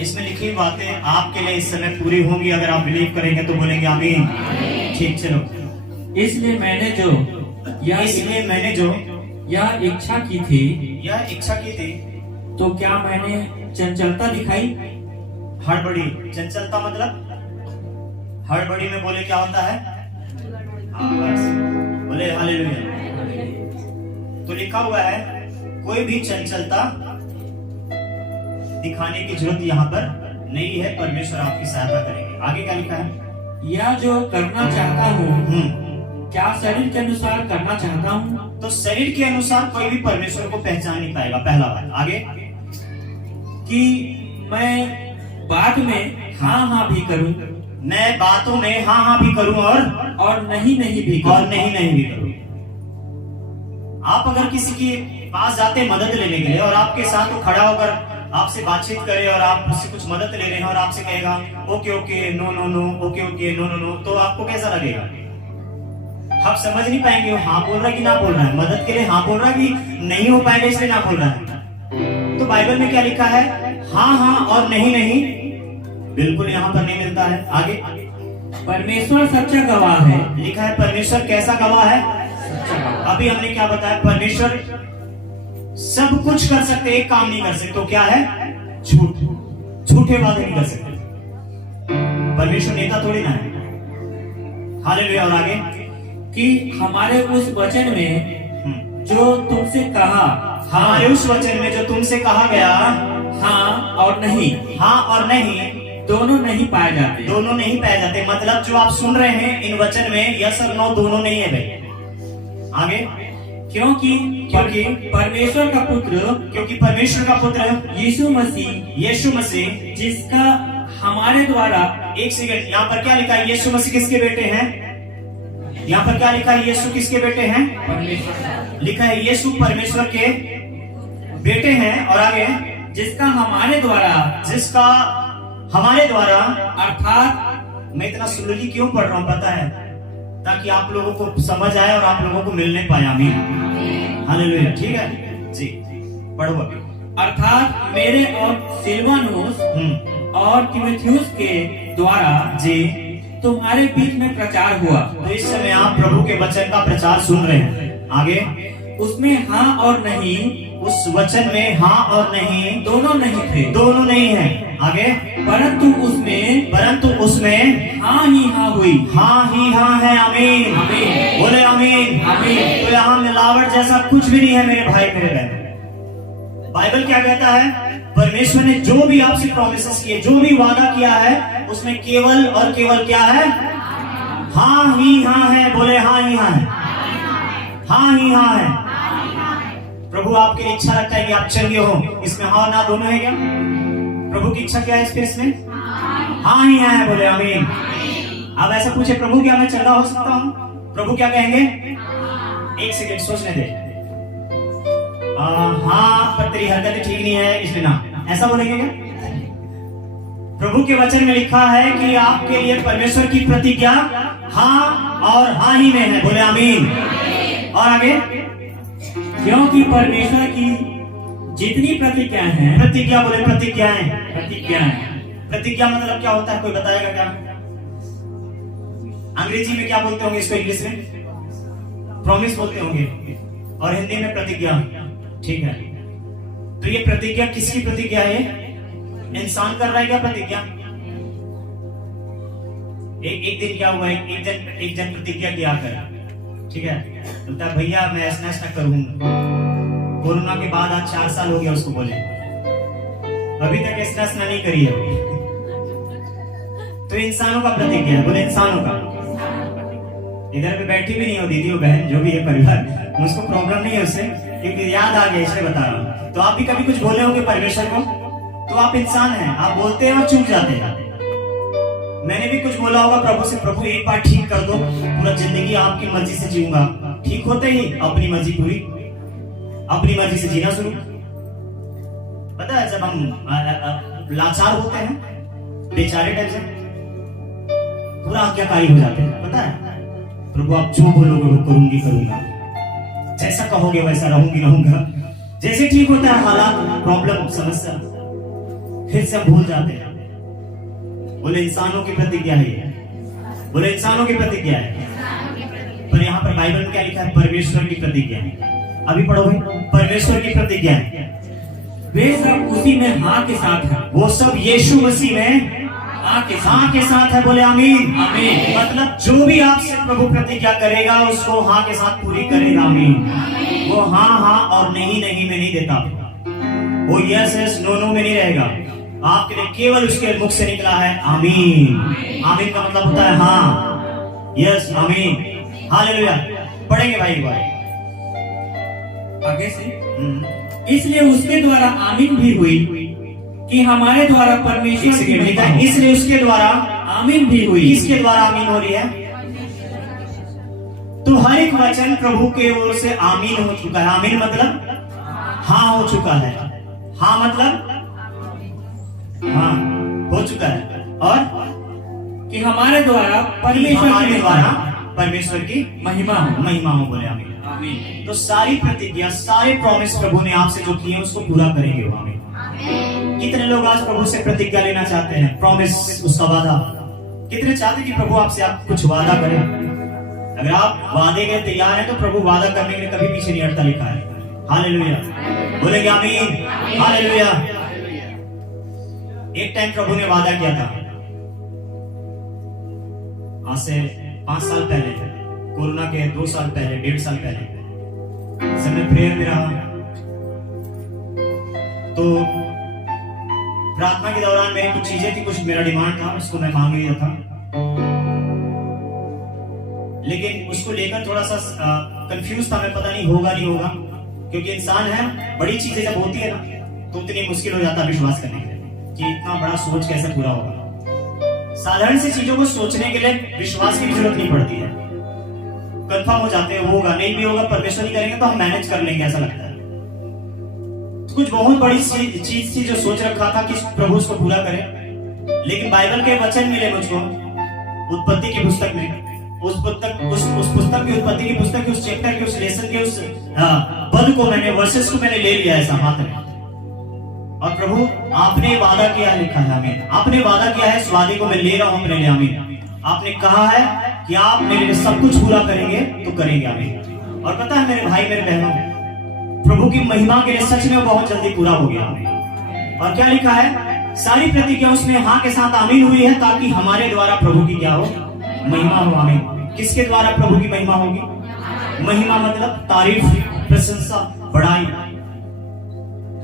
इसमें लिखी बातें आपके लिए इस समय पूरी होंगी अगर आप बिलीव करेंगे तो बोलेंगे आमीन। ठीक, चलो। इसलिए मैंने जो यह इच्छा की थी तो क्या मैंने चंचलता दिखाई? हड़बड़ी, चंचलता मतलब हड़बड़ी में बोले क्या होता है? बोले हालेलुया। तो लिखा हुआ है कोई भी चंचलता दिखाने की जरूरत यहाँ पर नहीं है, परमेश्वर आपकी सहायता करेंगे। आगे क्या लिखा है? यह जो करना चाहता हूँ क्या शरीर के अनुसार करना चाहता हूँ? तो शरीर के अनुसार कोई भी परमेश्वर को पहचान नहीं पाएगा, पहला बात। आगे कि मैं बात में हाँ भी करूं, मैं बातों में हाँ भी करूं और नहीं भी करूं। आप अगर किसी के पास जाते मदद लेने के लिए और आपके साथ वो खड़ा होकर आपसे बातचीत करे और आप उससे कुछ मदद ले रहे हैं और आपसे कहेगा ओके नो ओके नो, तो आपको कैसा लगेगा? आप समझ नहीं पाएंगे वो हाँ बोल रहा है कि ना बोल रहा है, मदद के लिए हाँ बोल रहा है कि नहीं हो पाएगा इसलिए ना बोल रहा है। तो बाइबल में क्या लिखा है? हाँ और नहीं बिल्कुल यहाँ पर नहीं मिलता है। आगे परमेश्वर सच्चा गवाह है। लिखा है परमेश्वर कैसा गवाह है? अभी हमने क्या बताया? परमेश्वर सब कुछ कर सकते, एक काम नहीं कर सकते। तो क्या है? झूठे वादे नहीं कर सकते। परमेश्वर नेता थोड़ी ना है। हालेलुया। और आगे कि हमारे उस वचन में जो तुमसे कहा, हमारे उस वचन में जो तुमसे कहा गया हाँ और नहीं दोनों नहीं पाए जाते। मतलब जो आप सुन रहे हैं इन वचन में यस और नो दोनों नहीं है भाई। आगे क्योंकि परमेश्वर का पुत्र यीशु मसीह जिसका हमारे द्वारा, एक सेकंड, यहाँ पर क्या लिखा है? यीशु मसीह किसके बेटे हैं? यहाँ पर क्या लिखा है? यीशु किसके बेटे हैं? लिखा है यीशु परमेश्वर के बेटे हैं। और आगे जिसका हमारे द्वारा अर्थात मैं इतना स्लोली क्यों पढ़ रहा हूँ पता है? ताकि आप लोगों को समझ आए और आप लोगों को मिलने पाए। आमीन, हालेलुया। ठीक है जी, पढ़ो अभी। अर्थात मेरे और सिलवानुस और तीमुथियुस के द्वारा जी तुम्हारे बीच में प्रचार हुआ। तो इस समय आप प्रभु के वचन का प्रचार सुन रहे हैं। आगे उसमें हाँ और नहीं, उस वचन में हाँ और नहीं दोनों नहीं है। आगे परंतु उसमें हाँ ही हाँ हुई। हाँ ही हाँ है। आमीन, बोले आमीन। तो यहाँ मिलावट जैसा कुछ भी नहीं है मेरे भाई मेरे बहन। बाइबल क्या कहता है? परमेश्वर ने जो भी आपसे प्रॉमिसेस किए, जो भी वादा किया है, उसमें केवल और केवल क्या है? हाँ ही हाँ है। बोले हाँ ही हाँ है। हाँ ही हाँ है। प्रभु आपकी इच्छा रखता है कि आप चंगे हो। इसमें हाँ ना दोनों है क्या? प्रभु की इच्छा क्या है इसमें? हाँ ही हाँ है। बोले आमीन। अब ऐसा पूछे प्रभु क्या मैं चंगा हो सकता हूँ? प्रभु क्या कहेंगे? एक सेकेंड सोचने दे। हाँ पर तेरी हरकतें ठीक नहीं है इसलिए ना, ऐसा बोलेंगे क्या? प्रभु के वचन में लिखा है कि आपके लिए परमेश्वर की प्रतिज्ञा हाँ और हाँ ही में है। बोले आमीन। और आगे क्योंकि परमेश्वर की जितनी प्रतिज्ञाएं हैं, प्रतिज्ञा मतलब क्या होता है? कोई बताएगा क्या? अंग्रेजी में क्या बोलते होंगे इसको? इंग्लिश में प्रॉमिस बोलते होंगे और हिंदी में प्रतिज्ञा। ठीक है, तो ये प्रतिज्ञा किसकी प्रतिज्ञा है? इंसान कर रहा है क्या प्रतिज्ञा? एक दिन क्या हुआ, एक जन प्रतिज्ञा किया कर, ठीक है, बोलता है भैया मैं ऐसा करूंगा। कोरोना के बाद आज 4 साल हो गया उसको, बोले अभी तक ऐसा नहीं करी है। तो इंसानों का प्रतिज्ञा है, बोले इंसानों का। इधर पे बैठी भी नहीं हो दीदी, वो बहन जो भी है परिवार, उसको प्रॉब्लम नहीं है उससे, क्योंकि याद आ गया इसलिए बता रहा हूँ। तो आप भी कभी कुछ बोले होंगे परमेश्वर को, तो आप इंसान हैं, आप बोलते हैं और चूक जाते हैं। मैंने भी कुछ बोला होगा प्रभु से, प्रभु एक बार ठीक कर दो, पूरा जिंदगी आपकी मर्जी से जीऊंगा। ठीक होते ही अपनी मर्जी पूरी, अपनी मर्जी से जीना शुरू। पता है जब हम लाचार होते हैं, बेचारे टाइप से, पूरा आज्ञाकारी हो जाते हैं। पता है प्रभु आप जो बोलोगे वो करूंगा, जैसा कहोगे वैसा रहूंगा। जैसे ठीक होता है हालात, प्रॉब्लम, समस्या, फिर से हम भूल जाते हैं। बोले इंसानों की प्रतिज्ञा है ये, बोले इंसानों की प्रतिज्ञा है। पर यहाँ पर बाइबल में क्या लिखा है? परमेश्वर की प्रतिज्ञा। अभी पढ़ो भाई, परमेश्वर की प्रतिज्ञा है। वे सब उसी में हाँ के साथ है। वो सब यीशु मसीह में हाँ के साथ है। बोले आमीन। आमीन। मतलब जो भी आपसे प्रभु प्रतिज्ञा करेगा उसको हाँ के साथ पूरी करेगा। आमीन। वो हाँ और नहीं में नहीं देता, वो यस नो में नहीं रहेगा। आपके लिए केवल उसके मुख से निकला है आमीन। आमीन का मतलब होता है हाँ, यस, आमीन, हालेलुया। पढ़ेंगे भाई एक बार आगे से। इसलिए उसके द्वारा आमीन भी हुई कि हमारे द्वारा परमेश्वर की महिमा हो। इसलिए उसके द्वारा आमीन भी हुई। किसके द्वारा आमीन हो रही है? तो हर एक वचन प्रभु के ओर से आमीन हो चुका है। आमीन मतलब हाँ हो चुका है। हाँ मतलब हाँ हो चुका है। और कि हमारे द्वारा परमेश्वर की महिमा हो। बोले आमीन। तो सारी प्रतिज्ञा, सारे प्रॉमिस प्रभु ने आपसे जो किए उसको पूरा करेंगे वो। आमीन। कितने लोग आज प्रभु से प्रतिज्ञा लेना चाहते हैं? प्रॉमिस, उसका वादा। कितने चाहते हैं कि प्रभु आपसे आप कुछ वादा करें? अगर आप वादे के तैयार हैं तो प्रभु वादा करने के लिए कभी पीछे नहीं हटता, लिखा है। हालेलुया। बोलेंगे आमीन। हालेलुया। एक टाइम प्रभु ने वादा किया था, आज से 5 साल पहले, कोरोना के 2 साल पहले, 1.5 साल पहले, जब मैं प्रेयर में रहा तो प्रार्थना के दौरान मेरी कुछ चीजें थी, कुछ मेरा डिमांड था, उसको मैं मांग लिया था। लेकिन उसको लेकर थोड़ा सा कंफ्यूज था मैं, पता नहीं होगा नहीं होगा, क्योंकि इंसान है, बड़ी चीजें जब होती है ना तो उतनी मुश्किल हो जाता है विश्वास करने के लिए कि इतना बड़ा सोच कैसे पूरा होगा। साधारण सी चीजों को सोचने के लिए विश्वास की जरूरत नहीं पड़ती है, कंफर्म हो जाते हैं होगा, नहीं भी होगा परमेश्वर ही करेंगे तो हम मैनेज कर लेंगे, ऐसा लगता है। तो कुछ बहुत बड़ी चीज थी जो सोच रखा था कि प्रभु उसको पूरा करे, लेकिन बाइबल के वचन मिले मुझको उत्पत्ति की पुस्तक में। उस पुस्तक की उत्पत्ति की पुस्तक के उस चैप्टर के उस लेसन के उस पद को मैंने, वर्सेस को मैंने ले लिया ऐसा हाथ में। और प्रभु आपने वादा किया है, लिखा है आमीन, आपने वादा किया है, इस वादे को मैं ले रहा हूं अपने लिए। आमीन। आपने कहा है कि आप मेरे लिए सब कुछ पूरा करेंगे तो करेंगे। आमीन। और पता है मेरे भाई मेरे बहनों, प्रभु की महिमा के लिए सच में बहुत जल्दी पूरा हो गया। आमीन। और क्या लिखा है? सारी प्रतिज्ञा उसमें हाँ के साथ आमीन हुई है, ताकि हमारे द्वारा प्रभु की क्या हो? महिमा हो। आमीन। किसके द्वारा प्रभु की महिमा होगी? महिमा मतलब तारीफ, प्रशंसा, बड़ाई।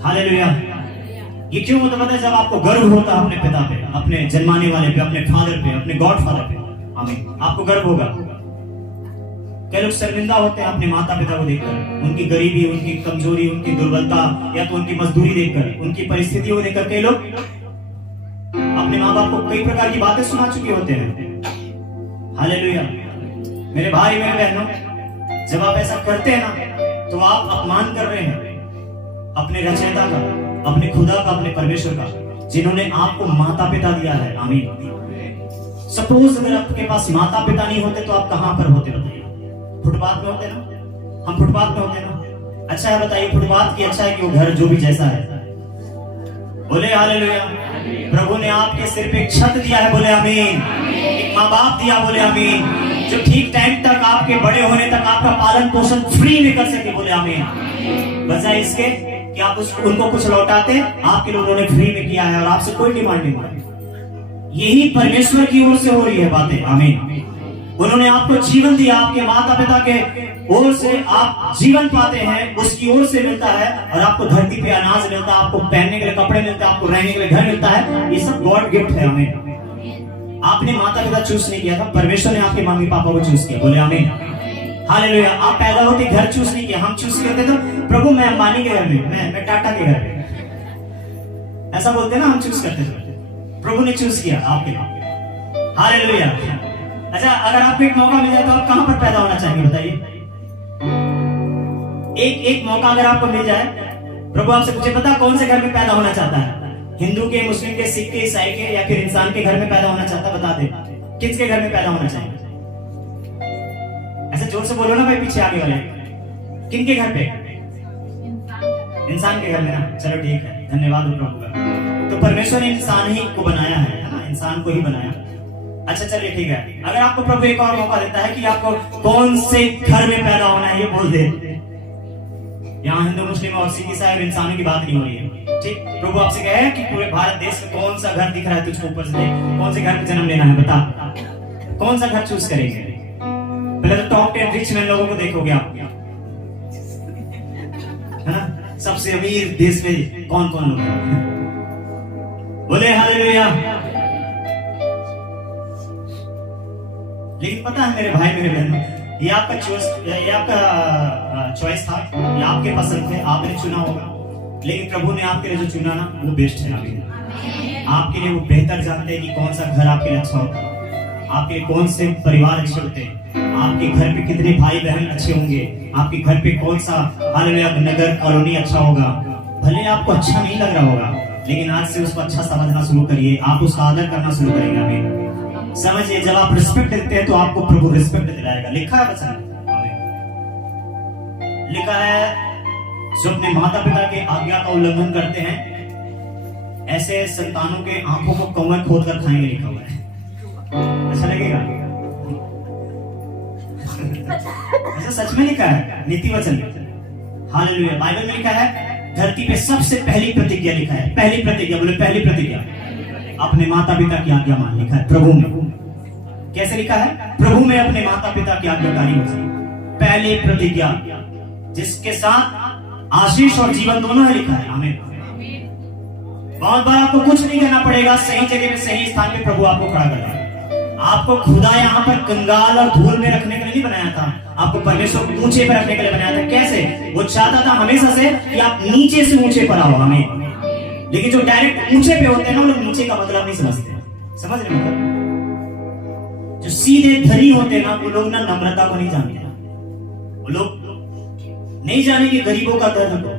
हालेलुया। ये क्यों होता है? जब आपको गर्व होता है अपने पिता पे, अपने जन्माने वाले पे, अपने फादर पे, अपने गॉड फादर पे। आमीन। आपको गर्व होगा। कई लोग शर्मिंदा होते हैं अपने माता पिता को देखकर, उनकी गरीबी, उनकी कमजोरी, उनकी दुर्बलता, या तो उनकी मजदूरी देखकर, उनकी परिस्थितियों को देखकर कई लोग अपने माँ बाप को कई प्रकार की बातें सुना चुके होते हैं। हालेलुया। मेरे भाई मेरे बहनों, जब आप ऐसा करते हैं ना तो आप अपमान कर रहे हैं अपने रचयिता का, अपने खुदा का, अपने परमेश्वर का, जिन्होंने आपको माता पिता दिया है। आमीन। सपोज अगर आपके पास माता पिता नहीं होते तो आप कहां पर होते? बताइए। फुटपाथ में होते ना? हम फुटपाथ में होते ना? अच्छा है, बताइए फुटपाथ की अच्छा है कि वो घर जो भी जैसा है? बोले हालेलुया। प्रभु ने आपके सिर पे एक छत दिया है। बोले आमीन। एक माँ बाप दिया। बोले आमीन। जो ठीक टाइम तक आपके बड़े होने तक आपका पालन पोषण फ्री में कर सके। बोले आमीन। बजाय इसके कि आप उनको कुछ लौटाते, आपके लोगों ने फ्री में किया है और आपसे कोई डिमांड नहीं मांगी। यही परमेश्वर की ओर से हो रही है बातें। आमीन। उन्होंने आपको जीवन दिया, आपके माता पिता के ओर से आप जीवन पाते हैं, उसकी ओर से मिलता है, और आपको धरती पे अनाज मिलता है, आपको पहनने के लिए कपड़े मिलते हैं, आपको रहने के लिए घर मिलता है। ये सब गॉड गिफ्ट है। आमीन। आपने माता पिता चूज नहीं किया था, परमेश्वर ने आपके मम्मी पापा को चूज किया। बोले आमीन। हालेलुया। आप पैदा होते घर चूज नहीं किया, हम चूज करते तो प्रभु मैं अंबानी के घर में, मैं टाटा के घर में, ऐसा बोलते ना, हम चूज करते थे। प्रभु ने चूज किया आपके लिए। हालेलुया। अच्छा, अगर आपको एक मौका मिल जाए तो आप कहां पर पैदा होना चाहेंगे? बताइए। एक मौका अगर आपको मिल जाए, प्रभु आपसे पूछे पता कौन से घर में पैदा होना चाहता है? हिंदू के, मुस्लिम के, सिख के, ईसाई के, या फिर इंसान के घर में पैदा होना चाहता है? बता दे किसके घर में पैदा होना चाहेंगे? ऐसे जोर से बोलो ना भाई, पीछे आगे वाले। किन के घर पे? इंसान के घर में ना? चलो ठीक है, धन्यवाद प्रभु का। तो परमेश्वर ने इंसान ही को बनाया है ना, इंसान को ही बनाया। अच्छा चलिए ठीक है, अगर आपको प्रभु एक और मौका देता है कि आपको कौन से घर में पैदा होना है, ये बोल दे। यहाँ हिंदू मुस्लिम और सिख ईसाई इंसानों की बात नहीं हो रही है, ठीक। प्रभु आपसे कहे कि पूरे भारत देश में कौन सा घर दिख रहा है तुझको ऊपर से, कौन से घर में जन्म लेना है, बता कौन सा घर चूज करेंगे। पहले तो टॉप 10 रिच मैन लोगों को देखोगे आप, है ना, सबसे अमीर देश में कौन कौन लोग हैं, बोले हालेलुया। लेकिन पता है मेरे भाई मेरे बहनों, ये आपका चॉइस था, ये आपके पसंद थे, आपने चुना होगा, लेकिन प्रभु ने आपके लिए जो चुना ना वो बेस्ट है। आपके लिए वो बेहतर जानते हैं कि कौन सा घर आपके लिए अच्छा होगा, आपके लिए कौन से परिवार अच्छे होते हैं, आपके घर पे कितने भाई बहन अच्छे होंगे, आपके घर पे कौन सा हालेलुया नगर कॉलोनी अच्छा होगा। भले आपको अच्छा नहीं लग रहा होगा, लेकिन आज से उसको अच्छा समझना शुरू करिए, आप उसका आदर करना शुरू करेंगे। आमीन। समझिए, जब आप रिस्पेक्ट देते हैं तो आपको प्रभु रिस्पेक्ट दिलाएगा। लिखा है वचन, लिखा है जो अपने माता पिता के आज्ञा का उल्लंघन करते हैं ऐसे संतानों के आंखों को कौवे खोद कर खाएंगे, लिखा हुआ है। अच्छा लगेगा? ऐसा सच में लिखा है, नीति वचन हालेलुया। बाइबल में लिखा है, धरती पे सबसे पहली प्रतिज्ञा लिखा है, पहली प्रतिज्ञा, बोले पहली प्रतिज्ञा, अपने माता पिता की आज्ञा मान, लिखा है प्रभु में। कैसे लिखा है? प्रभु में अपने माता पिता की आज्ञाकारी हो जाए, पहली प्रतिज्ञा, जिसके साथ आशीष और जीवन दोनों है, लिखा है। आमीन। बहुत बार आपको कुछ नहीं करना पड़ेगा, सही जगह में सही स्थान पे प्रभु आपको खड़ा कर देगा। आपको खुदा यहाँ पर कंगाल और धूल में रखने के लिए नहीं बनाया था, आपको परमेश्वर ऊंचे पर रखने के लिए बनाया था। कैसे? वो चाहता था हमेशा से कि आप नीचे से ऊंचे पर आओ। हमें लेकिन जो डायरेक्ट ऊंचे पे होते हैं ना, वो लोग नीचे का मतलब नहीं समझते। समझ रहे मतलब? जो सीधे धरी होते हैं ना, वो लोग ना नम्रता को नहीं जानते, वो लोग नहीं जानेंगे गरीबों का दर्द को।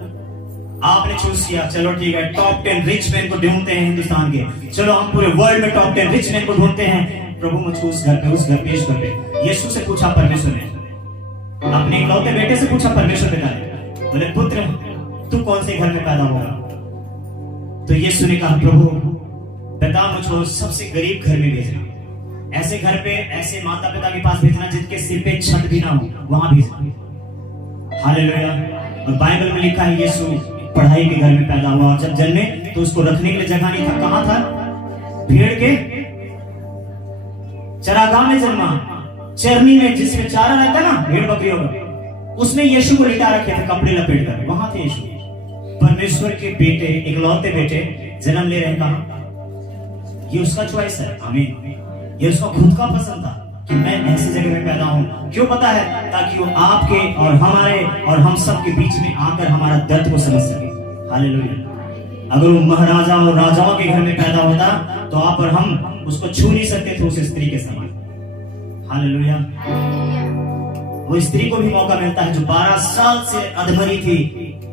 आपने चूज किया, चलो ठीक है, टॉप 10 रिच मैन को ढूंढते हैं हिंदुस्तान के, चलो हम पूरे वर्ल्ड में टॉप 10 रिच मैन को ढूंढते हैं। प्रभु मुझको उस घर पे, उस घर पे, इस घर पे। यीशु से पूछा परमेश्वर ने, अपने इकलौते बेटे से पूछा परमेश्वर ने, बोले पुत्र तू कौन से घर में पैदा होगा? तो यीशु ने कहा, प्रभु बता मुझको सबसे गरीब घर में भेजना, ऐसे घर पे, ऐसे माता पिता के पास भेजना जिनके सिर पे छत भी ना हो, वहां भेजना। हालेलुया। और बाइबल में लिखा है यीशु पढ़ाई के घर में पैदा हुआ, और जब जन्मे तो उसको रखने के लिए जगह नहीं था। कहां था? भेड़ के चरागाह में जन्मा, चरनी में, जिसमें चारा रहता है ना भेड़ बकरियों का, उसमें यीशु को लिटा रखे थे कपड़े लपेट कर, वहां थे यीशु। परमेश्वर के बेटे, इकलौते बेटे जन्म ले रहे, कहां? ये उसका चॉइस है। आमीन। ये उसका खुद का पसंद था कि मैं ऐसी जगह में पैदा हूं। क्यों पता है? ताकि वो आपके और हमारे और हम सब के बीच में आकर हमारा दर्द को समझ सके। हालेलुया। अगर वो महाराजा और राजाओं के घर में पैदा होता तो आप और हम उसको छू नहीं सकते थे, उस स्त्री के समान। हालेलुया। वो स्त्री को भी मौका मिलता है जो 12 साल से अधमरी थी,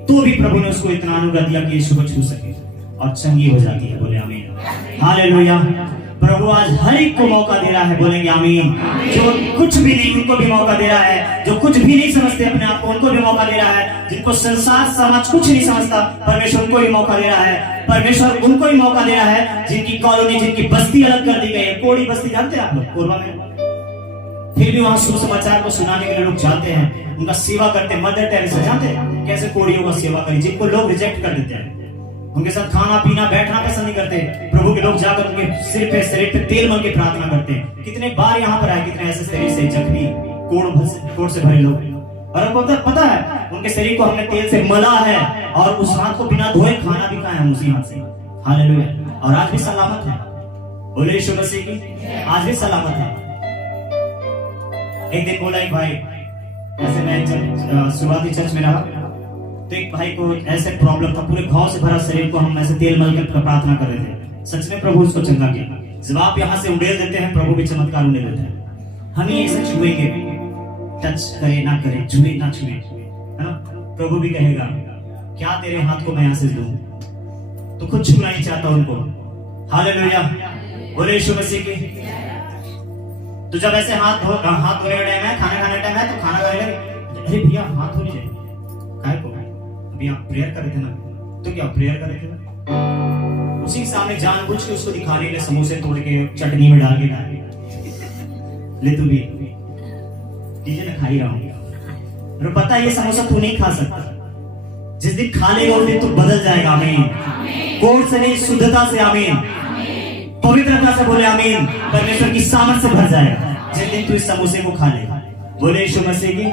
तो भी प्रभु ने उसको इतना अनुग्रह दिया कि यीशु को छू सके और चंगी हो जाती है। बोले आमीन। हालेलुया। प्रभु आज हर एक को मौका दे रहा है, बोलेंगे आमीन। जो कुछ भी नहीं, उनको भी मौका दे रहा है। जो कुछ भी नहीं समझते अपने आप को, उनको भी मौका दे रहा है। जिनको संसार समाज कुछ नहीं समझता, परमेश्वर उनको भी मौका दे रहा है। परमेश्वर उनको भी मौका दे रहा है जिनकी कॉलोनी, जिनकी बस्ती अलग कर दी गई है। कोड़ी बस्ती जानते हैं आप लोग, कोरबा में, फिर भी वहां सुसमाचार को सुनाने के लिए लोग जाते हैं, उनका सेवा करते हैं। मदर टेरेसा जानते हैं कैसे कोड़ियों का सेवा करी, जिनको लोग रिजेक्ट कर देते हैं, उनके साथ खाना पीना बैठना पसंद नहीं करते। प्रभु के लोग जाकर उनके शरीर पे तेल मल के प्रार्थना करते हैं। कितने बार यहाँ पर आए, कितने ऐसे शरीर से जख्मी, कोड़ से भरे लोग, और आपको पता है उनके शरीर को हमने तेल से मला है, और उस हाथ को बिना धोए खाना भी खाया हम उसी हाथ से। हालेलुया। और आज भी सलामत है। बोले यीशु मसीह की, आज भी सलामत है। एक दिन बोला एक भाई, ऐसे मैं शुरुआती चर्च में रहा, तो एक भाई को ऐसे प्रॉब्लम था, पूरे घाव से भरा शरीर को हम ऐसे तेल मल कर प्रार्थना कर रहे थे। सच में प्रभु उसको चंगा किया। जब आप यहाँ से उड़ेल देते हैं, प्रभु भी चमत्कार उड़ेल देते हैं। हम ये ऐसे छुएंगे, टच करे ना करे, छुए ना छुए, है ना? प्रभु भी कहेगा क्या तेरे हाथ को मैं यहाँ से दूं? तो खुद छूना नहीं चाहता उनको। हालेलुया। बोले यीशु मसीह की। तो जब ऐसे हाथ धोने का टाइम है, खाना खाने टाइम है, तो खाना खाने लगे, अरे भैया हाथ धो लीजिए, काहे को? अभी आप प्रेयर कर रहे थे ना, तो क्या प्रेयर कर रहे थे ना? उसी के सामने जानबूझ के उसको दिखाने के लिए समोसे तोड़ के चटनी में डाल के खा ले, तू भी टीचर मैं खा ही रहा हूँ। और पता है ये समोसा तू नहीं खा सकता, जिस दिन खा लेगा उस दिन तू बदल जाएगा। आमीन। कोड से नहीं, शुद्धता से। आमीन। पवित्रता से बोले आमीन। परमेश्वर की सामर्थ से भर जाएगा जिस दिन तू इस समोसे को खा लेगा। बोले यीशु मसीह की।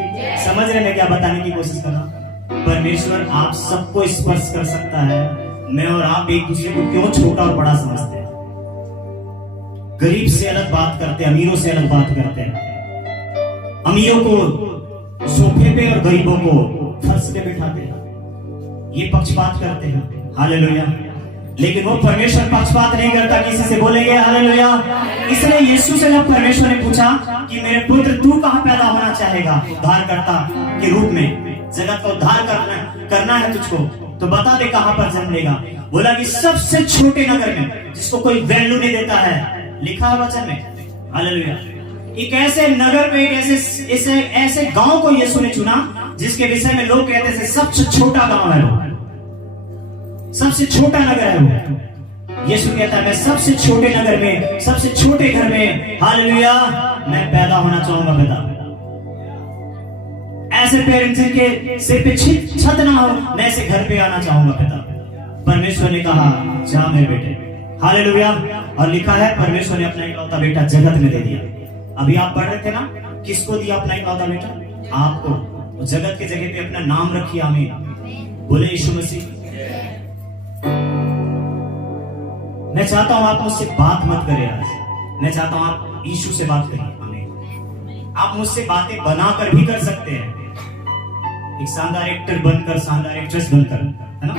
समझ रहे मैं क्या बताने की कोशिश कर रहा हूं? परमेश्वर आप सबको स्पर्श कर सकता है। मैं और आप एक दूसरे को क्यों छोटा और बड़ा समझते हैं? गरीब से अलग बात करते हैं, अमीरों से अलग बात करते हैं। अमीरों को सोफे पे और गरीबों को फर्श पे बिठाते हैं। ये पक्षपात करते हैं। हालेलुया। लेकिन वो परमेश्वर पक्षपात नहीं करता किसी से। बोलेंगे हालेलुया। इसलिए यीशु से जब परमेश्वर ने पूछा कि मेरे पुत्र तू कहां पैदा होना चाहेगा उद्धारकर्ता के रूप में, जगत का उद्धार करना है तुझको, तो बता दे कहां पर जन्म लेगा। बोला कि सबसे छोटे नगर में, जिसको कोई वैल्यू नहीं देता है। लिखा है वचन में। हालेलुया। एक ऐसे नगर में, एक ऐसे गांव को यीशु ने चुना जिसके विषय में लोग कहते थे सबसे छोटा गांव है वो, सबसे छोटा नगर है वो। यीशु कहता है मैं सबसे छोटे नगर में, सबसे छोटे घर में, हालेलुया, मैं पैदा होना चाहूंगा पिता। ऐसे पेरेंट्स के सिर पे छत ना हो, मैं ऐसे घर पे आना चाहूंगा पिता। परमेश्वर ने कहा जा मेरे बेटे। हालेलुया। और लिखा है परमेश्वर ने अपना इकलौता बेटा जगत में दे दिया। अभी आप पढ़ रहे थे ना, किसको दिया अपना इकलौता बेटा? आपको। जगत के जगह पे अपना नाम रखिए। आमीन। बोले यीशु मसीह। मैं चाहता हूं आप मुझसे बात मत करें आज। मैं चाहता हूं आप यीशु से बात करिए। आमीन। आप मुझसे बातें बनाकर भी कर सकते हैं, एक शानदार एक्टर बनकर, शानदार एक्ट्रेस बनकर, है ना,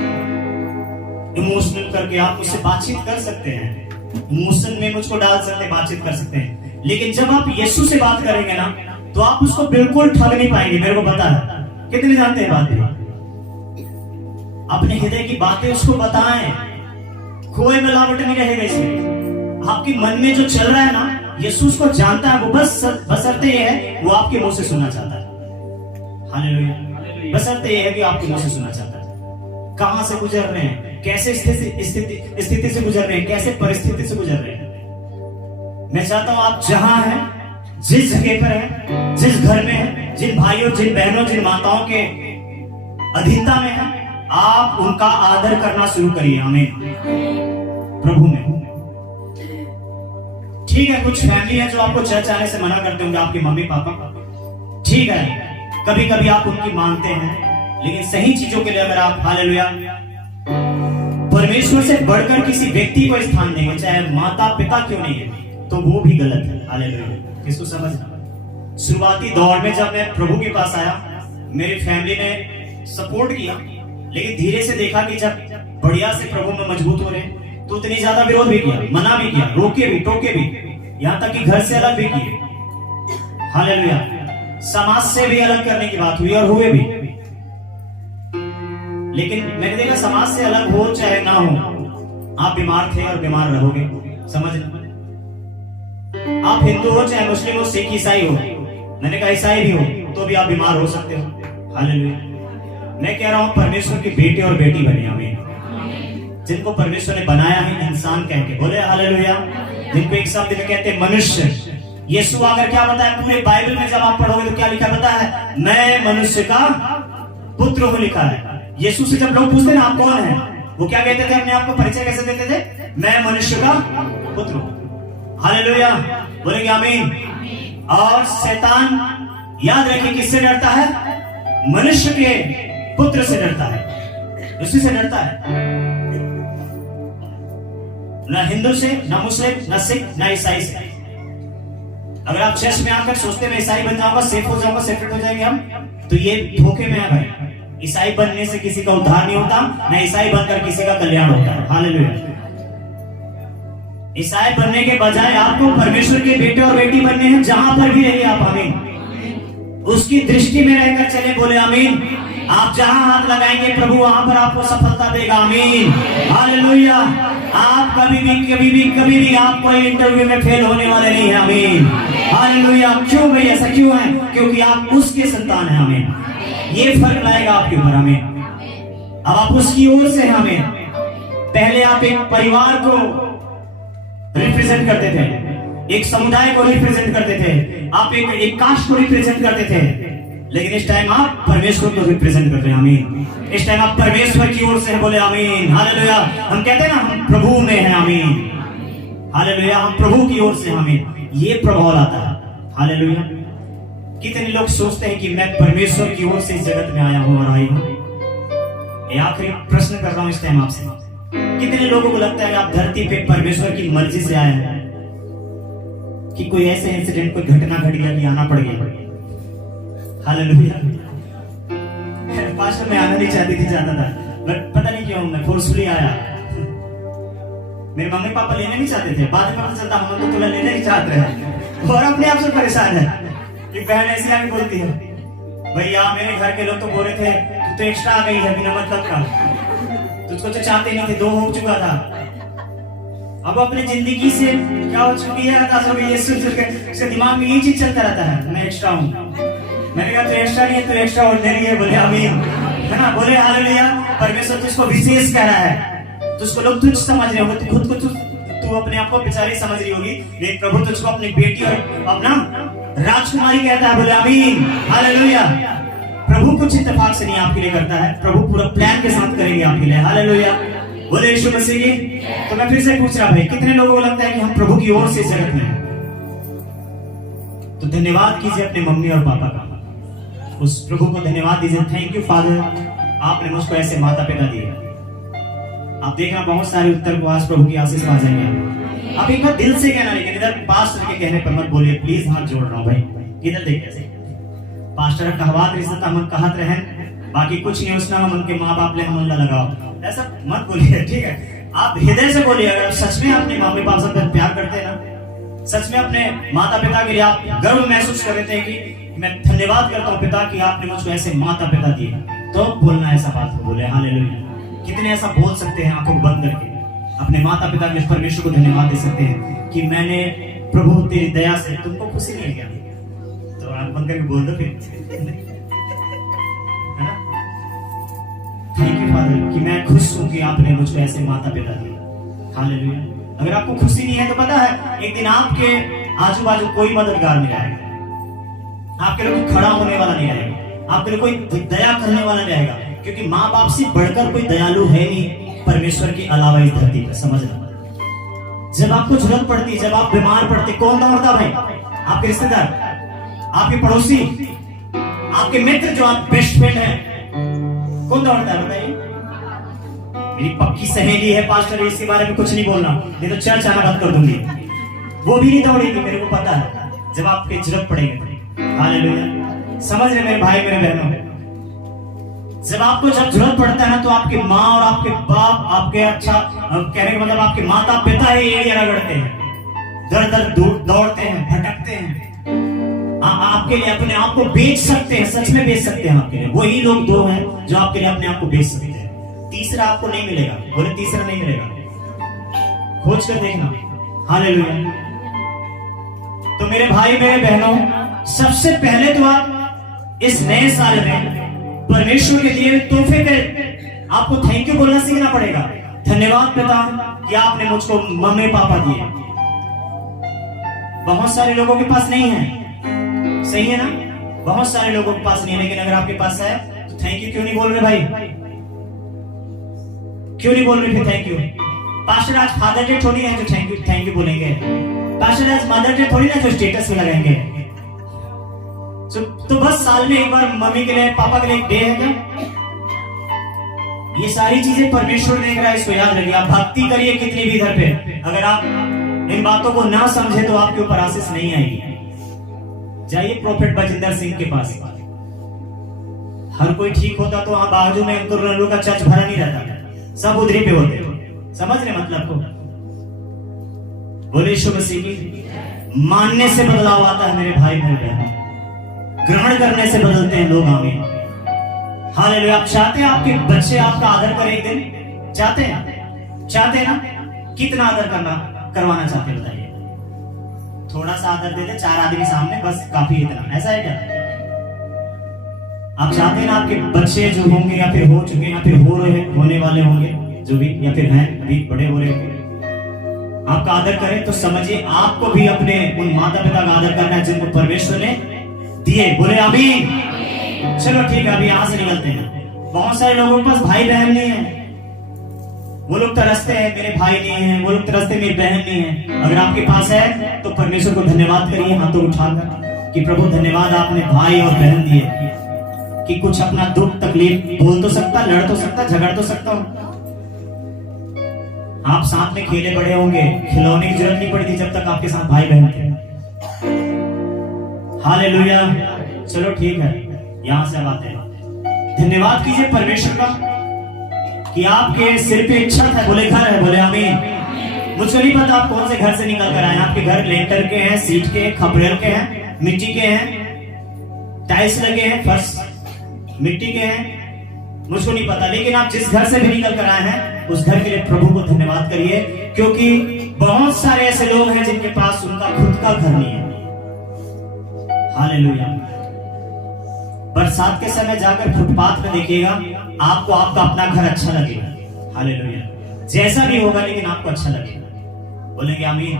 इमोशनल करके आप मुझसे बातचीत कर सकते हैं। इमोशन में मुझको डाल सकते हैं, बातचीत कर सकते हैं। लेकिन जब आप यीशु से बात करेंगे ना, तो आप उसको बिल्कुल ठग नहीं पाएंगे। मेरे को पता है। कितने जानते हैं बातें? अपने हृदय की बातें उसको बताएं। कोई मिलावट नहीं रहेगा इसमें। आपके मन में जो चल रहा है ना, यीशु उसको जानता है। वो बशर्ते ये है वो आपके मुंह से सुनना चाहता है। हालेलुया। बशर्ते ये है कि आपके मुंह से सुनना चाहता है। कहां से गुजर रहे हैं, कैसे स्थिति से गुजर रहे हैं, कैसे परिस्थिति से गुजर रहे हैं। मैं चाहता हूं आप जहां हैं, जिस जगह पर हैं, जिस घर में हैं, जिन भाइयों, जिन बहनों, जिन माताओं के अधीनता में हैं, आप उनका आदर करना शुरू करिए। आमीन। प्रभु में। ठीक है, कुछ फैमिली है जो आपको चर्च आने से मना करते होंगे, आपके मम्मी पापा। ठीक है, कभी कभी आप उनकी मानते हैं, लेकिन सही चीजों के लिए अगर आप, हालेलुया, परमेश्वर से बढ़कर किसी व्यक्ति को स्थान देंगे, चाहे माता पिता क्यों नहीं है, तो वो भी गलत है। हालेलुया। किसको समझना? शुरुआती दौर में जब मैं प्रभु के पास आया, मेरी फैमिली ने सपोर्ट किया, लेकिन धीरे से देखा कि जब बढ़िया से प्रभु में मजबूत हो रहे तो उतनी ज्यादा विरोध भी किया, मना भी किया, रोके भी, टोके भी, यहां तक कि घर से अलग भी किए। हालेलुया। समाज से भी अलग करने की बात हुई और हुए भी। लेकिन मैंने देखा समाज से अलग हो चाहे ना हो, आप बीमार थे और बीमार रहोगे। समझना। आप हिंदू हो चाहे मुस्लिम हो, सिख ईसाई हो, मैंने कहा ईसाई भी हो, तो भी आप बीमार हो सकते हो। हालेलुया। मैं कह रहा हूं परमेश्वर के बेटे और बेटी बने। आमीन। जिनको परमेश्वर ने बनाया है इंसान कह के, बोले हालेलुया। जिनको एक शब्द में कहते हैं मनुष्य। यीशु आकर क्या बताया पूरे बाइबल में, जब आप पढ़ोगे तो क्या लिखा पता है? मैं मनुष्य का पुत्र हूं, लिखा है। यीशु से जब लोग पूछते ना आप कौन है, वो क्या कहते थे? अपने आप को परिचय कैसे देते थे? मैं मनुष्य का पुत्र हूं। हालेलुया। बोलेंगे आमीन। और शैतान याद रखिए किससे डरता है? मनुष्य के पुत्र से डरता है, उसी से डरता है। ना हिंदू से, ना मुस्लिम, ना सिख, ना ईसाई से। अगर आप चर्च में आकर सोचते मैं ईसाई बन जाऊंगा, सेफ हो जाऊंगा, सेपरेट हो जाएंगे हम, तो ये धोखे में है भाई। ईसाई बनने से किसी का उद्धार नहीं होता, ना ईसाई बनकर किसी का कल्याण होता है। हालेलुया। ईसाई बनने के बजाय आपको परमेश्वर के बेटे और बेटी बनने हैं, जहां पर भी रहिए आप। आमीन। उसकी दृष्टि में रहकर चले। बोले आमीन। आप जहां हाथ लगाएंगे प्रभु वहां पर आपको सफलता देगा। आमीन। हालेलुया। आप कभी भी आप कोई इंटरव्यू में फेल होने वाले नहीं है। आमीन। हालेलुया। क्यों भाई ऐसा क्यों है? क्योंकि आप उसके संतान हैं। आमीन। ये फर्क लाएगा आपके ऊपर। आमीन। अब आप उसकी ओर से हैं। आमीन। पहले आप एक परिवार को रिप्रेजेंट करते थे, एक समुदाय को रिप्रेजेंट करते थे, आप एक कास्ट को रिप्रेजेंट करते थे, लेकिन इस टाइम आप परमेश्वर को रिप्रेजेंट कर रहे हैं। आमीन। इस टाइम आप परमेश्वर की ओर से हैं, बोले आमीन। हालेलुया। हम कहते हैं ना, हम प्रभु में हैं। आमीन। हालेलुया। हम प्रभु की ओर से। आमीन। ये प्रभाव लाता है। हालेलुया। कितने लोग सोचते हैं कि मैं परमेश्वर की ओर से इस जगत में आया हूं और आई हूं। ये आखिरी प्रश्न कर रहा हूं इस टाइम आपसे, कितने लोगों को लगता है कि आप धरती पे परमेश्वर की मर्जी से आए हैं, कि कोई ऐसे इंसिडेंट, कोई घटना घट गया कि आना पड़ गया। हालेलुया। पास्टर मैं आना नहीं चाहती थी, जाता था, बट पता नहीं क्यों मैं फोर्सफुली आया। मेरे मम्मी पापा लेने नहीं चाहते थे, बाद में पता चलता हम तो तुम्हें लेने नहीं चाहते हैं, और अपने आप से परेशान है। एक बहन ऐसी आके बोलती है, भैया मेरे घर के लोग तो बोल रहे थे तू तो एक्स्ट्रा आ गई है बिना मतलब का, तुझको तो चाहते नहीं थे, 2 हो चुका था, अब अपनी जिंदगी से क्या हो चुकी है हताश हो गई। ये सोच के उसके दिमाग में ये चीज चलता रहता है, मैं एक्स्ट्रा हूँ। मैंने कहा तो एक्स्ट्रा नहीं है, तो एक्स्ट्रा ऑर्डिनरी है। बोले आमीन, है ना। बोले हालेलुया। परमेश्वर तुझको विशेष कह रहा है, तुझको लोग तुझ समझ रहे होंगे, तू खुद को तू अपने आप को बेचारी समझ रही होगी, लेकिन प्रभु तुझको अपनी बेटी और अपना राजकुमारी कहता है। बोले आमीन। हालेलुया। प्रभु कुछ इत्तेफाक से नहीं आपके लिए करता है, प्रभु पूरा प्लान के साथ करेंगे आपके लिए। हालेलुया। बोले यीशु मसीह की। तो मैं फिर से पूछ रहा भाई, कितने लोगों को लगता है कि हम प्रभु की ओर से इस जगत में हैं? तो धन्यवाद कीजिए अपने मम्मी और पापा का, उस प्रभु को धन्यवाद दीजिए। थैंक यू फादर, आपने मुझको ऐसे माता पिता दिए। आप देखना बहुत सारे उत्तर को आज प्रभु की आशीष आ जाएंगे। आप एक बार दिल से कहना, लेकिन इधर पास्टर के कहने पर मत बोलिए, प्लीज। हाथ जोड़ रहा हूं भाई, इधर देख कैसे पास्टर कहवात रिश्ता हम कहत रहन, बाकी कुछ नहीं, उसने हम उनके माँ बाप ले हम लगाओ, ऐसा मत बोलिए, ठीक है। आप हृदय से बोलिए, अगर सच में अपने मम्मी पापा से प्यार करते हैं ना, सच में अपने माता पिता के लिए आप गर्व महसूस कर रहे थे कि मैं धन्यवाद करता हूँ पिता कि आपने मुझको ऐसे माता पिता दिए, तो बोलना ऐसा बात को। बोले हालेलुया। कितने ऐसा बोल सकते हैं आंखों बंद करके, अपने माता पिता के परमेश्वर को धन्यवाद दे सकते हैं कि मैंने प्रभु तेरी दया से तुमको खुशी नहीं किया। तो आंख बंद करके बोल दो फिर, है ना। थैंक यू फादर कि मैं खुश हूं कि आपने मुझको ऐसे माता पिता दिए। हालेलुया। अगर आपको खुशी नहीं है तो पता है, एक दिन आपके आजू बाजू कोई मददगार नहीं आएगा, आपके लिए कोई खड़ा होने वाला नहीं आएगा, आपके लिए कोई दया करने वाला नहीं आएगा, क्योंकि माँ बाप से बढ़कर कोई दयालु है नहीं परमेश्वर के अलावा इस धरती पर। समझना, जब आपको जरूरत पड़ती, जब आप बीमार पड़ते, कौन दौड़ता भाई? आपके रिश्तेदार, आपके पड़ोसी, आपके मित्र, जो आप बेस्ट फ्रेंड है, कौन दौड़ता है बताइए? मेरी पक्की सहेली है पास्टर, इसके बारे में कुछ नहीं बोलना, नहीं तो चर्च आना बंद कर दूंगी। वो भी नहीं दौड़ेगी, मेरे को पता है, जब आपके जरूरत पड़ेगी। हालेलुया। समझ रहे मेरे भाई मेरे बहनों, जब आपको जब जरूरत पड़ता है ना, तो आपके माँ और आपके बाप, आपके अच्छा कहने का मतलब आपके माता पिता ही एरिया रगड़ते हैं, दर दर दौड़ते हैं, भटकते हैं, आपके लिए अपने आप को बेच सकते हैं, सच में बेच सकते हैं आपके लिए। वही लोग 2 हैं जो आपके लिए अपने आप को बेच सकते हैं, तीसरा आपको नहीं मिलेगा। बोले तीसरा नहीं मिलेगा, खोज कर देखना। हालेलुया। तो मेरे भाई मेरे बहनों, सबसे पहले तो आप इस नए साल में परमेश्वर के दिए तोहफे पे आपको थैंक यू बोलना सीखना पड़ेगा। धन्यवाद पिता कि आपने मुझको मम्मी पापा दिए। बहुत सारे लोगों के पास नहीं है, सही है ना, बहुत सारे लोगों के पास नहीं है, लेकिन अगर आपके पास है तो थैंक यू क्यों नहीं बोल रहे भाई? क्यों नहीं बोल रहे फिर थैंक यू? पास्टर आज फादर डे थोड़ी है जो थैंक यू बोलेंगे, पास्टर आज मदर डे थोड़ी ना जो स्टेटस में लगाएंगे। तो बस साल में एक बार मम्मी के लिए पापा के लिए एक डे है क्या? ये सारी चीजें परमेश्वर देख रहा है, इसको याद रखिए। आप भक्ति करिए कितनी भी इधर पे, अगर आप इन बातों को ना समझे तो आपके ऊपर आशीष नहीं आएगी। जाइए प्रोफेट बजिंदर सिंह के पास, हर कोई ठीक होता तो वहां बाजू में अंकुर का चर्च भरा नहीं रहता, सब उधरी पे होते। समझ रहे मतलब को? बोले यीशु मसीह की। मानने से बदलाव आता है मेरे भाई मेरे बहन, ग्रहण करने से बदलते हैं लोग। आमीन। हालेलुया। आप चाहते हैं आपके बच्चे आपका आदर करें एक दिन? चाहते हैं ना? कितना आदर करवाना चाहते हैं बताइए? थोड़ा सा आदर दे दे 4 आदमी सामने, बस काफी, इतना, ऐसा है क्या? आप चाहते हैं ना आपके बच्चे जो होंगे या फिर हो चुके या फिर होने वाले होंगे, जो भी, या फिर हैं अभी बड़े हो रहे होंगे, आपका आदर करें, तो समझिए आपको भी अपने उन माता पिता का आदर करना है जिनको परमेश्वर ने दिए। बोले आमीन। चलो ठीक है, अभी यहां से निकलते हैं। बहुत सारे लोगों के पास भाई बहन नहीं है, वो लोग तरसते हैं मेरे भाई नहीं है, वो लोग तरसते मेरी बहन नहीं है। अगर आपके पास है तो परमेश्वर को धन्यवाद करिए हाथों उठाकर कि प्रभु धन्यवाद, आपने भाई और बहन दिए कि कुछ अपना दुख तकलीफ बोल तो सकता, लड़ तो सकता, झगड़ तो सकता हूं। आप साथ में खेले बड़े होंगे, खिलौने की जरूरत नहीं पड़ी थी जब तक आपके साथ भाई बहन थे। हालेलुया। चलो ठीक है, यहां से अब आते हैं। धन्यवाद कीजिए परमेश्वर का कि आपके सिर पे एक छत है, बोले घर है, बोले आमीन। मुझे नहीं पता आप कौन से घर से निकल कर आए, आपके घर लेंटर के हैं, सीट के, खपरेल के हैं, मिट्टी के हैं, टाइल्स लगे हैं, फर्श मिट्टी के हैं, मुझको नहीं पता। लेकिन आप जिस घर से भी निकल कर आए हैं उस घर के लिए प्रभु को धन्यवाद करिए, क्योंकि बहुत सारे ऐसे लोग हैं जिनके पास उनका खुद का घर नहीं है। हालेलुया। बरसात के समय जाकर फुटपाथ में देखिएगा, आपको आपका अपना घर अच्छा लगेगा। हालेलुया। जैसा भी होगा लेकिन आपको अच्छा लगेगा। बोलेंगे आमीन।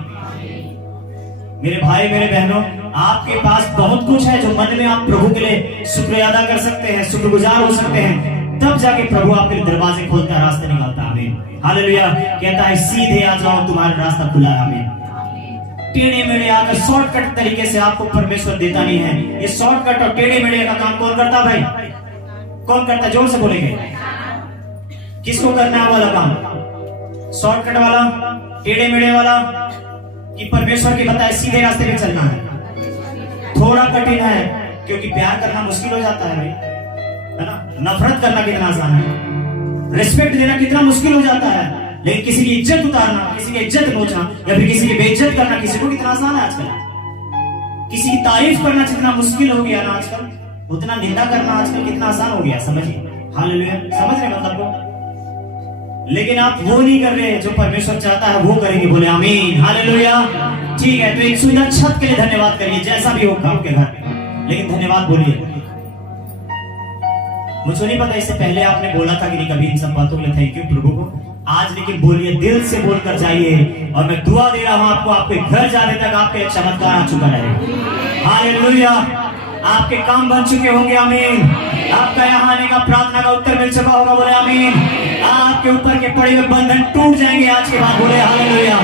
मेरे भाई मेरे बहनों, आपके पास बहुत कुछ है जो मन में आप प्रभु के लिए शुक्र अदा कर सकते हैं, शुक्रगुजार हो सकते हैं, तब जाके प्रभु आपके लिए दरवाजे खोलता है, रास्ते निकालता है। आमीन। हालेलुया। कहता है सीधे आ जाओ, तुम्हारा रास्ता खुला है। आमीन। टेढ़े मेढ़े आकर शॉर्टकट तरीके से आपको परमेश्वर देता नहीं है। ये शॉर्टकट और टेढ़े मेढ़े का काम कौन करता भाई? कौन करता? जोर से बोलेंगे। किसको करना है वाला काम? शॉर्टकट वाला, टेढ़े मेढ़े वाला, कि परमेश्वर के बताए सीधे रास्ते पे चलना है? थोड़ा कठिन है, क्योंकि प्यार करना मुश्किल हो जाता है भाई, है ना। नफरत करना कितना आसान है, रिस्पेक्ट देना कितना मुश्किल हो जाता है, लेकिन किसी की इज्जत उतारना, किसी की इज्जत नोचना या फिर किसी की बेइज्जत करना किसी को कितना आसान है आजकल। किसी की तारीफ करना जितना मुश्किल हो गया ना आजकल, उतना निंदा करना आजकल कितना आसान हो गया। समझिए। हालेलुया। समझ रहे मतलब को? लेकिन आप वो नहीं कर रहे जो परमेश्वर चाहता है वो करेंगे। बोले आमीन। हालेलुया। ठीक है, तो एक सुंदर छत के लिए धन्यवाद करिए, जैसा भी होगा आपके घर, लेकिन धन्यवाद बोलिए। मुझे नहीं पता इससे पहले आपने बोला था कि नहीं कभी इन सब बातों के लिए थैंक यू प्रभु को। आज लेकिन बोलिए, दिल से बोलकर जाइए, और मैं दुआ दे रहा हूं आपको, आपके घर जाने तक आपके चमत्कार आ चुका है। हालेलुया। आपके काम बन चुके होंगे। आमीन। आपका यहाँ आने का, प्रार्थना का उत्तर मिल चुका होगा। बोले आमीन। आपके ऊपर के पड़े हुए बंधन टूट जाएंगे आज के बाद। बोले हालेलुया।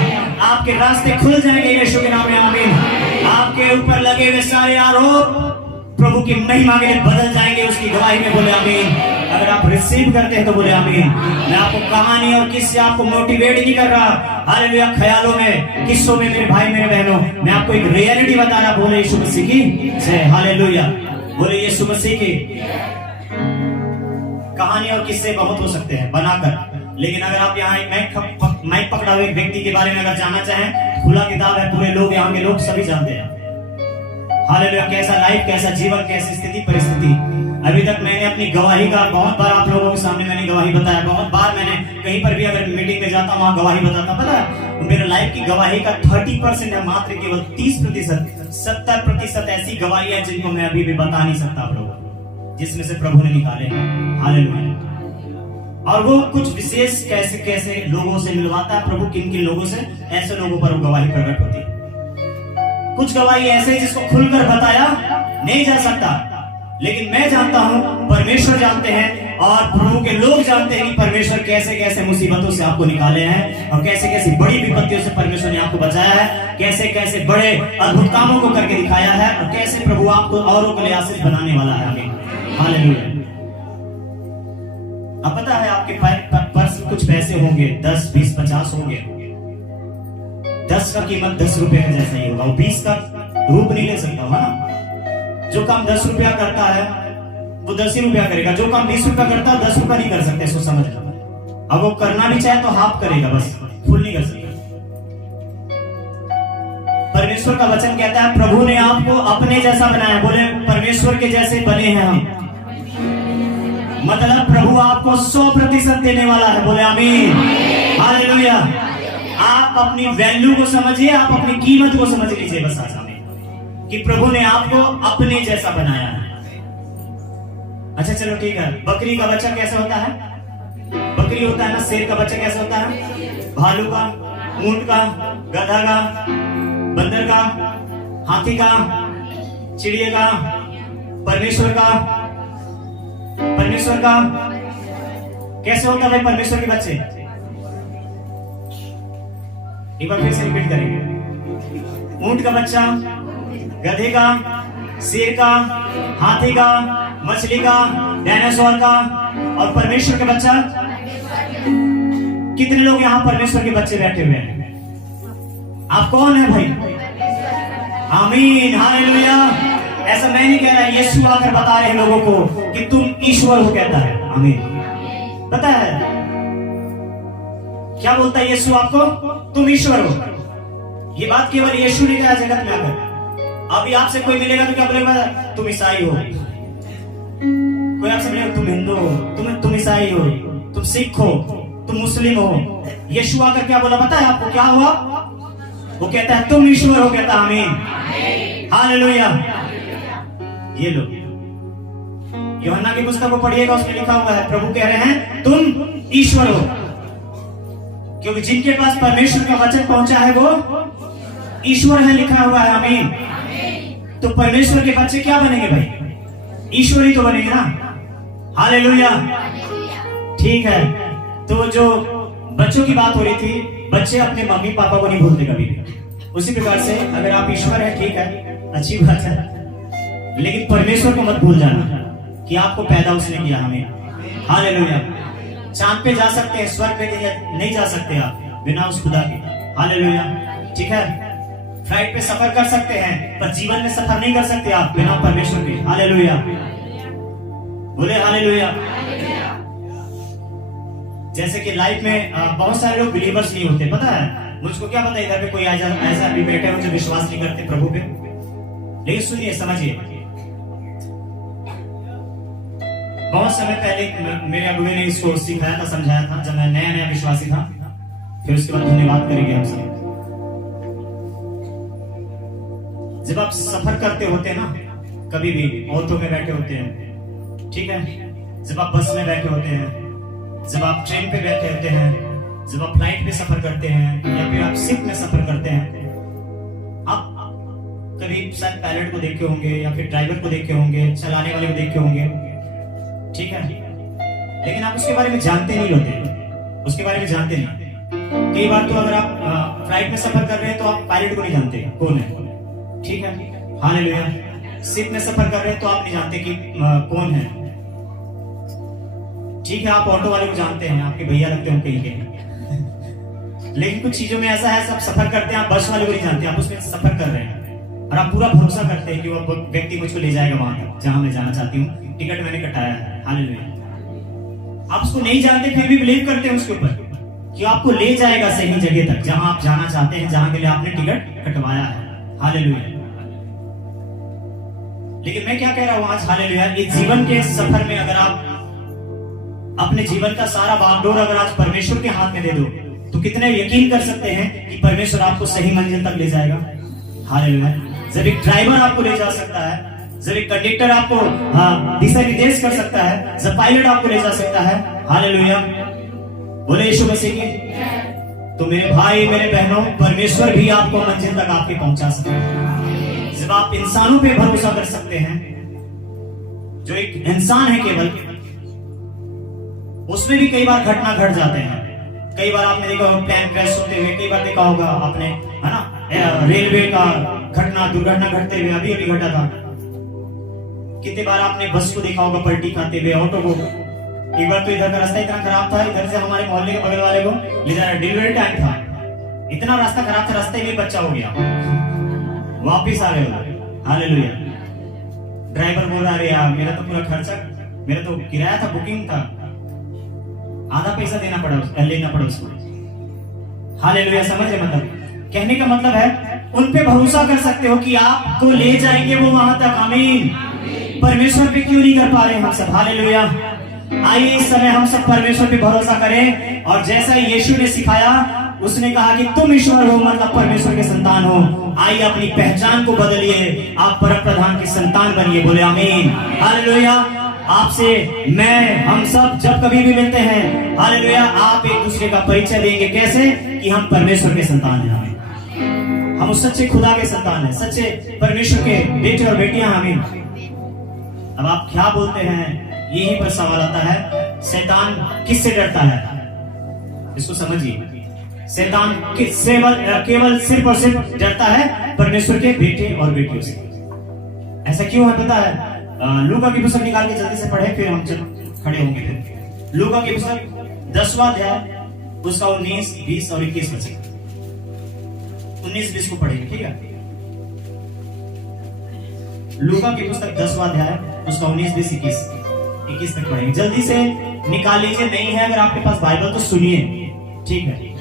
आपके रास्ते खुल जाएंगे यीशु के नाम में। आमीन। आपके ऊपर लगे हुए सारे आरोप प्रभु की महिमा के लिए बदल जाएंगे उसकी गवाही में। बोले आमीन। अगर आप रिसीव करते हैं तो बोले आमीन। मैं आपको कहानी और किस्से आपको मोटिवेट नहीं कर रहा, हालेलुया, ख्यालों में, किस्सों में मेरे भाई मेरे बहनों, मैं आपको एक रियलिटी बता रहा। बोले यीशु मसीह की जय। हालेलुया। बोले यीशु मसीह की। कहानी और किस्से बहुत हो सकते हैं बनाकर, लेकिन अगर आप यहाँ माइक पकड़ा हुए व्यक्ति के बारे में अगर जानना चाहें, खुला किताब है, पूरे लोग, यहाँ के लोग सभी जानते हैं। हालेलुया। कैसा लाइफ, कैसा जीवन, कैसी स्थिति परिस्थिति। अभी तक मैंने अपनी गवाही का बहुत बार आप लोगों के सामने मैंने गवाही बताया, बहुत बार मैंने कहीं पर भी अगर मीटिंग में जाता हूँ वहां गवाही बताता। पता है मेरे लाइफ की गवाही का 30% है, मात्र केवल 30%, 70% ऐसी गवाही है जिनको मैं अभी भी बता नहीं सकता आप लोगों को, जिसमें से प्रभु ने निकाले। हालेलुया। और वो कुछ विशेष कैसे कैसे लोगों से मिलवाता है प्रभु, किन किन लोगों से, ऐसे लोगों पर वो गवाही प्रकट होती है। कुछ गवाही ऐसे जिसको खुलकर बताया नहीं जा सकता, लेकिन मैं जानता हूं, परमेश्वर जानते हैं और प्रभु के लोग जानते हैं कि परमेश्वर कैसे कैसे मुसीबतों से आपको निकाले हैं और कैसे कैसे बड़ी विपत्तियों से परमेश्वर ने आपको बचाया है, कैसे कैसे बड़े अद्भुत कामों को करके दिखाया है और कैसे प्रभु आपको औरों के लिए आशीष बनाने वाला है। आमीन। हालेलुया। अब पता है आपके पर्स में कुछ पैसे होंगे, 10, 20, 50 होंगे। 10 का कीमत 10 रुपए का जैसा ही होगा, 20 का रूप नहीं ले सकता, है ना। जो काम 10 रुपया करता है वो 10 ही रुपया करेगा, जो काम 20 रुपया करता है 10 रुपया नहीं कर सकते, इसको समझ लो। अब वो करना भी चाहे तो हाफ करेगा, बस फुल नहीं कर सकता। परमेश्वर का वचन कहता है प्रभु ने आपको अपने जैसा बनाया। बोले परमेश्वर के जैसे बने हैं हम, मतलब प्रभु आपको 100% देने वाला है। बोले आमीन। हालेलुया। आप अपनी वैल्यू को समझिए, आप अपनी कीमत को समझ लीजिए बस आज में, कि प्रभु ने आपको अपने जैसा बनाया है। अच्छा चलो ठीक है, बकरी का बच्चा कैसे होता है? बकरी होता है ना, शेर का बच्चा कैसा होता है, भालू का, ऊंट का, गधा का, बंदर का, हाथी का, चिड़िया का, परमेश्वर का कैसे होता है भाई परमेश्वर के बच्चे? एक बार फिर से रिपीट करेंगे। ऊंट का बच्चा, गधे का, शेर का, हाथी का, मछली का, डायनासोर का और परमेश्वर का बच्चा। कितने लोग यहाँ परमेश्वर के बच्चे बैठे हुए हैं? आप कौन है भाई? आमीन, हालेलुया। ऐसा मैं नहीं कह रहा, यीशु आकर बता रहे हैं लोगों को कि तुम ईश्वर हो, कहता है। आमीन। पता है क्या बोलता है यीशु आपको? तुम ईश्वर हो। ये बात केवल यीशु ने कहा जगत में आकर। अभी आपसे कोई मिलेगा तो क्या बोलेगा? तुम ईसाई हो। कोई आपसे मिलेगा, तुम हिंदू हो, तुम ईसाई हो, तुम सिख हो, तुम मुस्लिम हो। यीशु आकर क्या बोला पता है आपको? क्या हुआ? वो कहता है तुम ईश्वर हो, कहता है आमीन, हालेलुया। ये लो यूहन्ना की पुस्तक को पढ़िएगा, उसमें लिखा हुआ है प्रभु कह रहे हैं तुम ईश्वर हो, क्योंकि जिनके पास परमेश्वर का वचन पहुंचा है वो ईश्वर है, लिखा हुआ है। आमीन। तो परमेश्वर के बच्चे क्या बनेंगे भाई? ईश्वर ही तो बनेंगे ना। हालेलुया। ठीक है, तो जो बच्चों की बात हो रही थी, बच्चे अपने मम्मी पापा को नहीं भूलते कभी भी। उसी प्रकार से अगर आप ईश्वर है, ठीक है, अच्छी बात है, लेकिन परमेश्वर को मत भूल जाना कि आपको पैदा उसने किया। हमें हालेलुया। चांद पे जा सकते हैं, स्वर्ग पे नहीं जा सकते आप बिना उस खुदा के। हालेलुया। ठीक है, फ्लाइट पे सफर कर सकते हैं, पर जीवन में सफर नहीं कर सकते आप बिना परमेश्वर के। हालेलुया, बोले हालेलुया। जैसे कि लाइफ में बहुत सारे लोग बिलीवर्स नहीं होते, पता है मुझको क्या पता, इधर पे कोई ऐसा भी बैठे हो जो विश्वास नहीं करते प्रभु पे। लेकिन सुनिए, समझिए, बहुत समय पहले मेरे अगुवे ने इसको सिखाया था, समझाया था, जब मैं नया नया विश्वासी था। फिर उसके बाद धन्यवाद करेंगे हम सब। जब आप सफर करते होते हैं ना, कभी भी ऑटो में बैठे होते हैं, ठीक है, जब आप बस में बैठे होते हैं, जब आप ट्रेन पे बैठे होते हैं, जब आप फ्लाइट पे सफर करते हैं, या फिर आप शिप में सफर करते हैं, आप कभी शायद पायलट को देखे होंगे, या फिर ड्राइवर को देखे होंगे, चलाने वाले को देखे होंगे, ठीक है, लेकिन आप उसके बारे में जानते नहीं होते, उसके बारे में जानते नहीं। कई बार तो अगर आप फ्लाइट में सफर कर रहे हैं तो आप पायलट को नहीं जानते कौन है, ठीक है, हालेलुया। शिप में सफर कर रहे हैं तो आप नहीं जानते कि कौन है, ठीक है, आप ऑटो वाले को जानते हैं, आपके भैया लगते हैं कहीं के। लेकिन कुछ चीजों में ऐसा है, सब सफर करते हैं, आप बस वाले को नहीं जानते, आप उसमें सफर कर रहे हैं और आप पूरा भरोसा करते हैं कि वो व्यक्ति मुझको ले जाएगा वहां तक जहां मैं जाना चाहती हूँ, टिकट मैंने कटाया है। हालेलुया। आप उसको नहीं जानते फिर भी बिलीव करते हैं उसके ऊपर कि आपको ले जाएगा सही जगह तक जहां आप जाना चाहते हैं, जहां के लिए आपने टिकट कटवाया है। हालेलुया। लेकिन मैं क्या कह रहा हूं आज, हालेलुया, इस जीवन के सफर में अगर आप अपने जीवन का सारा बागडोर अगर आज परमेश्वर के हाथ में दे दो, तो कितने यकीन कर सकते हैं कि परमेश्वर आपको सही मंजिल तक ले जाएगा। हालेलुया। जब एक ड्राइवर आपको ले जा सकता है, जब एक कंडक्टर आपको दिशा निर्देश कर सकता है, जब पायलट आपको ले जा सकता है, हालेलुया, बोले यीशु मसीह की, तो मेरे भाई मेरे बहनों, परमेश्वर भी आपको मंजिल तक आपके पहुंचा सकता है। जब आप इंसानों पे भरोसा कर सकते हैं, जो एक इंसान है केवल, उसमें भी कई बार घटना घट जाते हैं। कई बार आपने देखा होगा प्लेन क्रैश होते हुए, कई बार देखा होगा आपने, है ना, रेलवे का घटना, दुर्घटना घटते हुए, अभी अभी घटा था। कितने बार आपने बस को देखा होगा पलटी खाते हुए, ऑटो को। एक बार तो इधर का रास्ता इतना खराब था, इधर से हमारे मोहल्ले के बगल वाले को ले जाना, डिलीवरी टाइम था, इतना रास्ता खराब था, रास्ते में बच्चा हो गया, वापिस आ गए। हालेलुया। ड्राइवर बोल रहा है यार, मेरा तो पूरा खर्चा, मेरा तो किराया था, बुकिंग था, आधा पैसा लेना पड़ा उसको। हालेलुया। समझ रहे? मतलब कहने का मतलब है, उन पे भरोसा कर सकते हो कि आपको ले जाएंगे वो वहां तक। आमीन। परमेश्वर पे क्यों नहीं कर पा रहे हम सब? हालेलुया। आइए इस समय हम सब परमेश्वर पे भरोसा करें, और जैसा यीशु ने सिखाया, उसने कहा कि तुम ईश्वर हो, मतलब परमेश्वर के संतान हो। आइए अपनी पहचान को बदलिए, आप परम प्रधान की संतान बनिए। बोले आमीन, हालेलुया। आपसे मैं, हम सब जब कभी भी मिलते हैं, हालेलुया, आप एक दूसरे का परिचय देंगे। कैसे? कि हम परमेश्वर के संतान हैं, हम उस सच्चे खुदा के संतान हैं, सच्चे परमेश्वर के बेटे और बेटियां हमें। अब आप क्या बोलते हैं, यहीं पर सवाल आता है, शैतान किससे डरता है? इसको समझिए, शैतान किससे केवल सिर्फ और सिर्फ डरता है परमेश्वर के बेटे और बेटियों से। ऐसा क्यों है पता है? लूका की पुस्तक निकाल के जल्दी से पढ़े, फिर हम जब खड़े होंगे। फिर लूका की पुस्तक 10वां अध्याय, उसका 19, 20 और 21 वचन। 19-20 को पढ़ेंगे, ठीक है? लूका की पुस्तक 10वां अध्याय, उसका 19, 20, 21 तक पढ़ेंगे। जल्दी से निकाल लीजिए, नहीं है अगर आपके पास बाइबल तो सुनिए, ठीक है?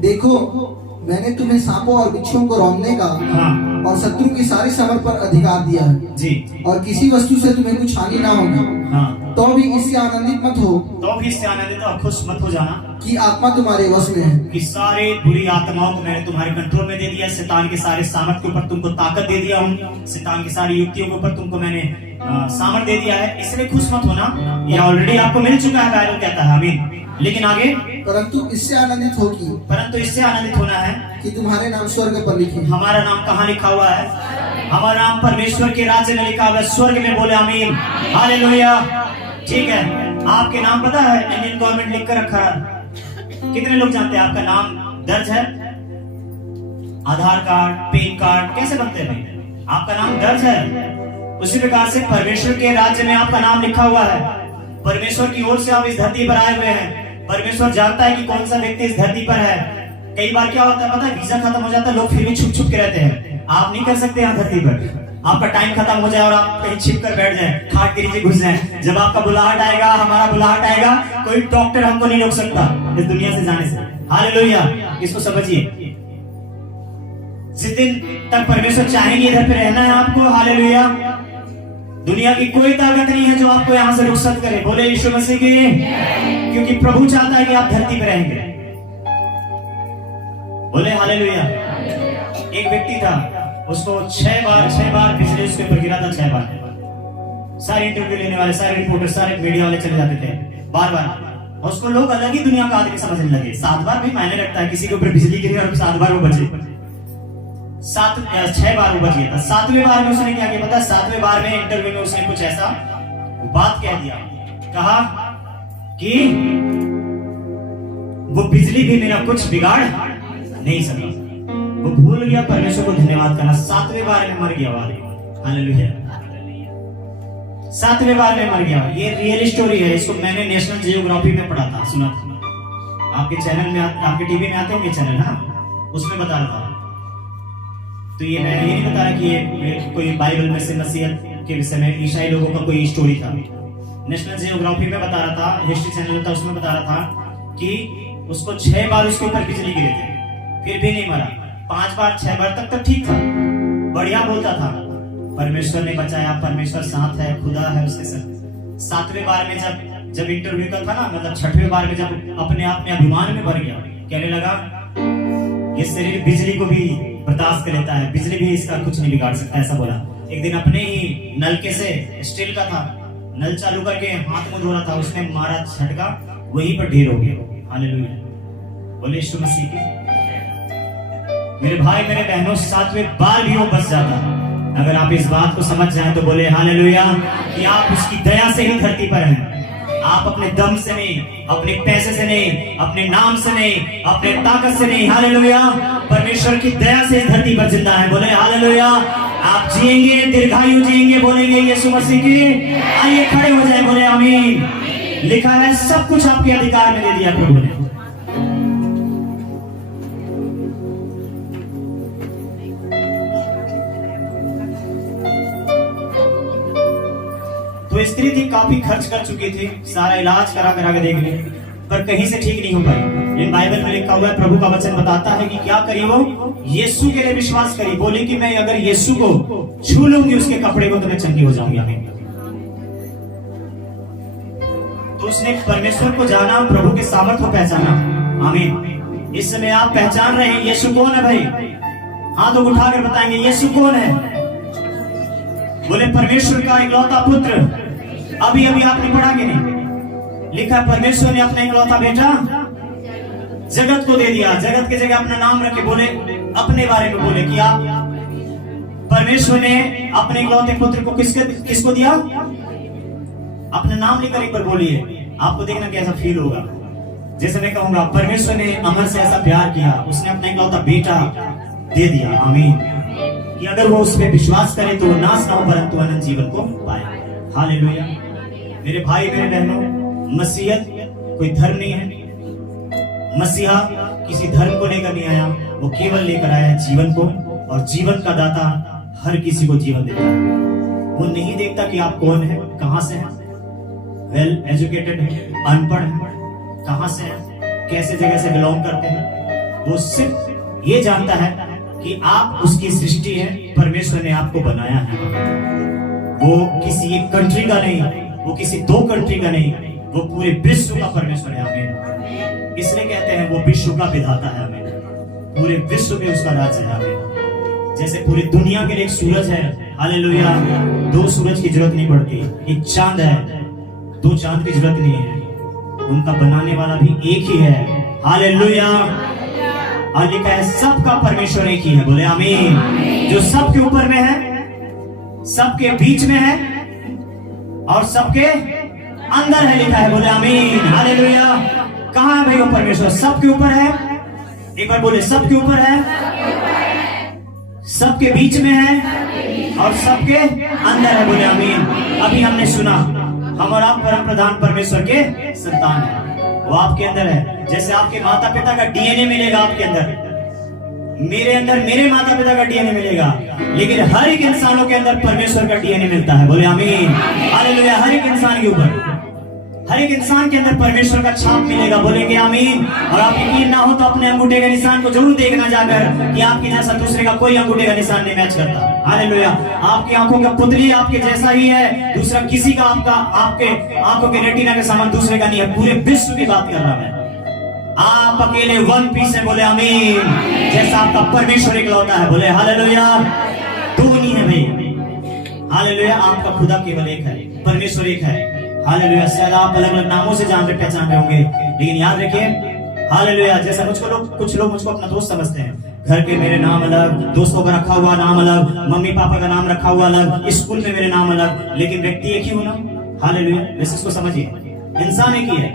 देखो, मैंने तुम्हें सांपों और बिच्छुओं को रौंदने का और शत्रु की सारी समर पर अधिकार दिया है जी, और किसी वस्तु से तुम्हें कुछ हानि ना होगी। तो भी इससे आनंदित मत हो, तो भी इससे आनंदित और खुश मत हो जाना कि आत्मा तुम्हारे वश में है, कि सारे बुरी आत्माओं को मैंने तुम्हारे कंट्रोल में दे दिया, शैतान के सारे सामर्थ के ऊपर तुमको ताकत दे दिया हूँ, शैतान की सारी युक्तियों के ऊपर तुमको मैंने सामर्थ दे दिया है, इसलिए खुश मत होना, ये ऑलरेडी आपको मिल चुका है, बाइबल कहता है, आमीन। लेकिन आगे, परंतु इससे आनंदित होगी, परंतु इससे आनंदित होना है कि तुम्हारे नाम स्वर्ग पर लिखे। हमारा नाम कहाँ लिखा हुआ है? हमारा नाम परमेश्वर के राज्य में लिखा हुआ है, स्वर्ग में। बोले आमीन, हालेलुया, ठीक है? आपके नाम पता है इंडियन गवर्नमेंट लिख कर रखा है, कितने लोग जानते हैं आपका नाम दर्ज है? आधार कार्ड, पैन कार्ड कैसे बनते हैं भाई? आपका नाम दर्ज है। उसी प्रकार से परमेश्वर के राज्य में आपका नाम लिखा हुआ है, परमेश्वर की ओर से आप इस धरती पर आए हुए हैं। परमेश्वर जानता है कि कौन सा व्यक्ति इस धरती पर है। कई बार क्या होता है पता है, वीजा खत्म हो जाता है, लोग फिर भी छुप छुप के रहते हैं। आप नहीं कर सकते यहाँ धरती पर, आपका टाइम खत्म हो जाए और आप कहीं छिप कर बैठ जाए, खाट के नीचे घुस जाए, जब आपका बुलाहट आएगा, हमारा बुलाहट आएगा, कोई डॉक्टर हमको नहीं रोक सकता इस दुनिया से जाने से। हालेलुया, इसको समझिए। जिस दिन तक परमेश्वर चाहेंगे इधर पे रहना है आपको, हालेलुया, दुनिया की कोई ताकत नहीं है जो आपको यहाँ से रुखसत करे। बोले यीशु मसीह की, क्योंकि प्रभु चाहता है कि आप धरती पर रहेंगे। बोले हालेलुया। एक व्यक्ति था, उसको 6 बार बिजली उसके ऊपर गिरा था, 6 बार। सारे इंटरव्यू लेने वाले, सारे रिपोर्टर, सारे मीडिया वाले चले जाते थे बार बार, उसको लोग अलग ही दुनिया का आदमी समझने लगे। 7 बार भी मायने रखता है, किसी के ऊपर बिजली गिरी और 7 बार वो बचे। 6 बार वो बच गया था। 7वें बार में उसने क्या किया पता है? 7वें बार में इंटरव्यू में उसने कुछ ऐसा बात कह दिया, कहा कि वो बिजली भी मेरा कुछ बिगाड़ नहीं सका। वो भूल गया परमेश्वर को धन्यवाद करना। 7वें बार में मर गया वाले, हालेलुया, 7वें बार में मर गया। ये रियल स्टोरी है, इसको मैंने नेशनल जियोग्राफी में पढ़ा था, सुना था। आपके चैनल में, आपके टीवी में आते होंगे चैनल, हाँ, उसमें बता रहा था। तो ये मैंने ये नहीं बताया कि ये कोई बाइबल में से नसीहत के विषय में ईसाई लोगों का कोई स्टोरी था। नेशनल जियोग्राफी में बता रहा था, हिस्ट्री चैनल था, उसमें बता रहा था कि उसको 6 बार उसके ऊपर बिजली गिरे थे, फिर भी नहीं मरा। 5 बार 6 बार तक तो ठीक था, बढ़िया बोलता था, परमेश्वर ने बचाया, परमेश्वर साथ है, खुदा है उसके साथ। 7वें बार में जब इंटरव्यू का था ना, मतलब 6वें बार में जब अपने आप में अभिमान में भर गया, कहने लगा ये शरीर बिजली को भी बर्दाश्त कर लेता है, बिजली भी इसका कुछ नहीं बिगाड़ सकता, ऐसा बोला। एक दिन अपने ही नलके से, स्टील का था, नल चालू करके हाथ मुंह धो रहा था, उसने मारा झटका, वहीं पर ढेर हो गया। हालेलुया, बोले यीशु मसीह की। मेरे भाई मेरे बहनों, 7वें बार भी वो बच जाता। अगर आप इस बात को समझ जाएं तो बोले हालेलुया, कि आप उसकी दया से ही धरती पर हैं। आप अपने दम से नहीं, अपने पैसे से नहीं, अपने नाम से नहीं, अपने ताकत से नहीं, हालेलुया, परमेश्वर की दया से इस धरती पर जिंदा है। बोले हालेलुया। आप जिएंगे, दीर्घायु जिएंगे, बोलेंगे यीशु मसीह की। आइए खड़े हो जाए, बोले आमीन। लिखा है सब कुछ आपके अधिकार में दे दिया प्रभु ने। तो स्त्री थी, काफी खर्च कर चुकी थी, सारा इलाज करा के देख ली, पर कहीं से ठीक नहीं हो पाई। लेकिन बाइबल में लिखा हुआ है, प्रभु का वचन बताता है कि क्या करी वो? यीशु के लिए विश्वास करी। बोली कि मैं अगर यीशु को छू लूंगी, उसके कपड़े को, तो मैं चंगी हो जाऊंगी। आमीन। तो उसने परमेश्वर को जाना, प्रभु के सामर्थ्य को पहचाना। आमीन। इस समय आप पहचान रहे हैं यीशु कौन है भाई? हाथ उठाकर बताएंगे यीशु कौन है? बोले परमेश्वर का इकलौता पुत्र, अभी अभी आपने पढ़ा कि नहीं, लिखा परमेश्वर ने अपना इकलौता बेटा जगत को दे दिया। जगत की जगह अपना नाम रखे, बोले अपने बारे में बोले कि आप परमेश्वर ने अपने इकलौते पुत्र को किसको दिया? अपना नाम लेकर एक बार बोलिए, आपको देखना कैसा फील होगा। जैसे मैं कहूंगा परमेश्वर ने अमर से ऐसा प्यार किया, उसने अपना इकलौता बेटा दे दिया। आमीन। कि अगर वो उस पर विश्वास करे तो वो नाश ना हो परंतु अनंत जीवन को पाए। हालेलुया। मेरे भाई मेरे बहनों, मसीहत कोई धर्म नहीं है। मसीहा किसी धर्म को लेकर नहीं आया, वो केवल लेकर आया है जीवन को, और जीवन का दाता हर किसी को जीवन देता है। वो नहीं देखता कि आप कौन है, कहां से हैं, वेल एजुकेटेड है, अनपढ़ है, कहां से हैं, कैसे जगह से बिलोंग करते हैं। वो सिर्फ ये जानता है कि आप उसकी सृष्टि है, परमेश्वर ने आपको बनाया है। वो किसी एक कंट्री का नहीं, वो किसी दो कंट्री का नहीं, वो पूरे विश्व का परमेश्वर है। हमें इसलिए कहते हैं वो विश्व का विधाता है। हमें पूरे विश्व में उसका राज्य है। हमें जैसे पूरी दुनिया के लिए एक सूरज है, हालेलुया, दो सूरज की जरूरत नहीं पड़ती। एक चांद है, दो चांद की जरूरत नहीं है। उनका बनाने वाला भी एक ही है। हालेलुया। और लिखा है सबका परमेश्वर एक ही है। बोले आमीन। जो सबके ऊपर में है, सबके बीच में है और सबके अंदर है, लिखा है। बोले आमीन। हालेलुया। कहां है भाई वो परमेश्वर? सबके ऊपर है। एक बार बोले सबके ऊपर है, सबके बीच में है और सबके अंदर है। बोले आमीन। अभी हमने सुना हम और आप परम प्रधान परमेश्वर के संतान हैं। वो आपके अंदर है। जैसे आपके माता पिता का डीएनए मिलेगा आपके अंदर, मेरे अंदर मेरे माता पिता का डीएनए मिलेगा, लेकिन हर एक इंसानों के अंदर परमेश्वर का डीएनए मिलता है। बोले आमीन। हालेलुया। हर एक इंसान के ऊपर, हर एक इंसान के अंदर परमेश्वर का छाप मिलेगा। बोलेंगे आमीन। और आप यकीन ना हो तो अपने अंगूठे का निशान को जरूर देखना जाकर कि आपके जैसा दूसरे का कोई अंगूठे का निशान नहीं मैच करता। हालेलुया। आपकी आंखों का पुतली आपके जैसा ही है, दूसरा किसी का आपके आंखों के रेटिना के समान दूसरे का नहीं है। पूरे विश्व की बात कर रहा मैं। आप अकेले वन पीस है। बोले आमीन। जैसा आपका परमेश्वर इकलौता है। बोले हालेलुया। दो नहीं है भाई। हालेलुया। आपका खुदा केवल एक है, परमेश्वर एक है। हालेलुया। शायद आप अलग अलग नामों से जान रहे पहचान रहे होंगे, लेकिन याद रखिए हालेलुया। जैसा कुछ लोग मुझको अपना दोस्त समझते हैं। घर के मेरे नाम अलग, दोस्तों का रखा हुआ नाम अलग, मम्मी पापा का नाम रखा हुआ अलग, स्कूल में मेरे नाम अलग, लेकिन व्यक्ति एक ही हो ना। हालेलुया। वैसे इसको समझिए, इंसान एक ही है,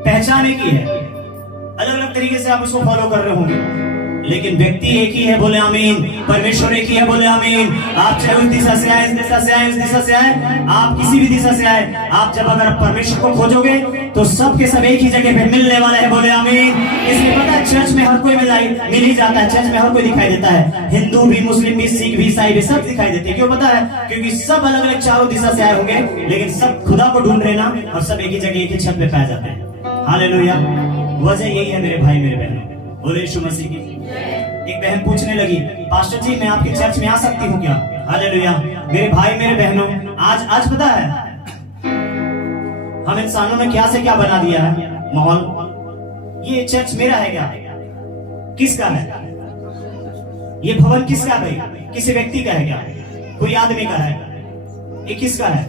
पहचान एक ही है। अलग अलग तरीके से आप उसको फॉलो कर रहे होंगे, लेकिन व्यक्ति एक ही है। बोले आमीन। परमेश्वर एक ही है। बोले आमीन। आप चाहे उस दिशा से आए, इस दिशा से आए, इस दिशा से आए, आप किसी भी दिशा से आए, आप जब अगर परमेश्वर को खोजोगे तो सब के सब एक ही जगह पे मिलने वाले हैं। बोले आमीन। इसलिए पता है चर्च में हर कोई मिल ही जाता है। चर्च में हर कोई दिखाई देता है, हिंदू भी, मुस्लिम भी, सिख भी, ईसाई भी, सब दिखाई देते हैं। क्यों पता है? क्योंकि सब अलग अलग चारों दिशा से आए होंगे, लेकिन सब खुदा को ढूंढ रहे ना, और सब एक ही जगह एक ही छत पे पाए जाते हैं। हालेलुया। वजह यही है मेरे भाई मेरे बहनों। बोले यीशु मसीह की। एक बहन पूछने लगी, पास्टर जी मैं आपके चर्च में आ सकती हूँ क्या? हालेलुया। मेरे भाई मेरे बहनों, आज पता है हम इंसानों ने क्या से क्या बना दिया है माहौल। ये चर्च मेरा है क्या? किसका है? ये भवन किसका है भाई? किसी व्यक्ति का है क्या? कोई आदमी का है? ये किसका है?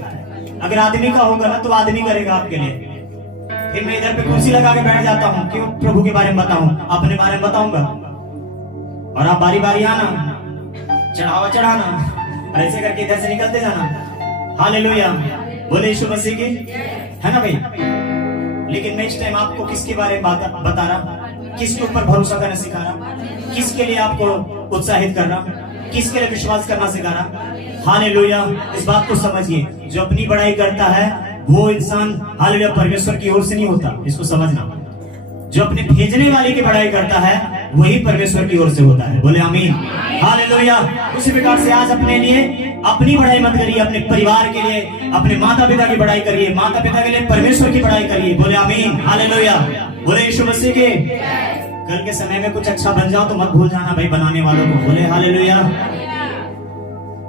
अगर आदमी का होगा ना तो आदमी करेगा आपके लिए। फिर मैं इधर पे कुर्सी लगा के बैठ जाता हूँ, क्यों? प्रभु के बारे में बताऊं, अपने बारे में बताऊंगा, और आप बारी बारी आना, चढ़ावा चढ़ाना, ऐसे करके इधर से निकलते जाना। हालेलुया। बोले यीशु मसीह की, है ना भाई। लेकिन मैं इस टाइम आपको किसके बारे में बता रहा, किसके ऊपर भरोसा करना सिखा रहा, किसके लिए आपको उत्साहित कर रहा, किसके लिए विश्वास करना सिखा रहा। हालेलुया। इस बात को समझिए, जो अपनी बड़ाई करता है वो इंसान हालेलुया परमेश्वर की ओर से नहीं होता। इसको समझना। जो अपने भेजने वाले की बड़ाई करता है वही परमेश्वर की ओर से होता है। बोले आमीन। हालेलुया। उसी प्रकार से आज अपने लिए अपनी बड़ाई मत करिए, अपने परिवार के लिए, अपने माता पिता की बड़ाई करिए, माता पिता के लिए परमेश्वर की बड़ाई करिए। बोले आमीन। हालेलुया। बोले यीशु मसीह के। कल के समय में कुछ अच्छा बन जाओ तो मत भूल जाना भाई बनाने वालों को। बोले हालेलुया।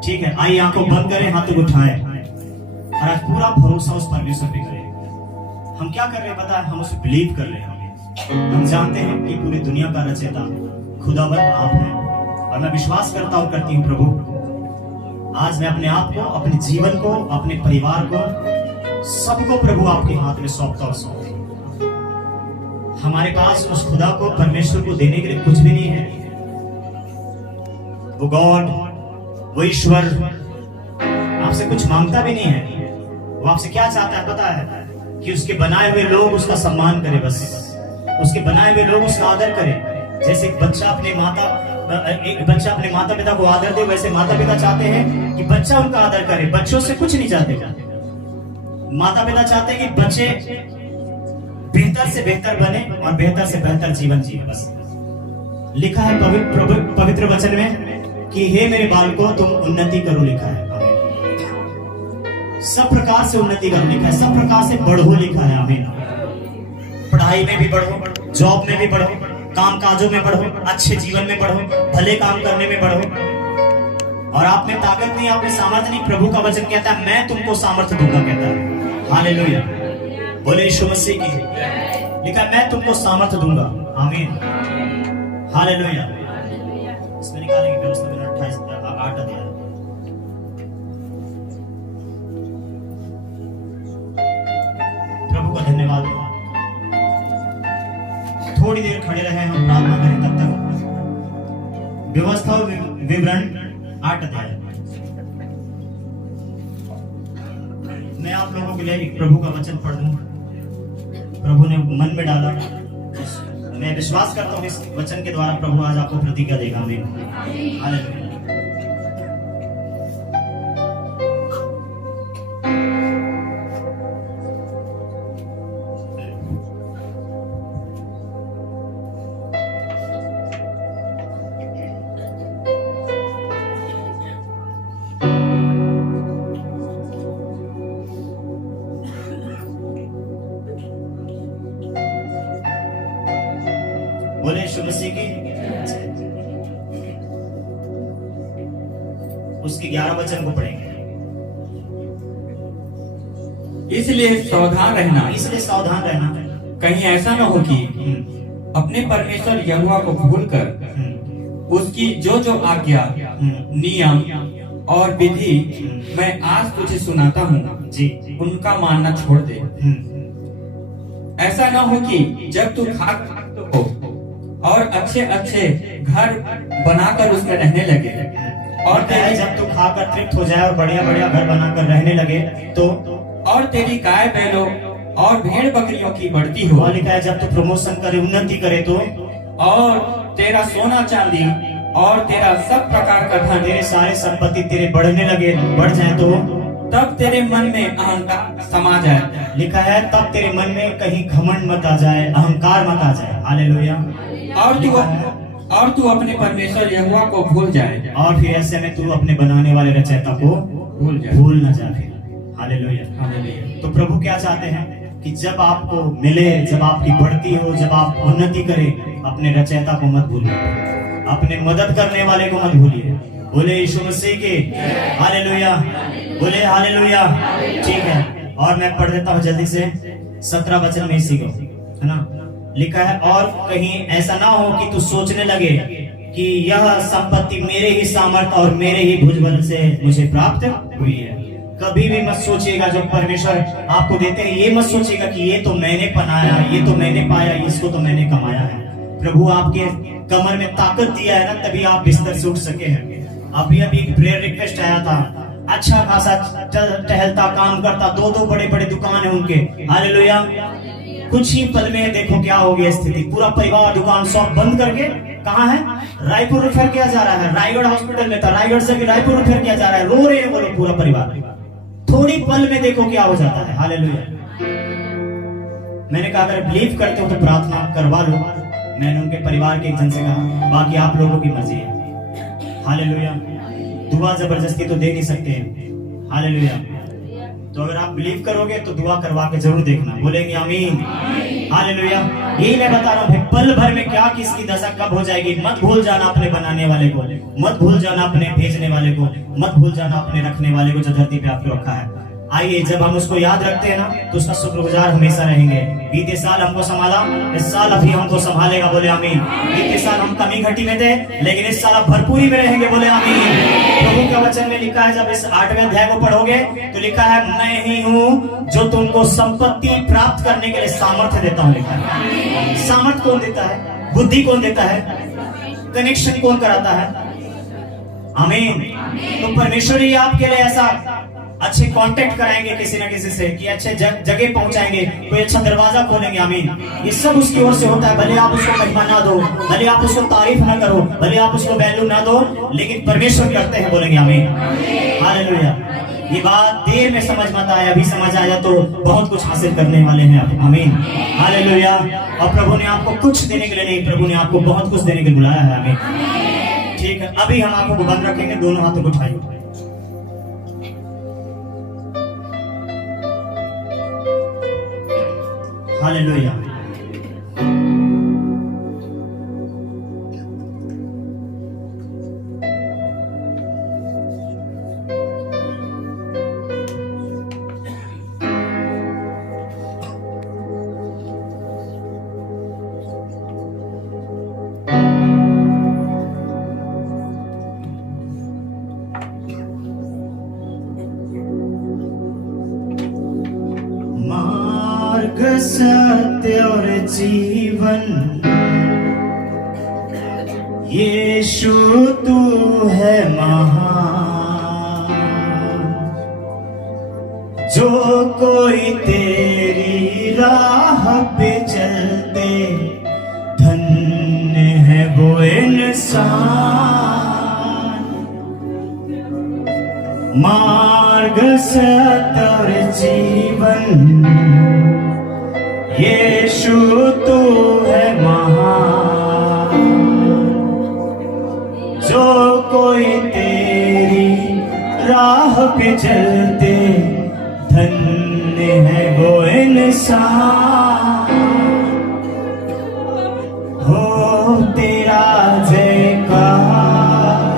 ठीक है, आइए आंखों बंद करें, हाथों को उठाएं और आज पूरा भरोसा उस परमेश्वर पे करें। हम क्या कर रहे हैं पता है? हम उसे बिलीव कर रहे हैं। हम जानते हैं कि पूरी दुनिया का रचयिता खुदावंद आप हैं, और मैं विश्वास करता और करती हूँ प्रभु आज मैं अपने आप को, अपने जीवन को, अपने परिवार को, सबको प्रभु आपके हाथ में सौंपता हूं। हमारे पास उस खुदा को, परमेश्वर को देने के लिए कुछ भी नहीं है। वो गॉड, वो ईश्वर आपसे कुछ मांगता भी नहीं है। वो आपसे क्या चाहता है पता है? कि उसके बनाए हुए लोग उसका सम्मान करें, बस उसके बनाए हुए लोग उसका आदर करें। जैसे एक बच्चा अपने माता पिता को आदर दे, वैसे माता पिता चाहते हैं कि बच्चा उनका आदर करे। बच्चों से कुछ नहीं चाहते। माता पिता चाहते हैं कि बच्चे बेहतर से बेहतर बने और बेहतर से बेहतर जीवन जिए। बस लिखा है पवित्र वचन में कि हे मेरे बालकों तुम उन्नति करो, लिखा है। सब प्रकार से उन्नति करो लिखा है, सब प्रकार से बढ़ो लिखा है। आमीन। पढ़ाई में भी बढ़ो, जॉब में भी बढ़ो, काम काजों में बढ़ो, अच्छे जीवन में बढ़ो, भले काम करने में बढ़ो। और आप में ताकत नहीं, आप में सामर्थ्य नहीं। प्रभु का वचन कहता है मैं तुमको सामर्थ्य दूंगा, कहता है। हालेलुया, बोले यीशु मसीह की। लिखा मैं तुमको सामर्थ्य दूंगा। आमीन, हालेलुया। इसमें निकालेंगे व्यवस्था में 28 अध्याय। प्रभु का धन्यवाद। थोड़ी देर खड़े रहे, हम प्रार्थना करें तब तक। व्यवस्था और विवरण 8 अध्याय। मैं आप लोगों के लिए एक प्रभु का वचन पढ़ दूं। प्रभु ने मन में डाला, मैं विश्वास करता हूं इस वचन के द्वारा प्रभु आज आपको प्रतिज्ञा देगा। आमीन, हालेलुया। बोले यीशु मसीह की। उसके 11 वचन को पढ़ेंगे। इसलिए सावधान रहना, कहीं ऐसा न हो कि अपने परमेश्वर यहोवा को भूलकर उसकी जो जो आज्ञा, नियम और विधि मैं आज तुझे सुनाता हूँ जी, उनका मानना छोड़ दे। ऐसा न हो कि जब तू खाक हो और अच्छे अच्छे घर बनाकर उसमें रहने लगे और तेरी जब तू खाकर तृप्त हो जाए और बढ़िया बढ़िया घर बनाकर रहने लगे तो और तेरी गाय बैलों और भेड़ बकरियों की बढ़ती हो। लिखा है जब तू प्रमोशन करे, उन्नति करे तो, और तेरा सोना चांदी और तेरा सब प्रकार का धन, तेरे सारे संपत्ति तेरे बढ़ने लगे, बढ़ जाए तो, तब तेरे मन में अहंकार समा जाए। लिखा है तब तेरे मन में कहीं घमंड मत आ जाए, अहंकार मत आ जाए। हालेलुया। और तू अपने परमेश्वर यहोवा को भूल जाए, और फिर ऐसे में तू अपने बनाने वाले रचयिता को भूल न जा। फिर हालेलुया, हालेलुया। तो प्रभु क्या चाहते हैं कि जब आपको मिले, जब आपकी बढ़ती हो, जब आप उन्नति करें, अपने रचयिता को मत भूलिए, अपने मदद करने वाले को मत भूलिए। बोले यीशु मसीह के हालेलुया, बोले हालेलुया। ठीक है, और मैं पढ़ देता हूँ जल्दी से 17 वचन में इसी को, है ना। लिखा है और कहीं ऐसा ना हो कि तू सोचने लगे कि यह संपत्ति मेरे ही सामर्थ और मेरे ही भुजबल से मुझे प्राप्त हुई है। कभी भी मत सोचिएगा जो परमेश्वर आपको देते हैं, ये मत सोचिएगा कि ये तो मैंने बनाया, ये तो मैंने पाया, इसको तो मैंने कमाया है। प्रभु आपके कमर में ताकत दिया है ना, तभी आप बिस्तर से उठ सके हैं। अभी एक प्रेयर रिक्वेस्ट आया था, अच्छा खासा टहलता, काम करता, 2 बड़े बड़े दुकान है उनके। हालेलुया। कुछ ही पल में देखो क्या हो गया स्थिति, पूरा परिवार दुकान शॉप बंद करके कहाँ है, रायपुर रेफर किया जा रहा है। रायगढ़ हॉस्पिटल में था, रायगढ़ से रायपुर रेफर किया जा रहा है। रो रहे हैं वो लोग, पूरा परिवार। थोड़ी पल में देखो क्या हो जाता है। हालेलुया। मैंने कहा अगर बिलीव करते हो तो प्रार्थना करवा लो। मैंने उनके परिवार के एक जन से कहा, बाकी आप लोगों की मर्जी है। हालेलुया। दुआ जबरदस्ती तो दे नहीं सकते हैं। हालेलुया। तो अगर आप बिलीव करोगे तो दुआ करवा के जरूर देखना। बोलेंगे आमीन, हालेलुया। यही मैं बता रहा हूँ, पल भर में क्या किसकी दशा कब हो जाएगी। मत भूल जाना अपने बनाने वाले को, मत भूल जाना अपने भेजने वाले को, मत भूल जाना अपने रखने वाले को जो धरती पे आपको रखा है। आइए जब हम उसको याद रखते हैं ना तो उसका शुक्रगुजार हमेशा रहेंगे। बीते साल हमको संभाला, इस साल अभी हमको संभालेगा, बोले आमीन। बीते साल हम कमी घटी में थे, लेकिन इस साल आप भरपूरी में रहेंगे, बोले आमीन। प्रभु के वचन में लिखा है, जब इस 8वें अध्याय को पढ़ोगे तो लिखा है, मैं ही हूँ जो तुमको संपत्ति प्राप्त करने के लिए सामर्थ्य देता हूँ, लिखा है। सामर्थ्य कौन देता है? बुद्धि कौन देता है? कनेक्शन कौन कराता है? आमीन। तो परमेश्वर ही आपके लिए ऐसा अच्छे कांटेक्ट कराएंगे किसी न किसी से, कि अच्छे जगह पहुंचाएंगे, कोई अच्छा दरवाजा खोलेंगे, आमीन। ये सब उसकी ओर से होता है। भले आप उसको महिमा ना दो, भले आप उसको तारीफ ना करो, भले आप उसको वैल्यू ना दो, लेकिन परमेश्वर करते हैं, बोलेंगे आमीन। हालेलुया। ये बात देर में समझ मत आए, अभी समझ आया तो बहुत कुछ हासिल करने वाले हैं आप, आमीन। हालेलुया। और प्रभु ने आपको कुछ देने के लिए नहीं, प्रभु ने आपको बहुत कुछ देने के लिए बुलाया है, आमीन। ठीक है, अभी हम आपको बंद रखेंगे, दोनों हाथों को उठाइए। हालेलुया। मार्ग सत्य और जीवन, यीशु तू है महान। जो कोई तेरी राह पे चलते, धन्य है वो इंसान। मार्ग सत्य और जीवन, यीशु तू है महान। जो कोई तेरी राह पे चलते, धन्य है वो इंसान। हो तेरा जयकार,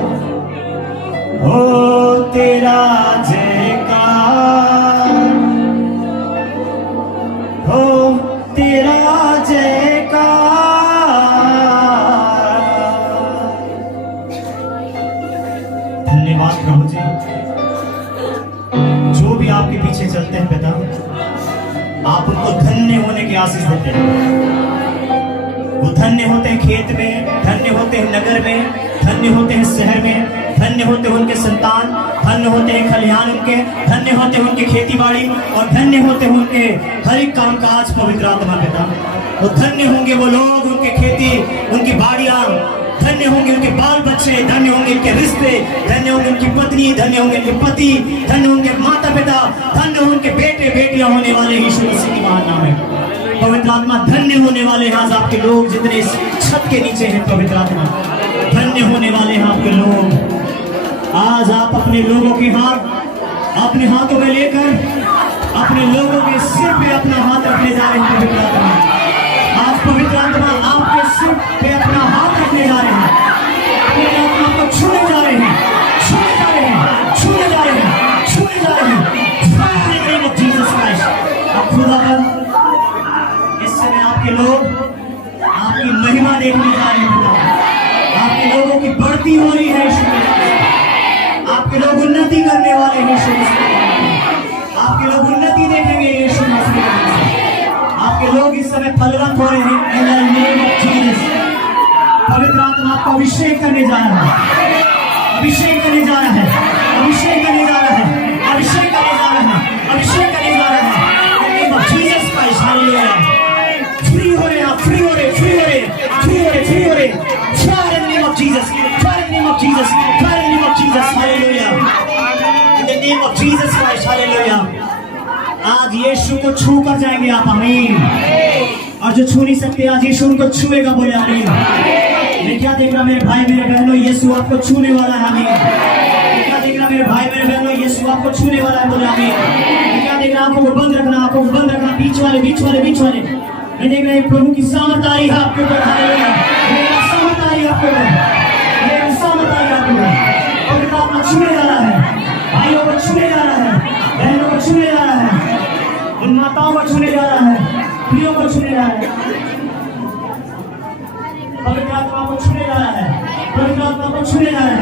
हो तेरा जयकार, हो तेरा जयकार। धन्यवाद प्रभु जी, जो भी आपके पीछे चलते हैं पिता, आप उनको धन्य होने की आशीष देते हैं। वो धन्य होते हैं खेत में, धन्य होते हैं नगर में, धन्य होते हैं शहर में, धन्य होते हैं उनके संतान, धन्य होते हैं खलिहान उनके, धन्य होते हैं उनकी खेती बाड़ी, और धन्य होते हैं उनके हर एक काम काज। पवित्र आत्मा पिता, वो धन्य होंगे वो लोग, उनके खेती, उनकी बाड़ियां, धन्य होंगे उनके बाल बच्चे, धन्य होंगे उनके रिश्ते, धन्य होंगे उनकी पत्नी, धन्य होंगे उनके पति, धन्य होंगे माता पिता, धन्य होंगे बेटे बेटियां होने वाले यीशु मसीह के महान नाम में। पवित्र आत्मा, धन्य होने वाले हैं आज आपके लोग जितने इस छत के नीचे हैं। पवित्र आत्मा, धन्य होने वाले हैं आपके लोग। आज आप अपने लोगों के हाथ अपने हाथों में लेकर अपने लोगों के सिर पे अपना हाथ रखने जा रहे हैं। पवित्र आत्मा, आज पवित्र आत्मा आपके सिर पे अपना हाथ रखने जा रहे हैं। पवित्र आत्मा को छूने जा रहे हैं, छूने जा रहे हैं, छूने जा रहे हैं, छूने जा रहे हैं। जीसस क्राइस्ट, अब खुदावन इस समय आपके लोग आपकी महिमा देखने जा रहे हैं। आपके लोगों की बढ़ती हो रही है यीशु मसीह। आपके लोग उन्नति करने वाले हैं यीशु मसीह। आपके लोग उन्नति देखेंगे यीशु मसीह। आपके लोग इस समय फलवंत हो रहे हैं। इन द नेम ऑफ जीसस, पवित्र आत्मा आपको अभिषेक करने जा रहा है, अभिषेक करने जा रहा है, अभिषेक करने जा रहा है, अभिषेक करने जा रहा है, अभिषेक करने जा रहा है। Jesus Christ, hallelujah. फ्री हो रहे हैं, फ्री हो रहे, फ्री हो रहे, फ्री हो रहे, फ्री हो रहे। Fire in the name of Jesus, fire in the name of Jesus, fire in the name of Jesus, hallelujah. In the name of Jesus Christ, hallelujah. आज यीशु को छू कर जाएंगे आप, आमीन। और जो छू नहीं सकते आज यीशु उनको छुएगा, बोले आमीन। मैं क्या देख रहा मेरे भाई मेरे बहनों, यीशु आपको छूने वाला है, आमीन। मैं क्या देख रहा मेरे भाई मेरे बहनों, यीशु आपको छूने वाला है, बोले आमीन। मैं क्या देख रहा, आंखों को बंद रखना, आंखों को बंद रखना, बीच वाले बीच वाले बीच वाले। मैं देख रहा प्रभु की सामर्थ आ रही है आपके ऊपर, हालेलुया। सामर्थ आ रही है आपके ऊपर, सामर्थ आ रही है आपके ऊपर। पवित्र आत्मा छूने जा रहा है, भाइयों को छूने जा रहा है, बहनों को छूने जा रहा है, उन माताओं को छूने जा रहा है, प्रियों को छूने जा रहा है, पवित्र आत्मा को छूने जा रहा है, पवित्र आत्मा को छूने जा रहा है,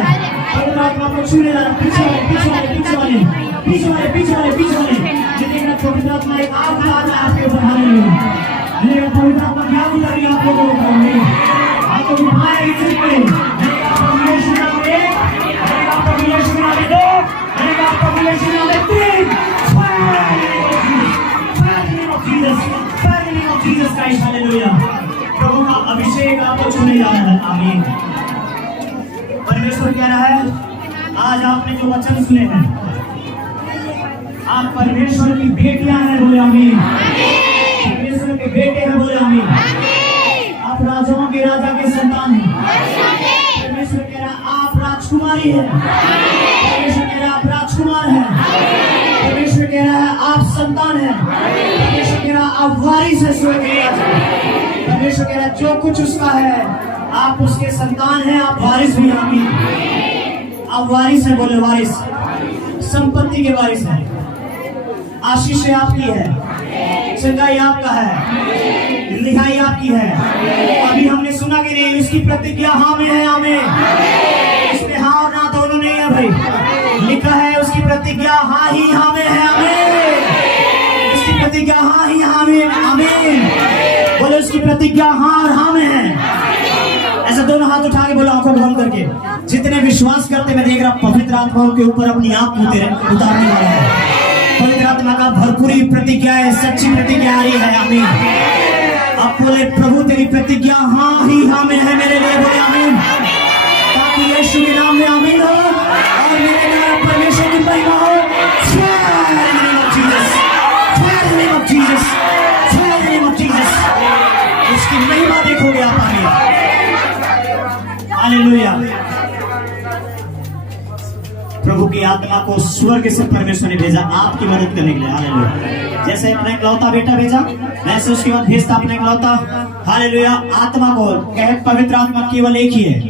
पवित्र आत्मा को छूने जा रहा है। पीछे वाले पीछे वाले पीछे वाले पीछे वाले पीछे वाले पीछे वाले जितने का पवित्र आत्मा एक आग उतार रहा है आपके ऊपर। हालेलुया, पवित्र आत्मा की आग उतार रही है आप लोगों के ऊपर। आपको दिखाएगी सिर पे आपको यीशु नाम में, आपको यीशु नाम में दो, आपको यीशु नाम में तीन। Jesus Christ, hallelujah. प्रभु का अभिषेक आपको छूने जा रहा है। आमीन। परमेश्वर कह रहा है, आज आपने जो वचन सुने हैं, आप परमेश्वर की बेटियां हैं, बोले आमीन। परमेश्वर के बेटे हैं, बोले आमीन। आप राजाओं के राजा के संतान हैं। परमेश्वर कह रहा है आप राजकुमारी हैं। परमेश्वर कह रहा है आप राजकुमार हैं। परमेश्वर कह रहा है आप संतान हैं। परमेश्वर कह रहा है आप वारिस हैं स्वर्ग के राजा। परमेश्वर कह रहा है जो कुछ उसका है आप उसके संतान हैं, आप वारिस भी। आमीन। आप वारिस हैं, बोले वारिस, संपत्ति के वारिस हैं। आशीष आपकी है, चंगाई आपका है, लिहाई आपकी है। अभी हमने सुना कि नहीं, उसकी प्रतिज्ञा हाँ में है, हमें इसमें हाँ और ना दोनों नहीं है भाई। लिखा है उसकी प्रतिज्ञा हाँ ही हाँ में है, हमें उसकी प्रतिज्ञा हाँ ही हाँ में, हमें बोले उसकी प्रतिज्ञा हाँ और हाँ में है। ऐसा दोनों हाथ उठा के बोला, आंखों बंद करके। जितने विश्वास करते, मैं देख रहा पवित्र आत्मा के ऊपर अपनी आंख उतारने वाला है। पवित्र आत्मा का भरपूरी प्रतिज्ञा है, सच्ची प्रतिज्ञा आ रही है। आमीन। आप बोले प्रभु तेरी प्रतिज्ञा हाँ ही हाँ में है मेरे लिए, बोले आमीन। ताकि यीशु के नाम में आमीन हो और मेरे द्वारा परमेश्वर की महिमा हो। उसकी महिमा देखोगे आप। आमीन। हालेलुया। प्रभु की आत्मा को स्वर्ग से परमेश्वर ने भेजा आपकी मदद करने के लिए। हालेलुया। जैसे अपना इकलौता बेटा भेजा, वैसे उसके बाद भेजता अपना इकलौता, हालेलुया, आत्मा को। कहे पवित्र आत्मा केवल एक ही है।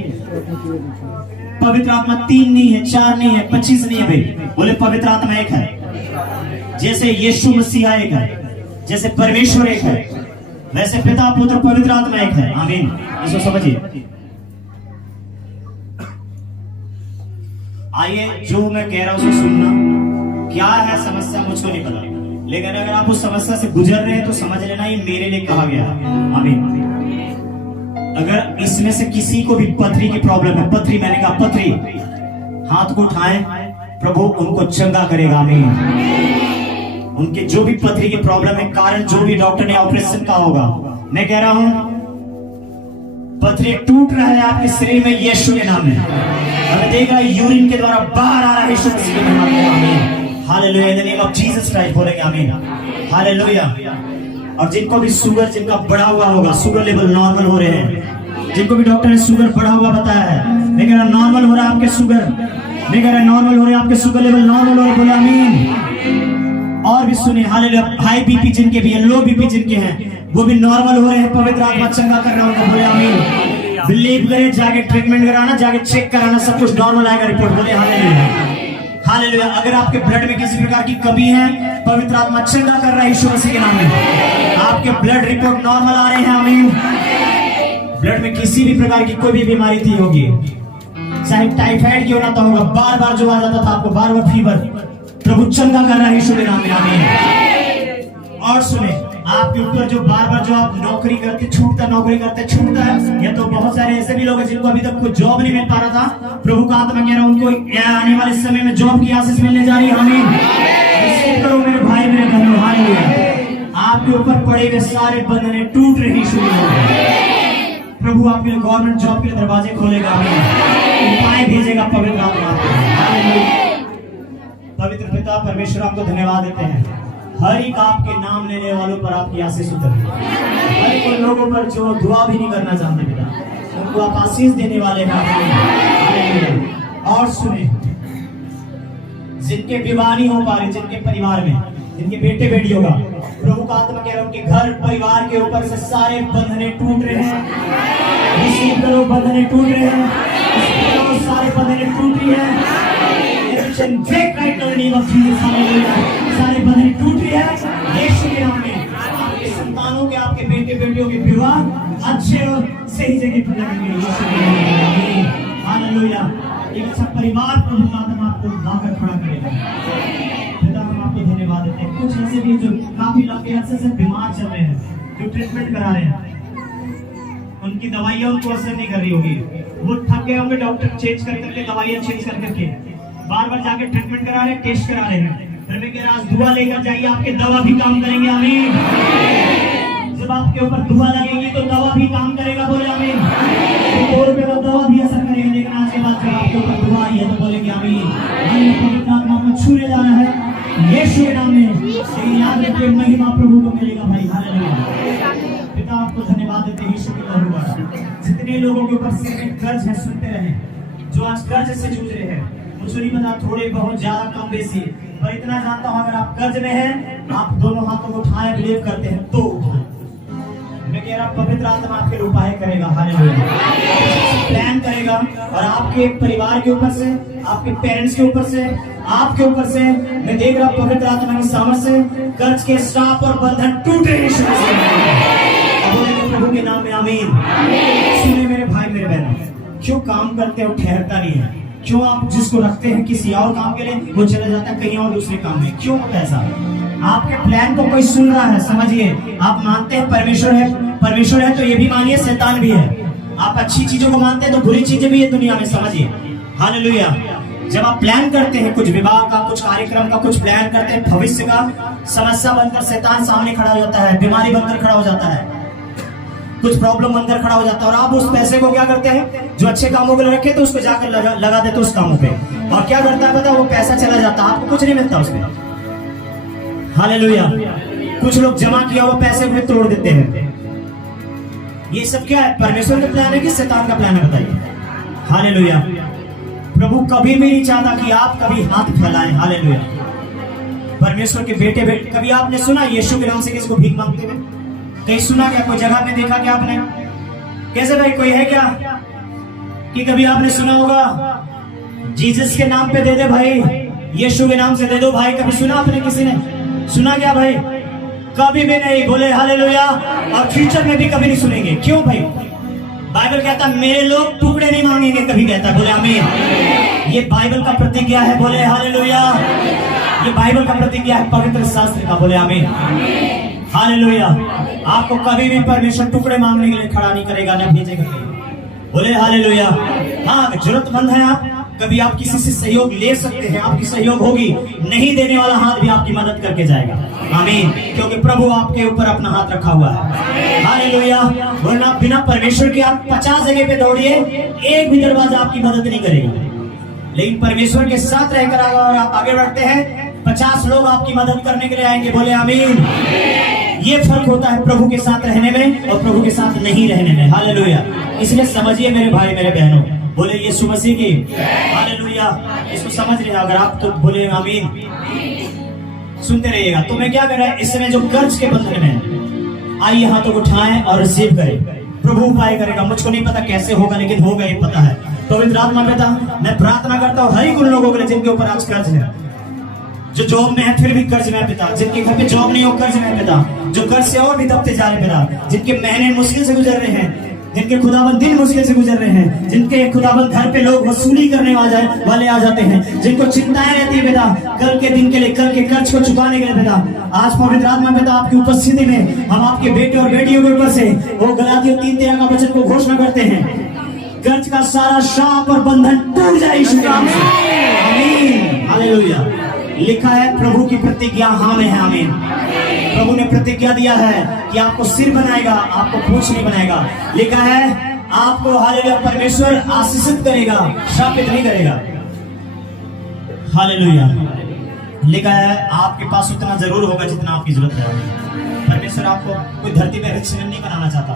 पवित्र आत्मा 3 नहीं है, 4 नहीं है, 25 नहीं है भाई। बोले पवित्र आत्मा एक है। जैसे यीशु मसीह एक है, जैसे परमेश्वर एक है, वैसे पिता पुत्र पवित्र आत्मा एक है। आमीन। इसको समझिए। आइए, जो मैं कह रहा हूं उसको सुनना। क्या है समस्या मुझको नहीं पता, लेकिन अगर आप उस समस्या से गुजर रहे हैं तो समझ लेना ये मेरे लिए कहा गया। आमीन। अगर इसमें से किसी को भी पथरी की प्रॉब्लम है, पथरी, मैंने कहा पथरी, हाथ को उठाएं, प्रभु उनको चंगा करेगा। आमीन। उनके जो भी पथरी की प्रॉब्लम है, कारण जो भी डॉक्टर ने ऑपरेशन का होगा, मैं कह रहा हूं पथरी टूट रहा है आपके शरीर में यीशु के नाम में। हमें देख रहा है यूरिन के द्वारा बाहर आ रहा है यीशु मसीह के नाम में। आमीन। Hallelujah. In the name of Jesus Christ बोलेंगे आमीन। हालेलुया। और जिनको भी शुगर, जिनका बढ़ा हुआ होगा, शुगर लेवल नॉर्मल हो रहे हैं, जिनको भी डॉक्टर ने शुगर बढ़ा हुआ बताया है, मैं कह रहा नॉर्मल हो रहा है आपके शुगर, मैं कह रहा नॉर्मल हो रहे हैं आपके शुगर लेवल, नॉर्मल हो रहे, बोले आमीन। और भी सुने, हालेलुया। हाई बीपी जिनके भी है, लो बीपी जिनके हैं, वो भी नॉर्मल हो रहे हैं। पवित्र आत्मा चंगा कर रहा होगा, बोले आमीन। बिलीव करें, जाके ट्रीटमेंट कराना, जाके चेक कराना, सब कुछ नॉर्मल आएगा रिपोर्ट, बोले हालेलुया। हालेलुया। अगर आपके ब्लड में किसी प्रकार की कमी है, पवित्र आत्मा चंगा कर रहा है यीशु मसीह के नाम में। आपके ब्लड रिपोर्ट नॉर्मल आ रहे हैं। आमीन। ब्लड में किसी भी प्रकार की कोई भी बीमारी थी होगी, चाहे टाइफाइड क्यों ना होगा, बार बार जो आ जाता था आपको, बार बार फीवर, प्रभु चंगा कर रहा है यीशु के नाम में। आमीन। और सुने, आपके ऊपर जो बार बार जो आप नौकरी करते छूटता, नौकरी करते छूटता है, या तो बहुत सारे ऐसे भी लोग हैं जिनको अभी तक कोई जॉब नहीं मिल पा रहा था, प्रभु का आत्मा कह रहा है उनको आने वाले समय में जॉब की आशीष मिलने जा रही है। आमीन। रिसीव करो मेरे भाई मेरे बहनों। हालेलुया। आपके ऊपर पड़े हुए सारे बंधने टूट रही शुरू हो गए। प्रभु आपके लिए गवर्नमेंट जॉब के दरवाजे खोलेगा। आमीन। उपाय भेजेगा पवित्र आत्मा। पवित्र पिता परमेश्वर, आपको धन्यवाद देते हैं। हर एक आपके नाम लेने वालों पर आपकी आशीष उतर, हर एक लोगों पर जो दुआ भी नहीं करना चाहते पिता, उनको आप आशीष देने वाले हैं। और सुने, जिनके विवाह नहीं हो पा रहे, जिनके परिवार में, जिनके बेटे बेटियों का, प्रभु का आत्मा कह रहा है उनके घर परिवार के ऊपर से सारे बंधने टूट रहे हैं। रिसीव करो, बंधने टूट रहे हैं, सारे बंधने टूट रही है। touch and break right now in the name of Jesus. Hallelujah. सारे बंधन टूट रहे हैं यीशु के नाम में। आपके संतानों के, आपके बेटे बेटियों के विवाह अच्छे और सही जगह पर लगेंगे यीशु के नाम में। हालेलुया। एक अच्छा परिवार प्रभु का आत्मा आपको लाकर खड़ा करेगा। पिता हम आपको धन्यवाद देते हैं। कुछ ऐसे भी जो काफी लंबे अरसे से बीमार चल रहे हैं, जो ट्रीटमेंट करा रहे हैं, उनकी दवाइयां उनको असर नहीं कर रही होगी, वो थक गए होंगे, डॉक्टर चेंज कर करके दवाइयां चेंज कर करके बार बार जाके ट्रीटमेंट करा रहे हैं, टेस्ट करा रहे हैं। फिर मैं कह रहा आज दुआ लेकर जाइए, आपके दवा भी काम करेंगे। आमीन। जब आपके ऊपर दुआ लगेगी तो दवा भी काम करेगा। बोले आमीन। तो रुपए का दवा भी असर करेगा, लेकिन आज के बाद जब आपके ऊपर दुआ आई है तो बोलेंगे आमीन। पवित्र आत्मा में छूने जाना है यीशु के नाम में। याद रखिए महिमा प्रभु को मिलेगा भाई। हालेलुया। पिता आपको धन्यवाद देते हैं यीशु के नाम में। जितने लोगों के ऊपर सिर में कर्ज है सुनते रहे, जो आज कर्ज से जूझ रहे हैं, मुझे नहीं पता थोड़े बहुत ज्यादा कम बेसी, पर इतना जानता हूं अगर आप कर्ज में हैं, आप दोनों हाथों को उठाए बिलीव करते हैं तो मैं कह रहा पवित्र आत्मा आपके लिए उपाय करेगा। हालेलुया। प्लान करेगा और आपके परिवार के ऊपर से, आपके पेरेंट्स के ऊपर से, आपके ऊपर से मैं देख रहा पवित्र आत्मा की सामर्थ से कर्ज के श्राप और बंधन टूट रहे हैं प्रभु के नाम में। आमीन। सुने मेरे भाई मेरे बहनों, क्यों काम करते हो ठहरता नहीं है? क्यों आप जिसको रखते हैं किसी और काम के लिए, वो चला जाता है कहीं और दूसरे काम में? क्यों होता है ऐसा? आपके प्लान को कोई सुन रहा है, समझिए। आप मानते हैं परमेश्वर है, परमेश्वर है तो ये भी मानिए शैतान भी है। आप अच्छी चीजों को मानते हैं तो बुरी चीजें भी है दुनिया में, समझिए। हालेलुया। जब आप प्लान करते हैं कुछ विवाह का, कुछ कार्यक्रम का, कुछ प्लान करते हैं भविष्य का, समस्या बनकर शैतान सामने खड़ा हो जाता है, बीमारी बनकर खड़ा हो जाता है, कुछ प्रॉब्लम बनकर खड़ा हो जाता है, और आप उस पैसे को क्या करते हैं, जो अच्छे कामों के लिए रखे तो उसको जाकर लगा देते उस कामों पे, और क्या करता है पता, वो पैसा चला जाता है, आपको कुछ नहीं मिलता उसमें। हालेलुया। कुछ लोग जमा किया वो पैसे भी तोड़ देते हैं। ये सब क्या है? परमेश्वर का प्लान है कि शैतान का प्लान है? बताइए। हालेलुया। प्रभु कभी भी नहीं चाहता कि आप कभी हाथ फैलाएं। हालेलुया। परमेश्वर के बेटे कभी आपने सुना यीशु के नाम से किसको भीख मांगते हुए? कहीं सुना क्या? कोई जगह में देखा क्या आपने? कैसे भाई, कोई है क्या कि कभी आपने सुना होगा जीसस के नाम पे दे दे भाई, यीशु के नाम से दे दो भाई? कभी सुना आपने? किसी ने सुना क्या भाई? कभी भी नहीं। बोले हालेलुया। और फ्यूचर में भी कभी नहीं सुनेंगे। क्यों भाई? बाइबल कहता मेरे लोग टुकड़े नहीं मांगेंगे, कभी कहता। बोले आमीन। ये बाइबल का प्रतिज्ञा है। बोले हालेलुया। ये बाइबल का प्रतिज्ञा है, पवित्र शास्त्र का। बोले आमीन। हालेलुया। आपको कभी भी परमेश्वर टुकड़े मांगने के लिए खड़ा नहीं करेगा, न भेजेगा। बोले हालेलुया। हाँ, जरूरतमंद है आप, कभी आप किसी से सहयोग ले सकते हैं, आपकी सहयोग होगी। नहीं देने वाला हाथ भी आपकी मदद करके जाएगा। आमीन। क्योंकि प्रभु आपके ऊपर अपना हाथ रखा हुआ है। हालेलुया। वरना बिना परमेश्वर के आप 50 जगह पे दौड़िए, एक भी दरवाजा आपकी मदद नहीं करेगा। लेकिन परमेश्वर के साथ रहकर अगर आप आगे बढ़ते हैं, 50 लोग आपकी मदद करने के लिए आएंगे। बोले आमीन। ये फर्क होता है प्रभु के साथ रहने में और प्रभु के साथ नहीं रहने में। हालेलुया। इसलिए समझिए मेरे भाई मेरे बहनों, बोले यीशु मसीह की हालेलुया। इसको समझ रहे हैं अगर आप तो बोले आमीन। सुनते रहिएगा। तो मैं क्या कर रहा है इस समय, जो कर्ज के बंधन में, आइए हाथों को उठाएं और रिसीव करें। प्रभु उपाय करेगा। मुझको नहीं पता कैसे होगा, लेकिन होगा ये पता है। पवित्र आत्मा पिता, मैं प्रार्थना करता हूँ हर एक उन लोगों के लिए जिनके ऊपर आज कर्ज है, जो जॉब में है फिर भी कर्ज में है पिता, जिनके घर पे जॉब नहीं हो कर्ज में है पिता, जो कर्ज से और भी दबते जा रहे पिता, जिनके महीने मुश्किल से गुजर रहे हैं, जिनके खुदाबंद दिन मुश्किल से गुजर रहे हैं, जिनके खुदाबंद घर पे लोग वसूली करने वाले आ जाते हैं, जिनको चिंताएं रहती है पिता कल के दिन के लिए, कल के कर्ज को चुकाने के लिए पिता, आज पवित्र आत्मा पिता आपकी उपस्थिति में हम आपके बेटे और बेटियों के ऊपर से वो गलातियों 3:13 का वचन को घोषणा करते हैं, कर्ज का सारा शाप और बंधन टूट जाए यीशु के नाम से। आमीन। हालेलुया। लिखा है प्रभु की प्रतिज्ञा हाँ में है। आमीन। प्रभु ने प्रतिज्ञा दिया है कि आपको सिर बनाएगा, आपको पूंछ नहीं बनाएगा। लिखा है आपको हालेलुया परमेश्वर आशीषित करेगा, श्रापित नहीं करेगा। हालेलुया। लिखा है आपके पास उतना जरूर होगा जितना आपकी जरूरत है। परमेश्वर आपको कोई धरती पे रिच नहीं बनाना चाहता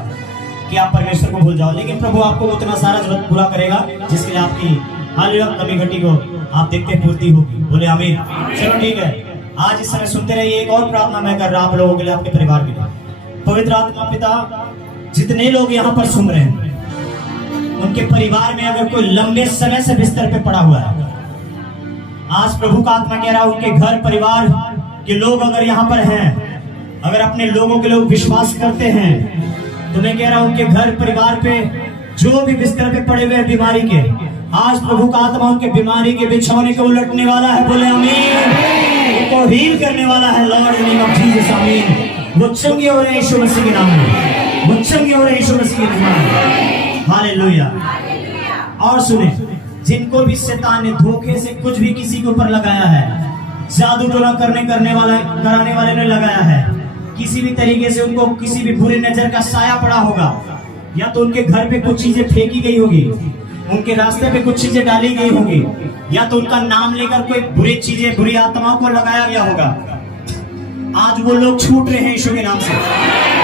कि आप परमेश्वर को भूल जाओ, लेकिन प्रभु आपको उतना सारा जरूरत पूरा करेगा जिसके लिए आपकी हालेलुया कमी घटी को आप देखते पूर्ति होगी। बोले आमीन। चलो ठीक है, आज इस समय सुनते रहिए। एक और प्रार्थना मैं कर रहा हूं आप लोगों के लिए, आपके परिवार के लिए। पवित्र आत्मा पिता, जितने लोग यहाँ पर सुन रहे हैं उनके परिवार में अगर कोई लंबे समय से बिस्तर पे पड़ा हुआ है, आज प्रभु का आत्मा कह रहा है उनके घर परिवार के लोग अगर यहाँ पर हैं, अगर अपने लोगों के लोग विश्वास करते हैं, तो मैं कह रहा हूं उनके घर परिवार पे जो भी बिस्तर पे पड़े हुए बीमारी के, आज प्रभु का आत्मा उनके बीमारी के बिछौने को उलटने वाला है। बोले आमीन। उनको हील करने वाला है Lord in name of Jesus. आमीन। वो चंगे हो रहे हैं यीशु मसीह के नाम में, वो चंगे हो रहे हैं यीशु मसीह के नाम में। हालेलुया। और सुने, जिनको भी शैतान ने धोखे से कुछ भी किसी के ऊपर लगाया है, जादू टोना कराने वाले ने लगाया है, किसी भी तरीके से उनको किसी भी बुरी नजर का साया पड़ा होगा, या तो उनके घर पे कुछ चीजें फेंकी गई होगी, उनके रास्ते पे कुछ चीजें डाली गई होंगी, या तो उनका नाम लेकर कोई बुरी चीजें बुरी आत्माओं को लगाया गया होगा। आज वो लोग छूट रहे हैं यीशु के नाम से।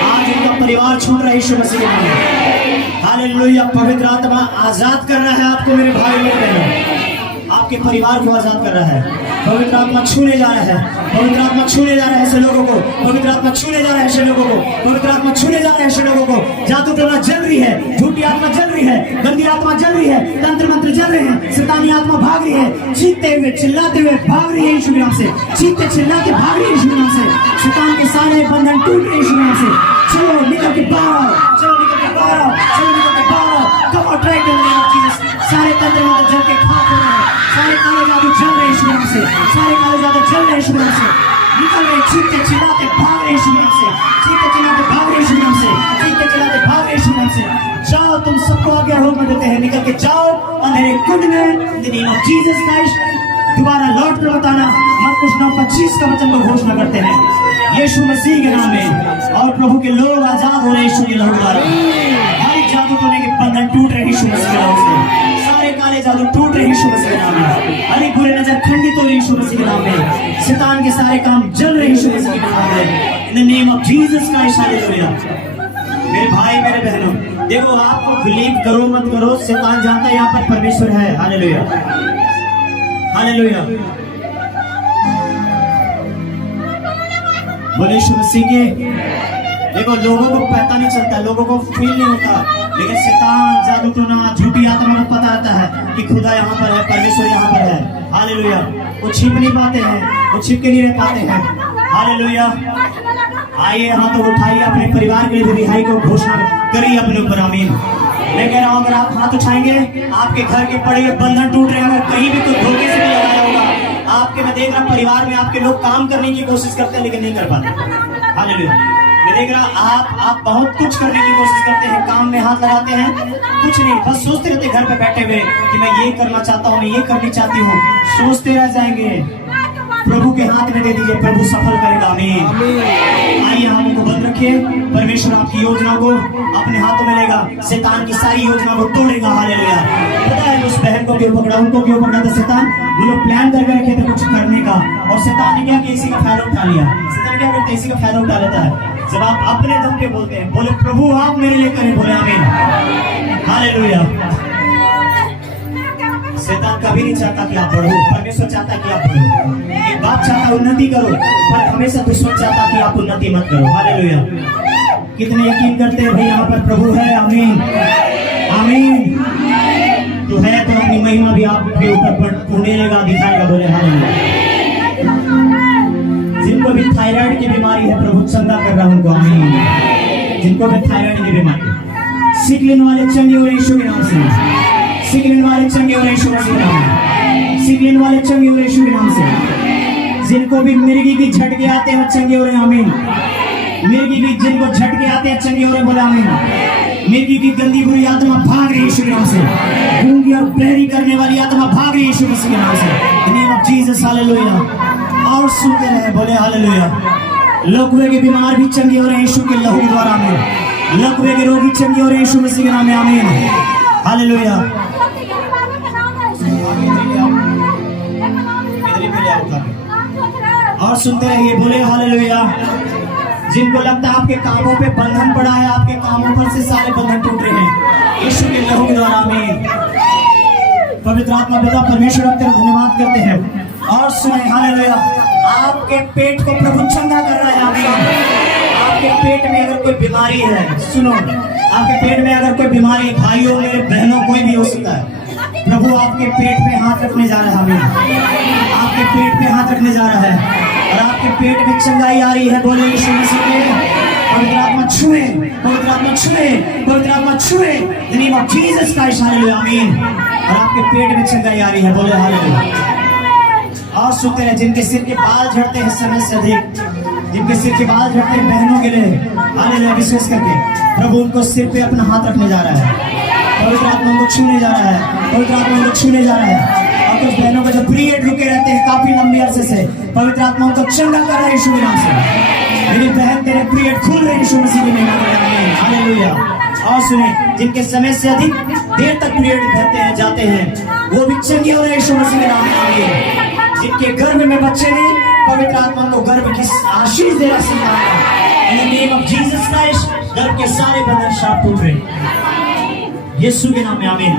आज उनका परिवार छूट रहा है यीशु मसीह के नाम में। हालेलुया। पवित्र आत्मा आजाद कर रहा है आपको मेरे भाई मेरे बहनों, आपके परिवार को आजाद कर रहा है। पवित्र आत्मा छूने जा रहा है, पवित्र आत्मा छूने जा रहा है ऐसे लोगों को, पवित्र आत्मा छूने जा रहा है ऐसे लोगों को, पवित्र आत्मा छूने जा रहा है ऐसे लोगों को। जादू टोना जल रही है, झूठी आत्मा जल रही है, गंदी आत्मा जल रही है, तंत्र मंत्र जल रहे हैं, शैतानी आत्मा भाग रही है, चीखते हुए चिल्लाते हुए भाग रही है यीशु के नाम से, चीखते चिल्लाते भाग रही है यीशु के नाम से। शैतान के सारे बंधन टूट रहे यीशु के नाम से। चलो निकल के बाहर आओ, चलो निकल के बाहर आओ, चलो निकल के बाहर आओ। Come on try in name of Jesus. सारे तंत्र मंत्र जल के खाक हो रहे हैं, सारे काले जादू चल रहे यीशु के नाम से, सारे काले जादू चल रहे यीशु के नाम से। निकल रहे, चीखते चिल्लाते भाग रहे यीशु के नाम से, चीखते चिल्लाते भाग रहे यीशु के नाम से, चीखते चिल्लाते भाग रहे यीशु के नाम से। जाओ, तुम सबको आगे हुक्म देते हैं, निकल के जाओ अंधेरे कुंड में इन the name of Jesus Christ. दोबारा लौट कर बताना, मरकुस 9:25 का वचन को घोषणा करते हैं यीशु मसीह के नाम में। और प्रभु के लोग आजाद हो रहे यीशु के लहू द्वारा। हर जादू टोने के बंधन टूट रहे यीशु मसीह के नाम से, सारे काले जादू टूट रहे यीशु मसीह के नाम में, हर एक बुरे नजर खंडित हो रही यीशु मसीह के नाम में, शैतान के सारे काम जल रहे यीशु मसीह के नाम में। इन the name of Jesus Christ. Hallelujah. मेरे भाई मेरे बहनों, देखो आपको बिलीव करो मत करो, शैतान जानता है यहाँ पर परमेश्वर है। Hallelujah, hallelujah. बोले यीशु मसीह के। देखो लोगों को पता नहीं चलता, लोगों को फील नहीं होता, लेकिन शैतान जादू टोना झूठी आत्मा को पता रहता है कि खुदा यहाँ पर है, परमेश्वर यहाँ पर है। हालेलुया। वो छिप नहीं पाते हैं, वो छिप के नहीं रह पाते हैं। हालेलुया। आइए हाथ तो उठाइए, अपने परिवार के लिए रिहाई को घोषणा करिए अपने ऊपर। आमीन। मैं कह रहा हूँ अगर आप हाथ उठाएंगे, आपके घर के पड़े हुए बंधन टूट रहे हैं। अगर कहीं भी कोई धोखे से भी लगाया होगा आपके, मैं देख रहा परिवार में आपके लोग काम करने की कोशिश करते हैं लेकिन नहीं कर पाते। हालेलुया। मैं देख रहा आप बहुत कुछ करने की कोशिश करते हैं, काम में हाथ लगाते हैं, कुछ नहीं, बस सोचते रहते घर पे बैठे हुए कि मैं ये करना चाहता हूँ, मैं ये करनी चाहती हूँ, सोचते रह जाएंगे। प्रभु के हाथ में दे दीजिए, प्रभु सफल करेगा। आमीन। आइए हाथों को बंद रखिए, परमेश्वर आपकी योजना को अपने हाथों में लेगा, शैतान की सारी योजना को तोड़ेगा। हालेलुया। पता है उस बहन को क्यों पकड़ा, उनको क्यों पकड़ा था शैतान? वो लोग प्लान करके रखे थे कुछ करने का, और शैतान ने क्या किया, इसी का फायदा उठा लिया। शैतान क्या करता है, इसी का फायदा उठा लेता है। जब आप अपने दम पे बोलते हैं, बोले प्रभु आप मेरे लिए करें, बोले आमीन। हालेलुया। शैतान कभी नहीं चाहता कि आप बढ़ो, परमेश्वर चाहता है कि आप बढ़ो। एक बाप चाहता है उन्नति करो, पर हमेशा दुश्मन चाहता कि आप उन्नति मत करो। हालेलुया। कितने यकीन करते हैं भाई यहाँ पर प्रभु है? आमीन, आमीन। तो है तो अपनी महिमा भी आपके ऊपर ढूंढेगा, दिखाएगा। बोले हालेलुया। जिनको भी थायराइड की बीमारी है, प्रभु चंगा कर रहा है उनको। आमीन। जिनको भी थायराइड की बीमारी, सीख लेने वाले चंगे हो रहे यीशु के नाम से, सीख लेने वाले चंगे हो रहे यीशु के नाम से, सीख लेने वाले चंगे हो रहे यीशु के नाम से। जिनको भी मिर्गी की झटके आते हैं चंगे हो रहे हैं। आमीन। मिर्गी की जिनको झटके आते हैं चंगे हो रहे, बोला आमीन। मिर्गी की गंदी बुरी आत्मा भाग रही है यीशु के नाम से, गूंगी और बहरी करने वाली आत्मा भाग रही है यीशु मसीह के नाम से। In name of Jesus. Hallelujah. और सुनते रहे, बोले हालेलुया। लकवे के बीमार भी चंगे हो रहे हैं यीशु के लहू के द्वारा। आमीन। लकवे के रोगी चंगे हो रहे हैं यीशु मसीह के नाम में। आमीन। हालेलुया। और सुनते रहिए, बोले हालेलुया। जिनको लगता है आपके कामों पे बंधन पड़ा है, आपके कामों पर से सारे बंधन टूट रहे हैं यीशु के लहू के द्वारा। आमीन। पवित्र आत्मा पिता परमेश्वर आप तेरा धन्यवाद करते हैं। और सुने हालेलुया, आपके पेट को प्रभु चंगा कर रहा है। आमीन। आपके पेट में अगर कोई बीमारी है, सुनो, आपके पेट में अगर कोई बीमारी, भाइयों मेरे बहनों कोई भी हो सकता है, प्रभु आपके पेट पे हाथ रखने जा रहा है। आमीन। आपके पेट पे हाथ रखने जा रहा है और आपके पेट में चंगाई आ रही है। बोले यीशु मसीह के पवित्र आत्मा छुए, पवित्र आत्मा छुए, पवित्र आत्मा छुए। In name of Jesus Christ. Hallelujah. आमीन। और आपके पेट में चंगाई आ रही है। बोले हालेलुया। और सुनते रहे जिनके सिर के बाल झड़ते हैं समय से अधिक, जिनके सिर के बाल झड़ते हैं बहनों के लिए, हालेलुया, विशेष करके प्रभु उनको सिर पे अपना हाथ रखने जा रहा है। पवित्र आत्मा उनको छूने जा रहा है, पवित्र आत्मा उनको छूने जा रहा है। और कुछ बहनों का जो पीरियड रुके रहते हैं काफी लंबे अरसे से, पवित्र आत्मा उनको चंगा कर रहा है यीशु के नाम से। मेरी बहन तेरे पीरियड खुल रहे यीशु मसीह के नाम में। हालेलुया। और सुने जिनके समय से अधिक देर तक पीरियड रहते हैं जाते हैं, वो भी चंगे हो रहे यीशु मसीह के नाम में। जिनके गर्भ में बच्चे नहीं, पवित्र आत्मा को गर्भ की आशीष दे रहा है। In the name of Jesus Christ गर्भ के सारे बंधन शाप टूट रहे यीशु के नाम में। आमीन।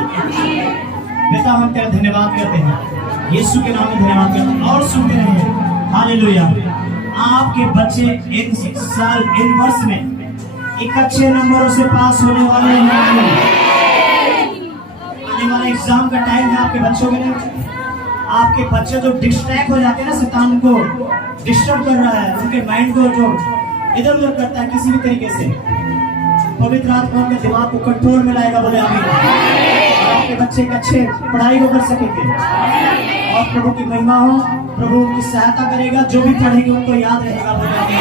पिता हम तेरा धन्यवाद करते हैं, यीशु के नाम में धन्यवाद करते हैं। और सुनते रहिए हालेलुया। आपके बच्चे इन साल इन वर्ष में एक अच्छे नंबरों से पास होने वाले हैं। आने वाला एग्जाम का टाइम है आपके बच्चों के लिए। आपके बच्चे जो डिस्ट्रैक्ट हो जाते हैं ना, शैतान को डिस्टर्ब कर रहा है, उनके माइंड को जो इधर उधर करता है किसी भी तरीके से, पवित्र आत्मा उनके दिमाग को कंट्रोल में लाएगा। बोले आमीन। और आपके बच्चे एक अच्छे पढ़ाई को कर सकेंगे और प्रभु की महिमा हो, प्रभु उनकी सहायता करेगा। जो भी पढ़ेंगे उनको याद रहेगा। बोले आमीन।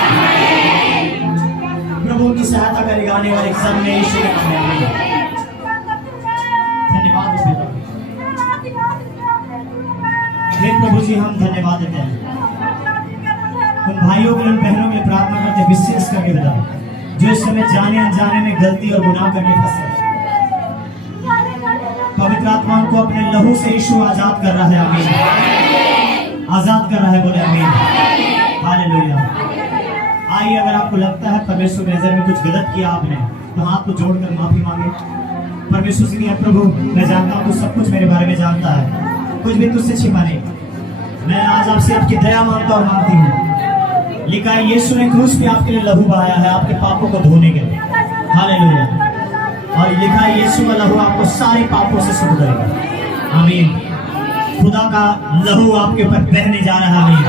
प्रभु उनकी सहायता करेगा आने वाले एग्जाम में यीशु के नाम में। धन्यवाद पिता। हे प्रभु जी हम धन्यवाद देते हैं उन भाइयों के लिए, उन बहनों के लिए प्रार्थना करते हैं, विशेष करके पिता जो इस समय जाने अनजाने में गलती और गुनाह करके फंसे। पवित्र आत्मा को अपने लहू से यीशु आजाद कर रहा है। आमीन। आजाद कर रहा है। बोले आमीन। हालेलुया। आइए अगर आपको लगता है परमेश्वर की नजर में कुछ गलत किया आपने, तो हाथ को जोड़कर माफी मांगे। परमेश्वर से कहिए प्रभु मैं जानता हूँ तू सब कुछ मेरे बारे में जानता है, कुछ भी तुझसे छिपा नहीं। मैं आज आपसे आपकी दया मांगता और मांगती हूँ। लिखा है यीशु ने क्रूस पे आपके लिए लहू बहाया है आपके पापों को धोने के लिए। हालेलुया। और लिखा है यीशु का लहू आपको सारे पापों से शुद्ध करेगा। आमीन। खुदा का लहू आपके ऊपर बहने जा रहा है। आमीन।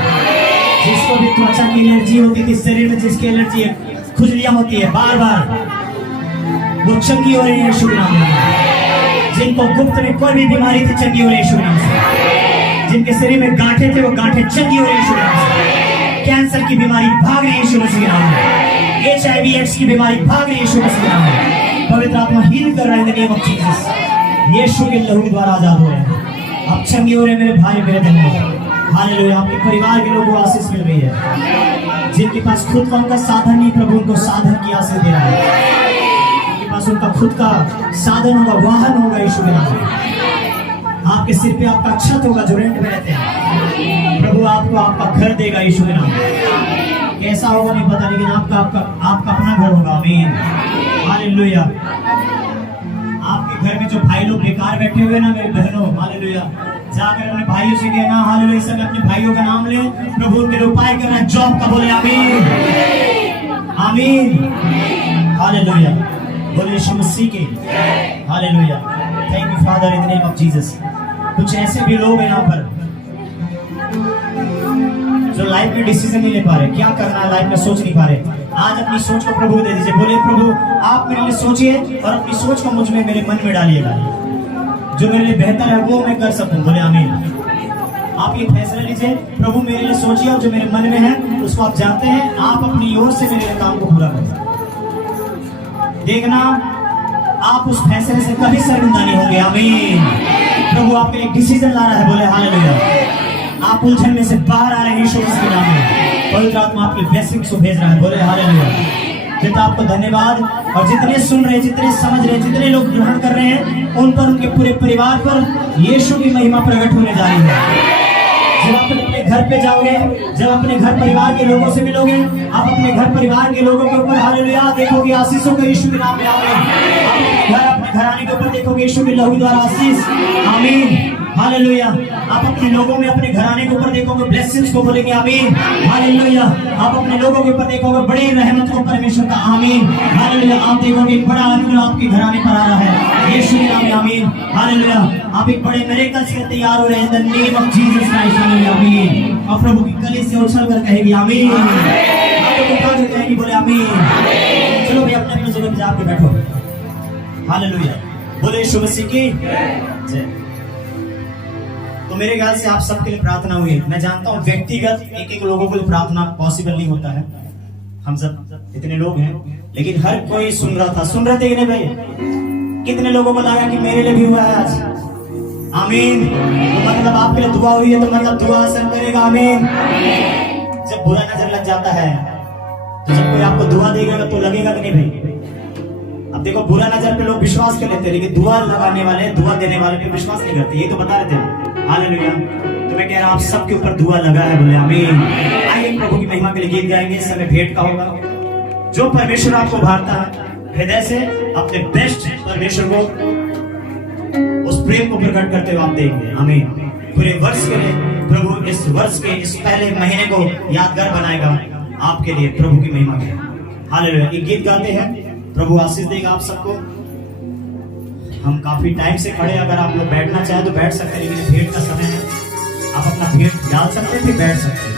जिसको भी त्वचा की एलर्जी होती थी, शरीर में जिसकी एलर्जी खुजलियां होती है बार बार, वो चंगी हो रही है यीशु के नाम में। जिनको गुप्त में कोई भी बीमारी थी चंगी हो रही है यीशु के नाम से। जिनके शरीर में गांठें थे वो गांठें चंगी हो रही है यीशु के नाम से। कैंसर की बीमारी भाग रही है यीशु मसीह के नाम में। HIV/AIDS की बीमारी भाग रही है यीशु मसीह के नाम में। पवित्र आत्मा हील कर रहा है in the name of Jesus. यीशु के लहू द्वारा आजाद हो रहे हैं। आप चंगे हो रहे हैं मेरे भाई मेरे बहनों। हालेलुया। आपके परिवार के लोगों को आशीष मिल रही है। जिनके पास खुद का उनका साधन नहीं, प्रभु उनको साधन की आशीष दे रहा है। जिनके पास उनका खुद का साधन होगा, वाहन होगा यीशु के नाम में। आपके सिर पे आपका छत होगा जो रेंट में रहते हैं, प्रभु आपको आपका घर देगा यीशु के नाम में। कैसा होगा नहीं पता, लेकिन आपका अपना घर होगा। आमीन। हालेलुया। आपके घर में जो भाई लोग बेकार बैठे हुए ना मेरे बहनों, हालेलुया, जाकर अपने भाइयों से कहना हालेलुया, इस समय अपने भाइयों का नाम ले, प्रभु उनके लिए उपाय करना है जॉब का। बोले आमीन। आमीन। हालेलुया। बोले यीशु मसीह के hallelujah. Thank you father in the name of Jesus. कुछ ऐसे भी लोग हैं यहाँ पर जो लाइफ में डिसीजन नहीं ले पा रहे, क्या करना है लाइफ में सोच नहीं पा रहे। आज अपनी सोच को प्रभु दे दीजिए। बोले प्रभु आप मेरे लिए सोचिए और अपनी सोच को मुझ में मेरे मन में डालिएगा, जो मेरे लिए बेहतर है वो मैं कर सकूं। बोले आमीन। आप ये फैसला लीजिए, प्रभु मेरे लिए सोचिए और जो मेरे मन में है उसको आप जानते हैं, आप अपनी ओर से मेरे काम को पूरा करें। देखना आप उस फैसले से कभी शर्मिंदा नहीं होंगे। आमीन। प्रभु आपके लिए डिसीजन ला रहा है। बोले हालेलुया। आप उलझन में से बाहर आ रहे हैं यीशु मसीह के नाम में। पवित्र आत्मा आपकी ब्लेसिंग्स को भेज रहा है। बोले हालेलुया। पिता आपको धन्यवाद। और जितने सुन रहे, जितने समझ रहे, जितने लोग ग्रहण कर रहे हैं, उन पर उनके पूरे परिवार पर यीशु की महिमा प्रकट होने जा रही है। जब आप अपने घर पे जाओगे, जब अपने घर परिवार के लोगों से मिलोगे, आप अपने घर परिवार के लोगों के ऊपर हालेलुया देखोगे आशीषों को यीशु के नाम में आओगे। अपने घराने के ऊपर देखोगे यीशु के लहू द्वारा आशीष। आमीन। हालेलुया। आप अपने लोगों में, अपने घराने के ऊपर देखोगे ब्लेसिंग्स को बोलेंगे आमीन। हालेलुया। आप अपने लोगों के ऊपर देखोगे बड़ी रहमत को परमेश्वर का आमीन। हालेलुया। आप देखोगे बड़ा अनुग्रह आपके घराने पर आ रहा है यीशु के नाम में आमीन। हालेलुया। आप एक बड़े मिरेकल्स के तैयार हो रहे हैं इन the name of Jesus Christ. Hallelujah आमीन। और प्रभु की गले से उछल कर कहेगी आमीन। आप लोग उठा कर कहेगी बोले आमीन। चलो भाई अपने अपने जगह पे जाके बैठो। हालेलुया। बोले यीशु मसीह की जय। तो मेरे ख्याल से आप सबके लिए प्रार्थना हुई। मैं जानता हूँ व्यक्तिगत एक एक लोगों के लिए प्रार्थना पॉसिबल नहीं होता है, हम सब इतने लोग हैं, लेकिन हर कोई सुन रहा था। सुन रहे थे कि नहीं भाई? कितने लोगों को लगा कि मेरे लिए भी हुआ है आज? आमीन। तो मतलब आपके लिए दुआ हुई है तो मतलब दुआ असर करेगा। आमीन। जब बुरा नजर लग जाता है तो जब कोई आपको दुआ देगा तो लगेगा कि नहीं भाई? अब देखो बुरा नजर पे लोग विश्वास कर लेते हैं, लेकिन दुआ लगाने वाले, दुआ देने वाले पे विश्वास नहीं करते। ये तो बता रहे थे। हालेलुया। तो मैं कह रहा हूं आप सबके ऊपर दुआ लगा है, बोले आमीन। आइए प्रभु की महिमा के लिए गीत गाएंगे। इस समय भेंट का होगा। जो परमेश्वर आपको भारता है हृदय से अपने बेस्ट परमेश्वर को, उस प्रेम को प्रकट करते हुए आप देंगे। आमीन। पूरे वर्ष के लिए प्रभु इस वर्ष के इस पहले महीने को यादगार बनाएगा आपके लिए प्रभु की महिमा के। हालेलुया। ये गीत गाते हैं, प्रभु आशीष देगा आप सबको। हम काफी टाइम से खड़े, अगर आप लोग बैठना चाहे तो बैठ सकते हैं, लेकिन भेंट का समय है, आप अपना भेंट डाल सकते हैं, फिर बैठ सकते हैं।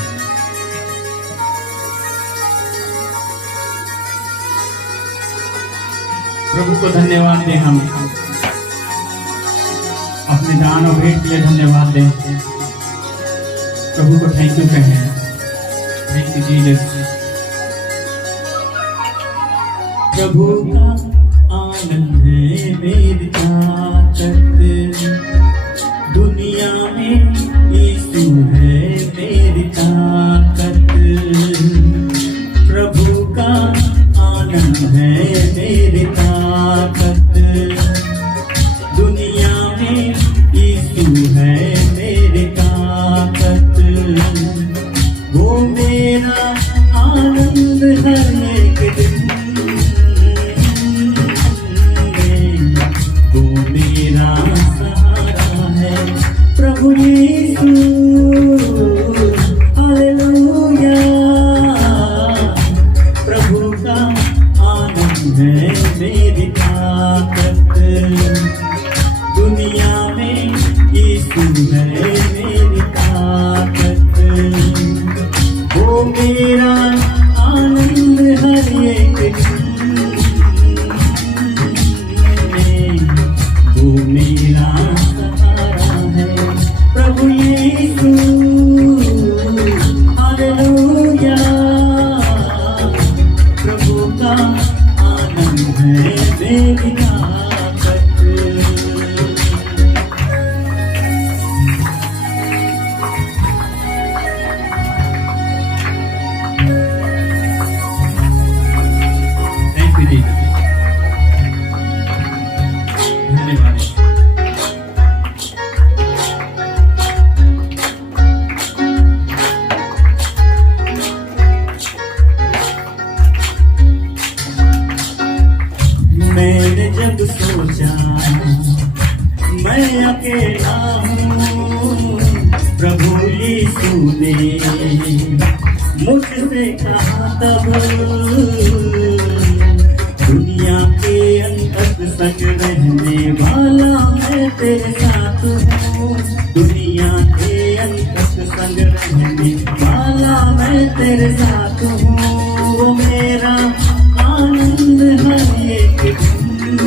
प्रभु को धन्यवाद दें, हम अपने दान और भेंट के लिए धन्यवाद दें। प्रभु को थैंक यू कहें। Thank you Jesus. प्रभु का आनंद है मेरी ताकत, दुनिया में यीशु है मेरी ताकत। प्रभु का आनंद है मेरी ताकत, दुनिया में यीशु है मेरी ताकत। वो मेरा आनंद हर एक दिन, प्रभु यीशु। हालेलुया। प्रभु का आनंद है मेरी ताकत, दुनिया में यीशु है मेरी ताकत। वो मेरा आनंद हर एक दिन, वो मेरा प्रभु यीशु। हालेलुया। प्रभु का आनंद है मेरी ताकत। Thank you Jesus. धन्यवाद। मैंने जब सोचा मैं अकेला हूँ, प्रभु यीशु ने मुझसे कहा तब, दुनिया के अंत तक रहने वाला मैं तेरे साथ हूँ। दुनिया के अंत संग रहने वाला मैं तेरे साथ हूँ। वो मेरा आनंद हर एक दिन,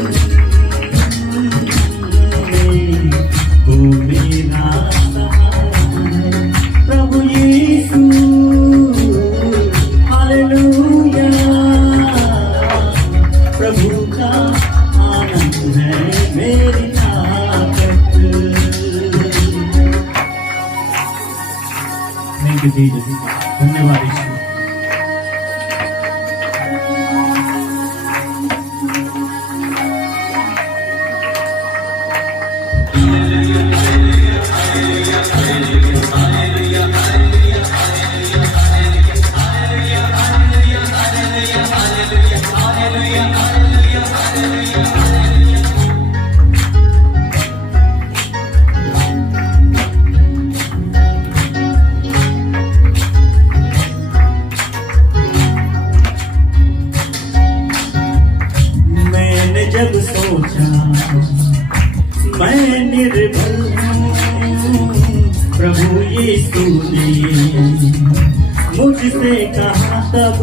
वो मेरा सहारा है प्रभु यीशु। हालेलुया। प्रभु का आनंद है मेरी ताकत। Thank you Jesus. धन्यवाद यीशु। प्रभु यीशु ने मुझसे कहा तब,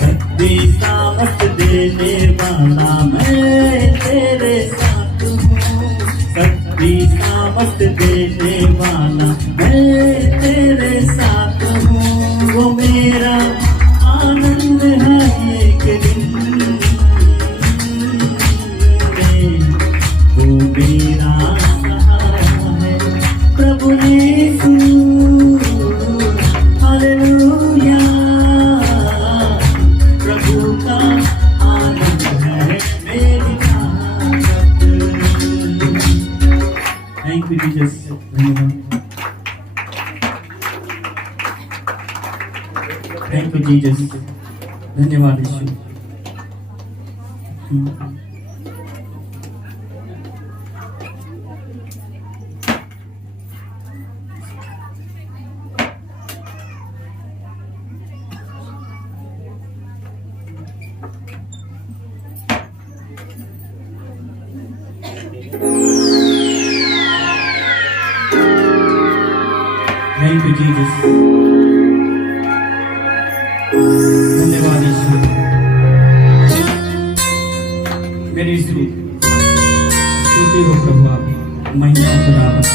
शक्ति सामर्थ देने वाला मैं तेरे साथ हूँ, शक्ति सामर्थ देने वाला मैं तेरे साथ हूँ। वो मेरा आनंद है एक दिन में, वो मेरा सहारा है प्रभु यीशु। हालेलुया, प्रभु का आनंद है मेरी ताकत। थैंक यू जीसस, धन्यवाद। थैंक यू जीसस, धन्यवाद यीशु। थैंक यू जीसस, धन्यवाद यीशु। मेरी स्तुति हो प्रभु, आप महिमा खुदावंद।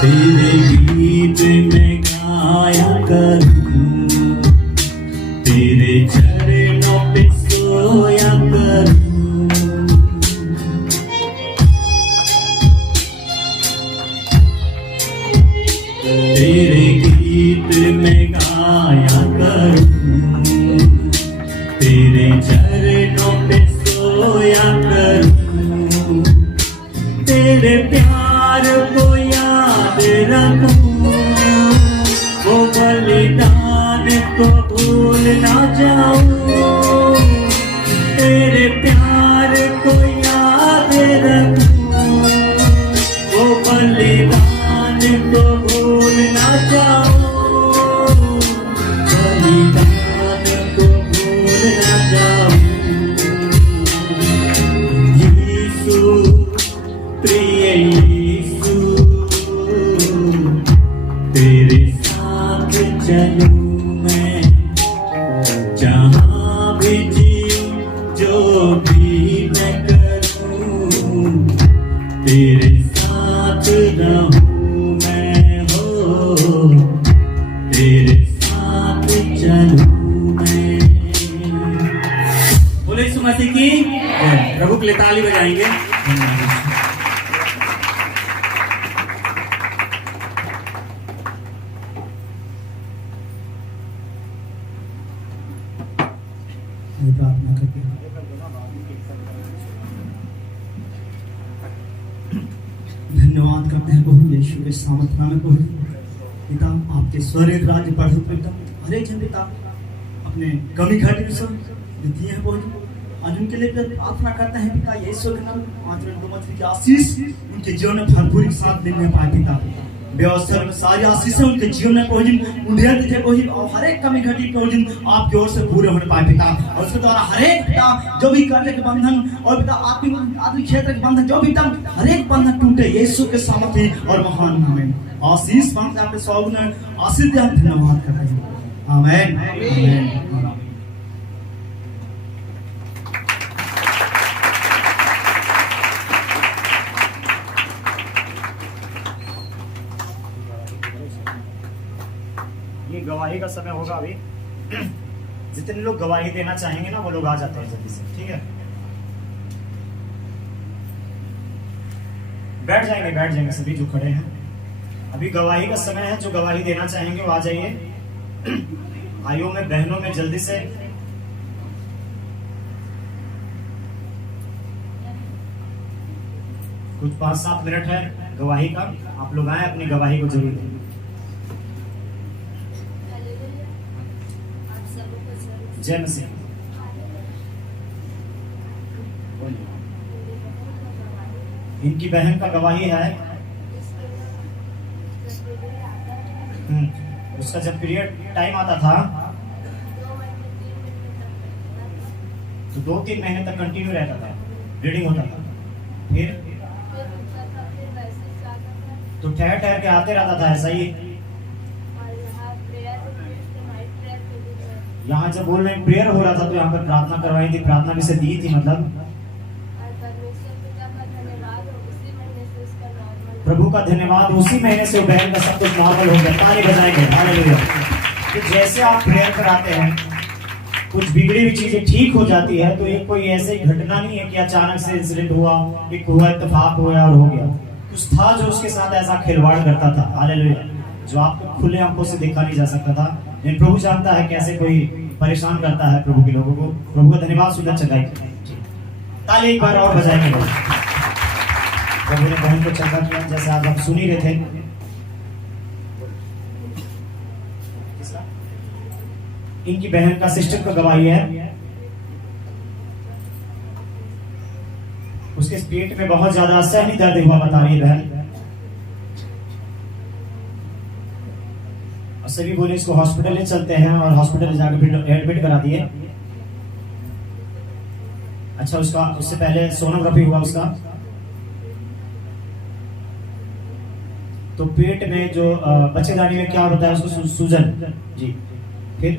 तेरे गीत में गाया करूं, तेरे चरणों पे सोया करूं। तेरे गीत में गाया करूं, तेरे चरणों पे सोया करूं। तेरे प्यार को याद रखूं, वो बलिदान को भूल ना जाऊं। तेरे प्यार को याद रखूं, वो बलिदान को भूल ना जाऊं। तेरे साथ चलूं मैं जहां भी जीऊं जो भी मैं करूं तेरे साथ रहूं मैं हो तेरे साथ चलूं मैं। बोले यीशु मसीह की जय। प्रभु के लिए ताली बजाएंगे। प्रार्थना करते हैं। धन्यवाद करते हैं प्रभु यीशु के सामर्थ नाम में प्रभु पिता आपके स्वर्ग राज्य पर पिता हर एक जन पिता अपने कमी घाटे सब दिए हैं प्रभु आज उनके लिए प्रार्थना करते हैं पिता यीशु के नाम आज मछली की आशीष उनके जीवन में भरपूर के साथ मिलने पाए पिता व्यवस्था में सारी आशीष उनके जीवन में पहुंची उन्हें थे पहुंची और हर एक कमी घटी पहुंची आपकी ओर से पूरे होने पाए पिता और उसके द्वारा हर एक पिता जो भी कर्ज के बंधन और पिता आत्मिक क्षेत्र के बंधन जो भी पिता हर एक बंधन टूटे यीशु के सामर्थ्य और महान नाम में आशीष मांगते आपके स्वागत में आशीष दे धन्यवाद करते हैं आमीन आमीन। ये गवाही का समय होगा अभी जितने लोग गवाही देना चाहेंगे ना वो लोग आ जाते हैं जल्दी से ठीक है। बैठ जाएंगे सभी जो खड़े हैं। अभी गवाही का समय है जो गवाही देना चाहेंगे वो आ जाइए भाइयों में बहनों में जल्दी से। कुछ 5-7 मिनट है गवाही का आप लोग आए अपनी गवाही को जरूर दें। जय मसीह। इनकी बहन का गवाही है उसका जब पीरियड टाइम आता था तो 2-3 महीने तक कंटिन्यू रहता था ब्लीडिंग होता था फिर तो ठहर ठहर के आते रहता था ऐसा ही। यहाँ जब बोल रहे प्रेयर हो रहा था तो यहाँ पर प्रार्थना करवाई थी प्रार्थना भी से दी थी मतलब प्रभु का धन्यवाद उसी महीने से बहन का सब कुछ नॉर्मल हो गया। ताली बजाएंगे हालेलुया। तो जैसे आप प्रेयर कराते हैं कुछ बिगड़ी हुई चीजें ठीक हो जाती है तो ये कोई ऐसे ही घटना नहीं है कि अचानक से इंसिडेंट हुआ एक हुआ इत्तेफाक हुआ और हो गया। कुछ था जो उसके साथ ऐसा खिलवाड़ करता था हालेलुया जो आपको खुले आंखों से देखा नहीं जा सकता था लेकिन प्रभु जानता है कैसे कोई परेशान करता है प्रभु के लोगों को। प्रभु का धन्यवाद सुंदर चंगाई ताली एक बार और बजाएंगे। प्रभु ने बहन को चंगा किया जैसे आज आप सुन ही रहे थे। इनकी बहन का सिस्टर का गवाही है उसके पेट में बहुत ज्यादा सहनी दर्द हुआ बता रही है बहन और सभी बोले इसको हॉस्पिटल ले चलते हैं और हॉस्पिटल जाकर फिर एडमिट करा दिए। अच्छा उसका उससे पहले सोनोग्राफी हुआ उसका तो पेट में जो बच्चेदानी में क्या होता है उसको सूजन जी। फिर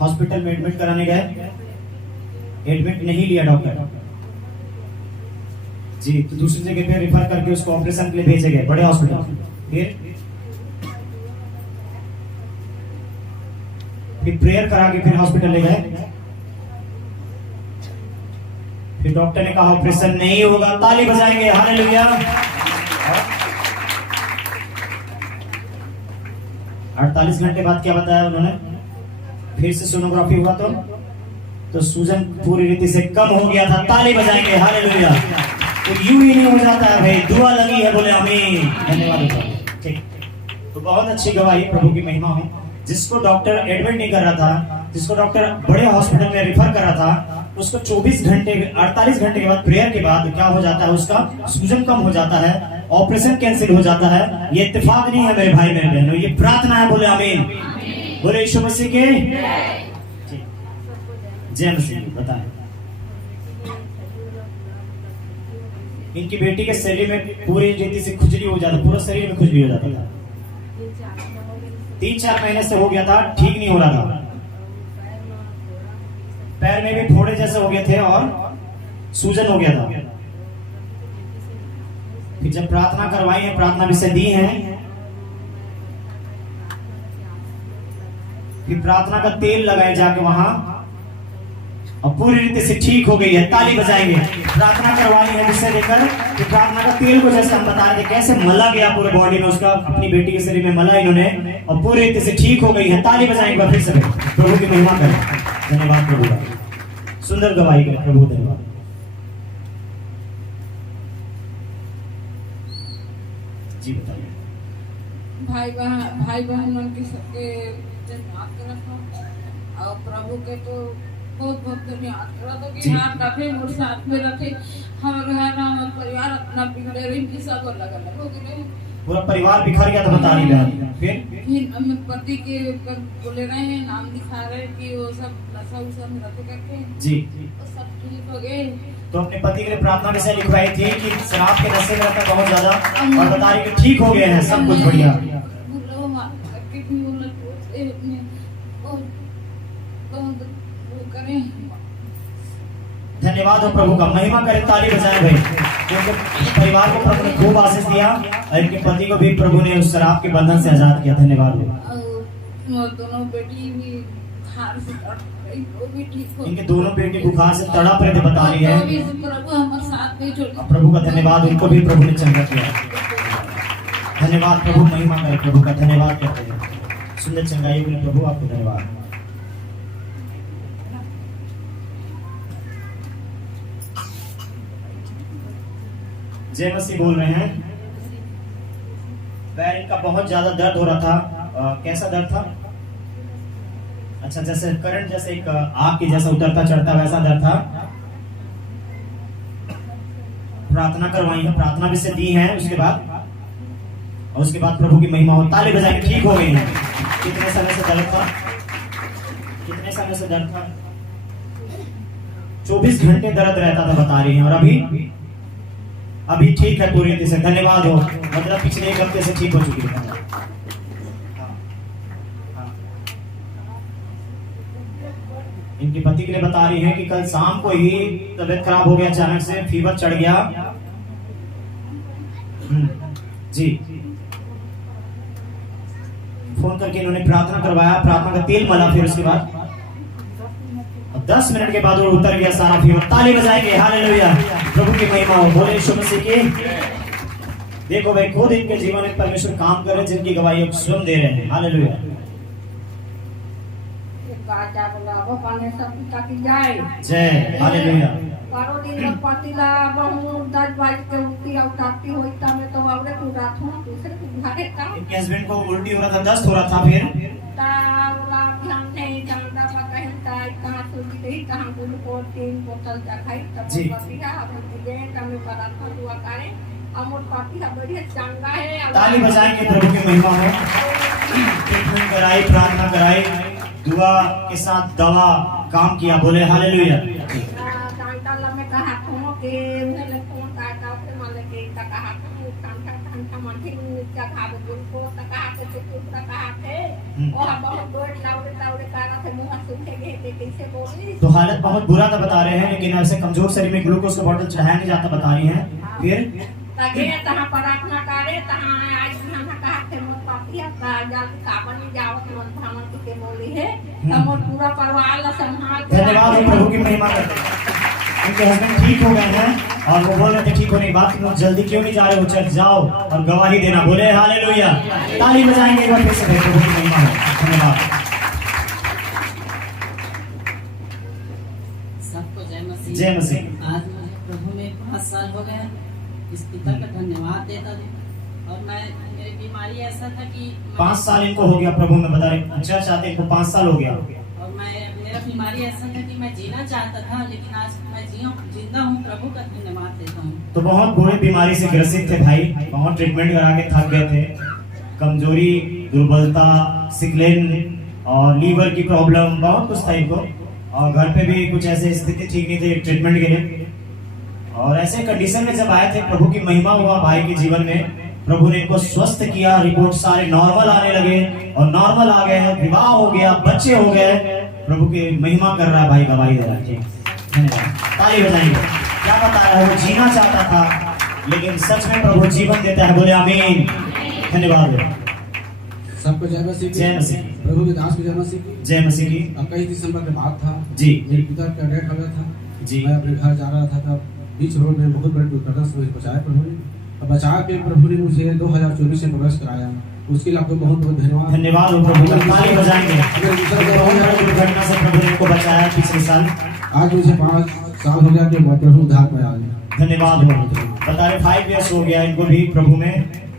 हॉस्पिटल में एडमिट कराने गए एडमिट नहीं लिया डॉक्टर जी तो दूसरी जगह पे रिफर करके उसको ऑपरेशन के लिए भेजे गए बड़े हॉस्पिटल। फिर प्रेयर करा के फिर हॉस्पिटल ले गए फिर डॉक्टर ने कहा ऑपरेशन नहीं होगा। ताली बजाएंगे हालेलुया। 48 घंटे बाद क्या बताया उन्होंने फिर से सोनोग्राफी हुआ तो सूजन पूरी रीति से कम हो गया था। ताली बजाएंगे हालेलुया। तो यूं ही नहीं हो जाता है भाई दुआ लगी है बोले आमीन धन्यवाद। ठीक तो बहुत अच्छी गवाही प्रभु की महिमा हो। जिसको डॉक्टर एडमिट नहीं कर रहा था जिसको डॉक्टर बड़े हॉस्पिटल में रिफर कर रहा था उसको 48 घंटे के बाद प्रेयर के बाद क्या हो जाता है उसका सूजन कम हो जाता है ऑपरेशन कैंसिल हो जाता है। ये इत्तेफाक नहीं है मेरे भाई मेरे बहनों ये प्रार्थना है बोले आमीन बोले यीशु मसीह के जय मसीह। बताएं इनकी बेटी के शरीर में पूरी रीति से खुजली हो जाता, पूरा शरीर में खुजली हो जाता था। 3-4 महीने से हो गया था, ठीक नहीं हो रहा था। पैर में भी फोड़े जैसे हो गए थे और सूजन हो गया था। फिर जब प्रार्थना करवाई है, प्रार्थना विषय दी है, फिर प्रार्थना का तेल लगाए जाके वहां और पूरी रीति से ठीक हो गई है। ताली बजाएंगे। प्रार्थना करवाई है विषय देकर कि प्रार्थना का तेल को जैसे हम बता रहे थे कैसे मला गया पूरे बॉडी में, उसका अपनी बेटी के शरीर में मला इन्होंने और पूरी रीति से ठीक हो गई है। ताली बजाएंगे फिर से प्रभु की महिमा करें। धन्यवाद प्रभु का, सुंदर गवाही करें प्रभु। धन्यवाद। जी बताइए। भाई बहनों की सबके धन्यवाद करता और प्रभु के तो बहुत बहुत धन्यवाद करता कि आप रखे और साथ में रखे। हमारे घर हमारा परिवार अपना बिगड़े रही कि सब अलग अलग हो गए, पूरा परिवार बिखर गया था बता रही बहन। फिर हम पति के बोले रहे हैं, नाम दिखा रहे हैं कि वो सब नशा उसा में रहते करके जी तो सब ठीक हो गए। तो अपने पति के लिए प्रार्थना विषय लिखवाई थी कि शराब के नशे में रहता बहुत ज्यादा और बता रही कि ठीक हो गए हैं, सब कुछ बढ़िया। धन्यवाद हो प्रभु का, महिमा करे। ताली बजाए भाई, क्योंकि परिवार को प्रभु ने खूब आशीष दिया और इनके पति को भी प्रभु ने उस शराब के बंधन से आजाद किया। धन्यवाद हो। दोनों बेटी भी बुखार से तड़प रही, वो भी ठीक हो। इनके दोनों बेटी बुखार से तड़प रहे थे बता रही है। प्रभु हमारे साथ नहीं छोड़। प्रभु का धन्यवाद, उनको भी प्रभु ने चंगा किया। धन्यवाद प्रभु, महिमा करे प्रभु का। धन्यवाद करते हैं सुंदर चंगाई के लिए प्रभु, आपको धन्यवाद। जय मसीह बोल रहे हैं। पैर इनका बहुत ज्यादा दर्द हो रहा था। कैसा दर्द था? अच्छा, जैसे करंट जैसे एक आग की जैसा उतरता चढ़ता वैसा दर्द था। प्रार्थना करवाई है, प्रार्थना भी से दी है उसके बाद, और उसके बाद प्रभु की महिमा हो। ताली बजा के ठीक हो गई है। कितने समय से दर्द था? कितने समय से दर्द था? 24 घंटे दर्द रहता था बता रही है, और अभी ठीक है पूरी रीति से। धन्यवाद हो, मतलब पिछले 1 हफ्ते से ठीक हो चुकी है। इनके पति के लिए बता रही है कि कल शाम को ही तबीयत खराब हो गया, अचानक से फीवर चढ़ गया। जी, फोन करके इन्होंने प्रार्थना करवाया, प्रार्थना का तेल मला, फिर उसके बाद 10 मिनट के बाद वो उतर गया सारा फीवर। ताली बजाएंगे, हालेलुया, प्रभु की महिमा हो। बोले यीशु मसीह की। देखो भाई, खुद इनके जीवन में परमेश्वर काम कर रहे, जिनकी गवाही स्वयं दे रहे हैं। हालेलुया। जय हालेलुया। बारो दिन पतिला बहुत दर्द बाज के उल्टी और टाटी होई ता में तो आवरे तू रात हो दूसरे तू घरे का इनके हस्बैंड को उल्टी हो रहा था, दस्त हो रहा था, फिर तावला ध्यान नहीं जानता पता है ता कहां सुधी दे कहां ग्लूकोज 3 बोतल खाई तब पतिया हम दे तमे प्रार्थना दुआ करे अमर पापी बढ़िया चंगा है। ताली बजाएंगे, प्रभु की महिमा हो। ट्रीटमेंट कराई, प्रार्थना कराई, दुआ के साथ दवा काम किया। बोले हालेलुया। डांटा में कहा हो के उन्हें लगता है का के मान के कहा को कांटा माथे का खा को कहा के तो कहा के और बहुत डोट लाउरे करा थे मुंह सूखे गए कैसे बोली। तो हालत बहुत बुरा था बता रहे हैं, लेकिन ऐसे कमजोर शरीर में ग्लूकोज का बोतल चढ़ाया नहीं जाता बता रही हैं। फिर तगे तहां प्रार्थना करे तहां आज हम कहा थे मोर पापिया का जाल काबन जावत मन धामन के बोली है हमर पूरा परिवार ला संभाल। धन्यवाद प्रभु की महिमा करते हैं। उनके हस्बैंड ठीक हो गए हैं और वो बोल रहे थे ठीक होने की बात, तुम जल्दी क्यों नहीं जा रहे हो, चर्च जाओ और गवाही देना। बोले हालेलुया। ताली बजाएंगे एक बार फिर से, प्रभु की महिमा हो। धन्यवाद। सबको जय मसीह। जय मसीह। आज मुझे प्रभु में 5 साल हो गए, इस पिता का धन्यवाद देता हूँ। और मैं मेरी बीमारी ऐसा था कि 5 साल इनको हो गया प्रभु में बता रहे, चर्च आते इनको 5 साल हो गया। और मेरा बीमारी ऐसा था कि मैं जीना चाहता था, लेकिन आज मैं जिंदा हूँ, प्रभु का धन्यवाद देता हूँ। तो बहुत बुरी बीमारी से ग्रसित थे भाई, बहुत ट्रीटमेंट करा के थक गए थे। कमजोरी, दुर्बलता, सिकलेन और लीवर की प्रॉब्लम, बहुत कुछ था इनको, और घर पे भी कुछ ऐसे स्थिति ठीक नहीं थी ट्रीटमेंट के लिए। और ऐसे कंडीशन में जब आए थे, प्रभु की महिमा हुआ भाई के जीवन में, प्रभु ने इनको स्वस्थ किया, रिपोर्ट सारे नॉर्मल आने लगे और नॉर्मल आ गए, विवाह हो गया, बच्चे हो गए। प्रभु की महिमा कर रहा है भाई, गवाही दे रहा है। धन्यवाद, ताली बजाएंगे। क्या बताया है, वो जीना चाहता था, लेकिन सच में प्रभु जीवन देता है। बोले आमीन। धन्यवाद। सबको जय मसीह की। जय मसीह। प्रभु के दास को जय मसीह की। जय मसीह की। 21 दिसंबर के बाद था जी। मेरे पिता का डेथ हो गया था जी। मैं अपने घर जा रहा था, तब बीच रोड में बहुत बड़ी दुर्घटना से मुझे बचाया प्रभु ने, और बचा के प्रभु ने मुझे 2024 में प्रवेश कराया। उसके लिए आपको बहुत बहुत धन्यवाद। धन्यवाद हो प्रभु का, ताली बजाएंगे। बहुत बड़ी दुर्घटना से प्रभु ने इनको बचाया पिछले साल। आज मुझे 5 साल हो गया कि मैं प्रभु उद्धार में आ गया। धन्यवाद हो बता रहे 5 इयर्स हो गया इनको भी प्रभु में,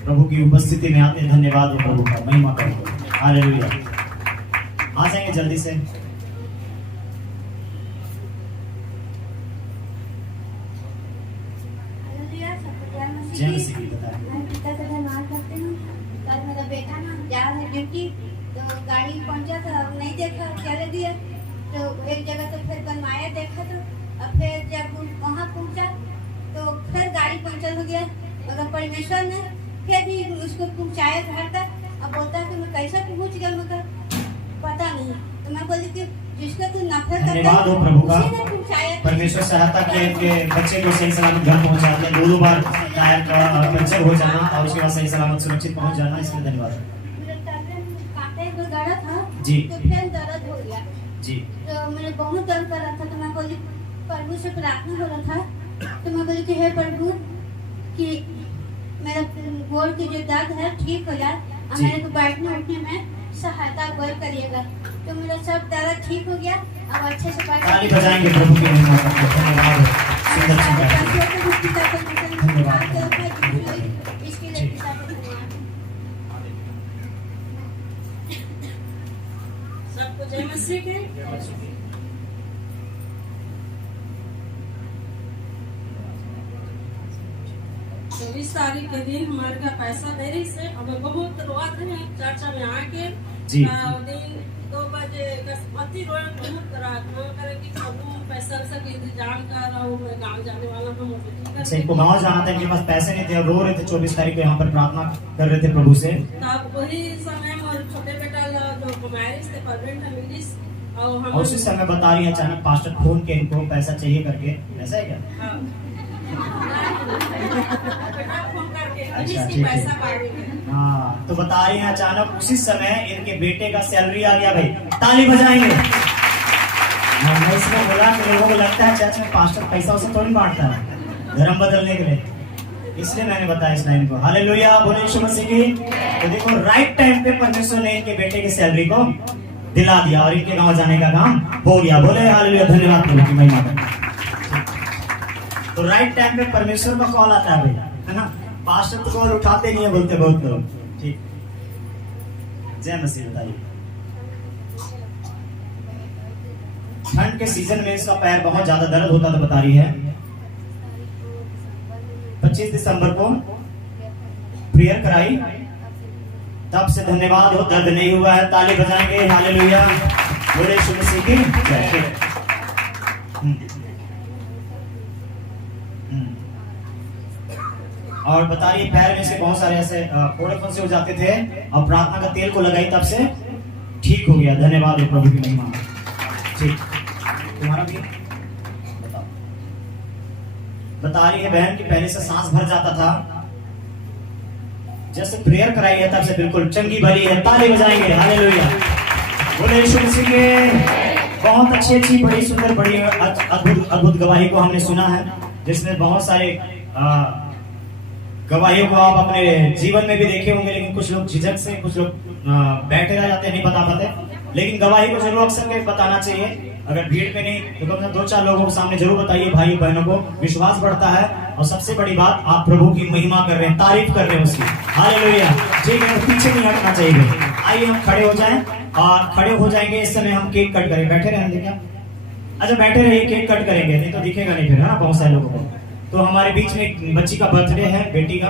प्रभु की उपस्थिति में आते। धन्यवाद हो प्रभु का, महिमा करो। हालेलुया। आ जाएंगे जल्दी से। जय मसीह की। बताएं। मैं पिता का धन्यवाद करती हूँ। कल मेरा बेटा ना जा रहा है ड्यूटी, तो गाड़ी पहुंचा था, अब नहीं देखा, चले दिया। तो एक जगह तो फिर बनवाया, देखा तो अब फिर जब वहाँ पहुंचा तो फिर गाड़ी पंचर हो गया, मगर परमेश्वर ने फिर भी उसको पहुंचाया घर तक। अब बोलता है कि मैं कैसे पहुंच गया, मगर पता नहीं। तो मैं बोली कि जिसका तू नफरत करता है, धन्यवाद हो प्रभु का, उसी ने पहुंचाया। परमेश्वर सहायता किया, इनके बच्चे को सही सलामत घर पहुंचा दिया। 2 बार टायर का पंचर हो जाना और उसके बाद सही सलामत सुरक्षित पहुंच जाना, इसके लिए धन्यवाद। मेरे गर्दन में कांटे को गड़ा था जी। तो फिर दर्द हो गया। जी। तो मेरे बहुत दर्द कर रहा था, तो मैं बोली प्रभु से प्रार्थना हो रहा था। तो मैं बोली कि हे प्रभु कि मेरा गोड़ की जो दर्द है ठीक हो जाए और मेरे को बैठने उठने में सहायता गोल करिएगा। तो मेरा सब दर्द ठीक हो गया, अब अच्छे से बैठ। ताली बजाएंगे प्रभु की महिमा करके। धन्यवाद। सुंदर सुंदर। इसके लिए पिता को धन्यवाद। सबको जय मसीह के। 24 तारीख के दिन हमारे का पैसा दे रही से हमें बहुत रोआत है चर्चा में आके जी। दिन 2 बजे अति रोड बहुत प्रार्थना करे कि प्रभु पैसा के इंतजाम कर रहा हूँ, मैं गाँव जाने वाला हूँ। अच्छा, इनको गाँव जाना था, इनके पास पैसे नहीं थे और रो रहे थे। 24 तारीख को यहाँ पर प्रार्थना कर रहे थे प्रभु से। तब वही समय में छोटे बेटा जो मैरिज थे परवेंट मिलिस और उसी समय बता रही है अचानक पास्टर फोन के इनको पैसा चाहिए करके, ऐसा है क्या? फोन करके अच्छा, इसकी ठीक पैसा है। पाएंगे। हाँ, तो बता रही है अचानक उसी समय इनके बेटे का सैलरी आ गया। भाई ताली बजाएंगे। हाँ, मैं इसमें बोला कि लोगों को लगता है चर्च में पास्टर पैसा उसे थोड़ी बांटता है धर्म बदलने के लिए, इसलिए मैंने बताया इस लाइन को। हालेलुया, बोले यीशु मसीह की। तो देखो राइट टाइम पे परमेश्वर ने इनके बेटे की सैलरी को दिला दिया और इनके गांव जाने का काम हो गया। बोले हालेलुया, धन्यवाद प्रभु की महिमा करें। तो राइट टाइम पे परमेश्वर का कॉल आता है भाई, है ना। पास्टर तो कॉल उठाते नहीं है, बोलते बहुत लोग। ठीक, जय मसीह। बताइए, ठंड के सीजन में इसका पैर बहुत ज्यादा दर्द होता था, बता रही है। 25 दिसंबर को प्रेयर कराई, तब से धन्यवाद हो दर्द नहीं हुआ है। ताली बजाएंगे। हालेलुया, बोले यीशु मसीह की जय। और बता रही पैर में से बहुत सारे ऐसे फोड़े फंसे हो जाते थे और प्रार्थना का तेल को लगाई, तब से ठीक हो गया। धन्यवाद हो प्रभु की महिमा। ठीक, तुम्हारा भी बताओ। बता रही है बहन कि पहले से सांस भर जाता था, जैसे प्रेयर कराई है तब से बिल्कुल चंगी भली है। ताली बजाएंगे। हालेलुया, बोले यीशु मसीह के। बहुत अच्छी बड़ी सुंदर बड़ी अद्भुत गवाही को हमने सुना है, जिसमें बहुत सारे गवाहियों को आप अपने जीवन में भी देखे होंगे, लेकिन कुछ लोग झिझक से, कुछ लोग बैठे रह जाते हैं, नहीं बता पाते। लेकिन गवाही को जरूर अक्सर के बताना चाहिए। अगर भीड़ में नहीं तो कम से कम 2-4 लोगों के सामने जरूर बताइए, भाई बहनों को विश्वास बढ़ता है। और सबसे बड़ी बात, आप प्रभु की महिमा कर रहे हैं, तारीफ कर रहे हैं उसकी। हालेलुया, ठीक है, पीछे नहीं हटना चाहिए। आइए हम खड़े हो जाएं और खड़े हो जाएंगे। इस समय हम केक कट करें। बैठे रहेंगे क्या? अच्छा, बैठे रहिए, केक कट करेंगे, नहीं तो दिखेगा नहीं फिर, है ना, बहुत सारे लोगों को। तो हमारे बीच में एक बच्ची का बर्थडे है, बेटी का।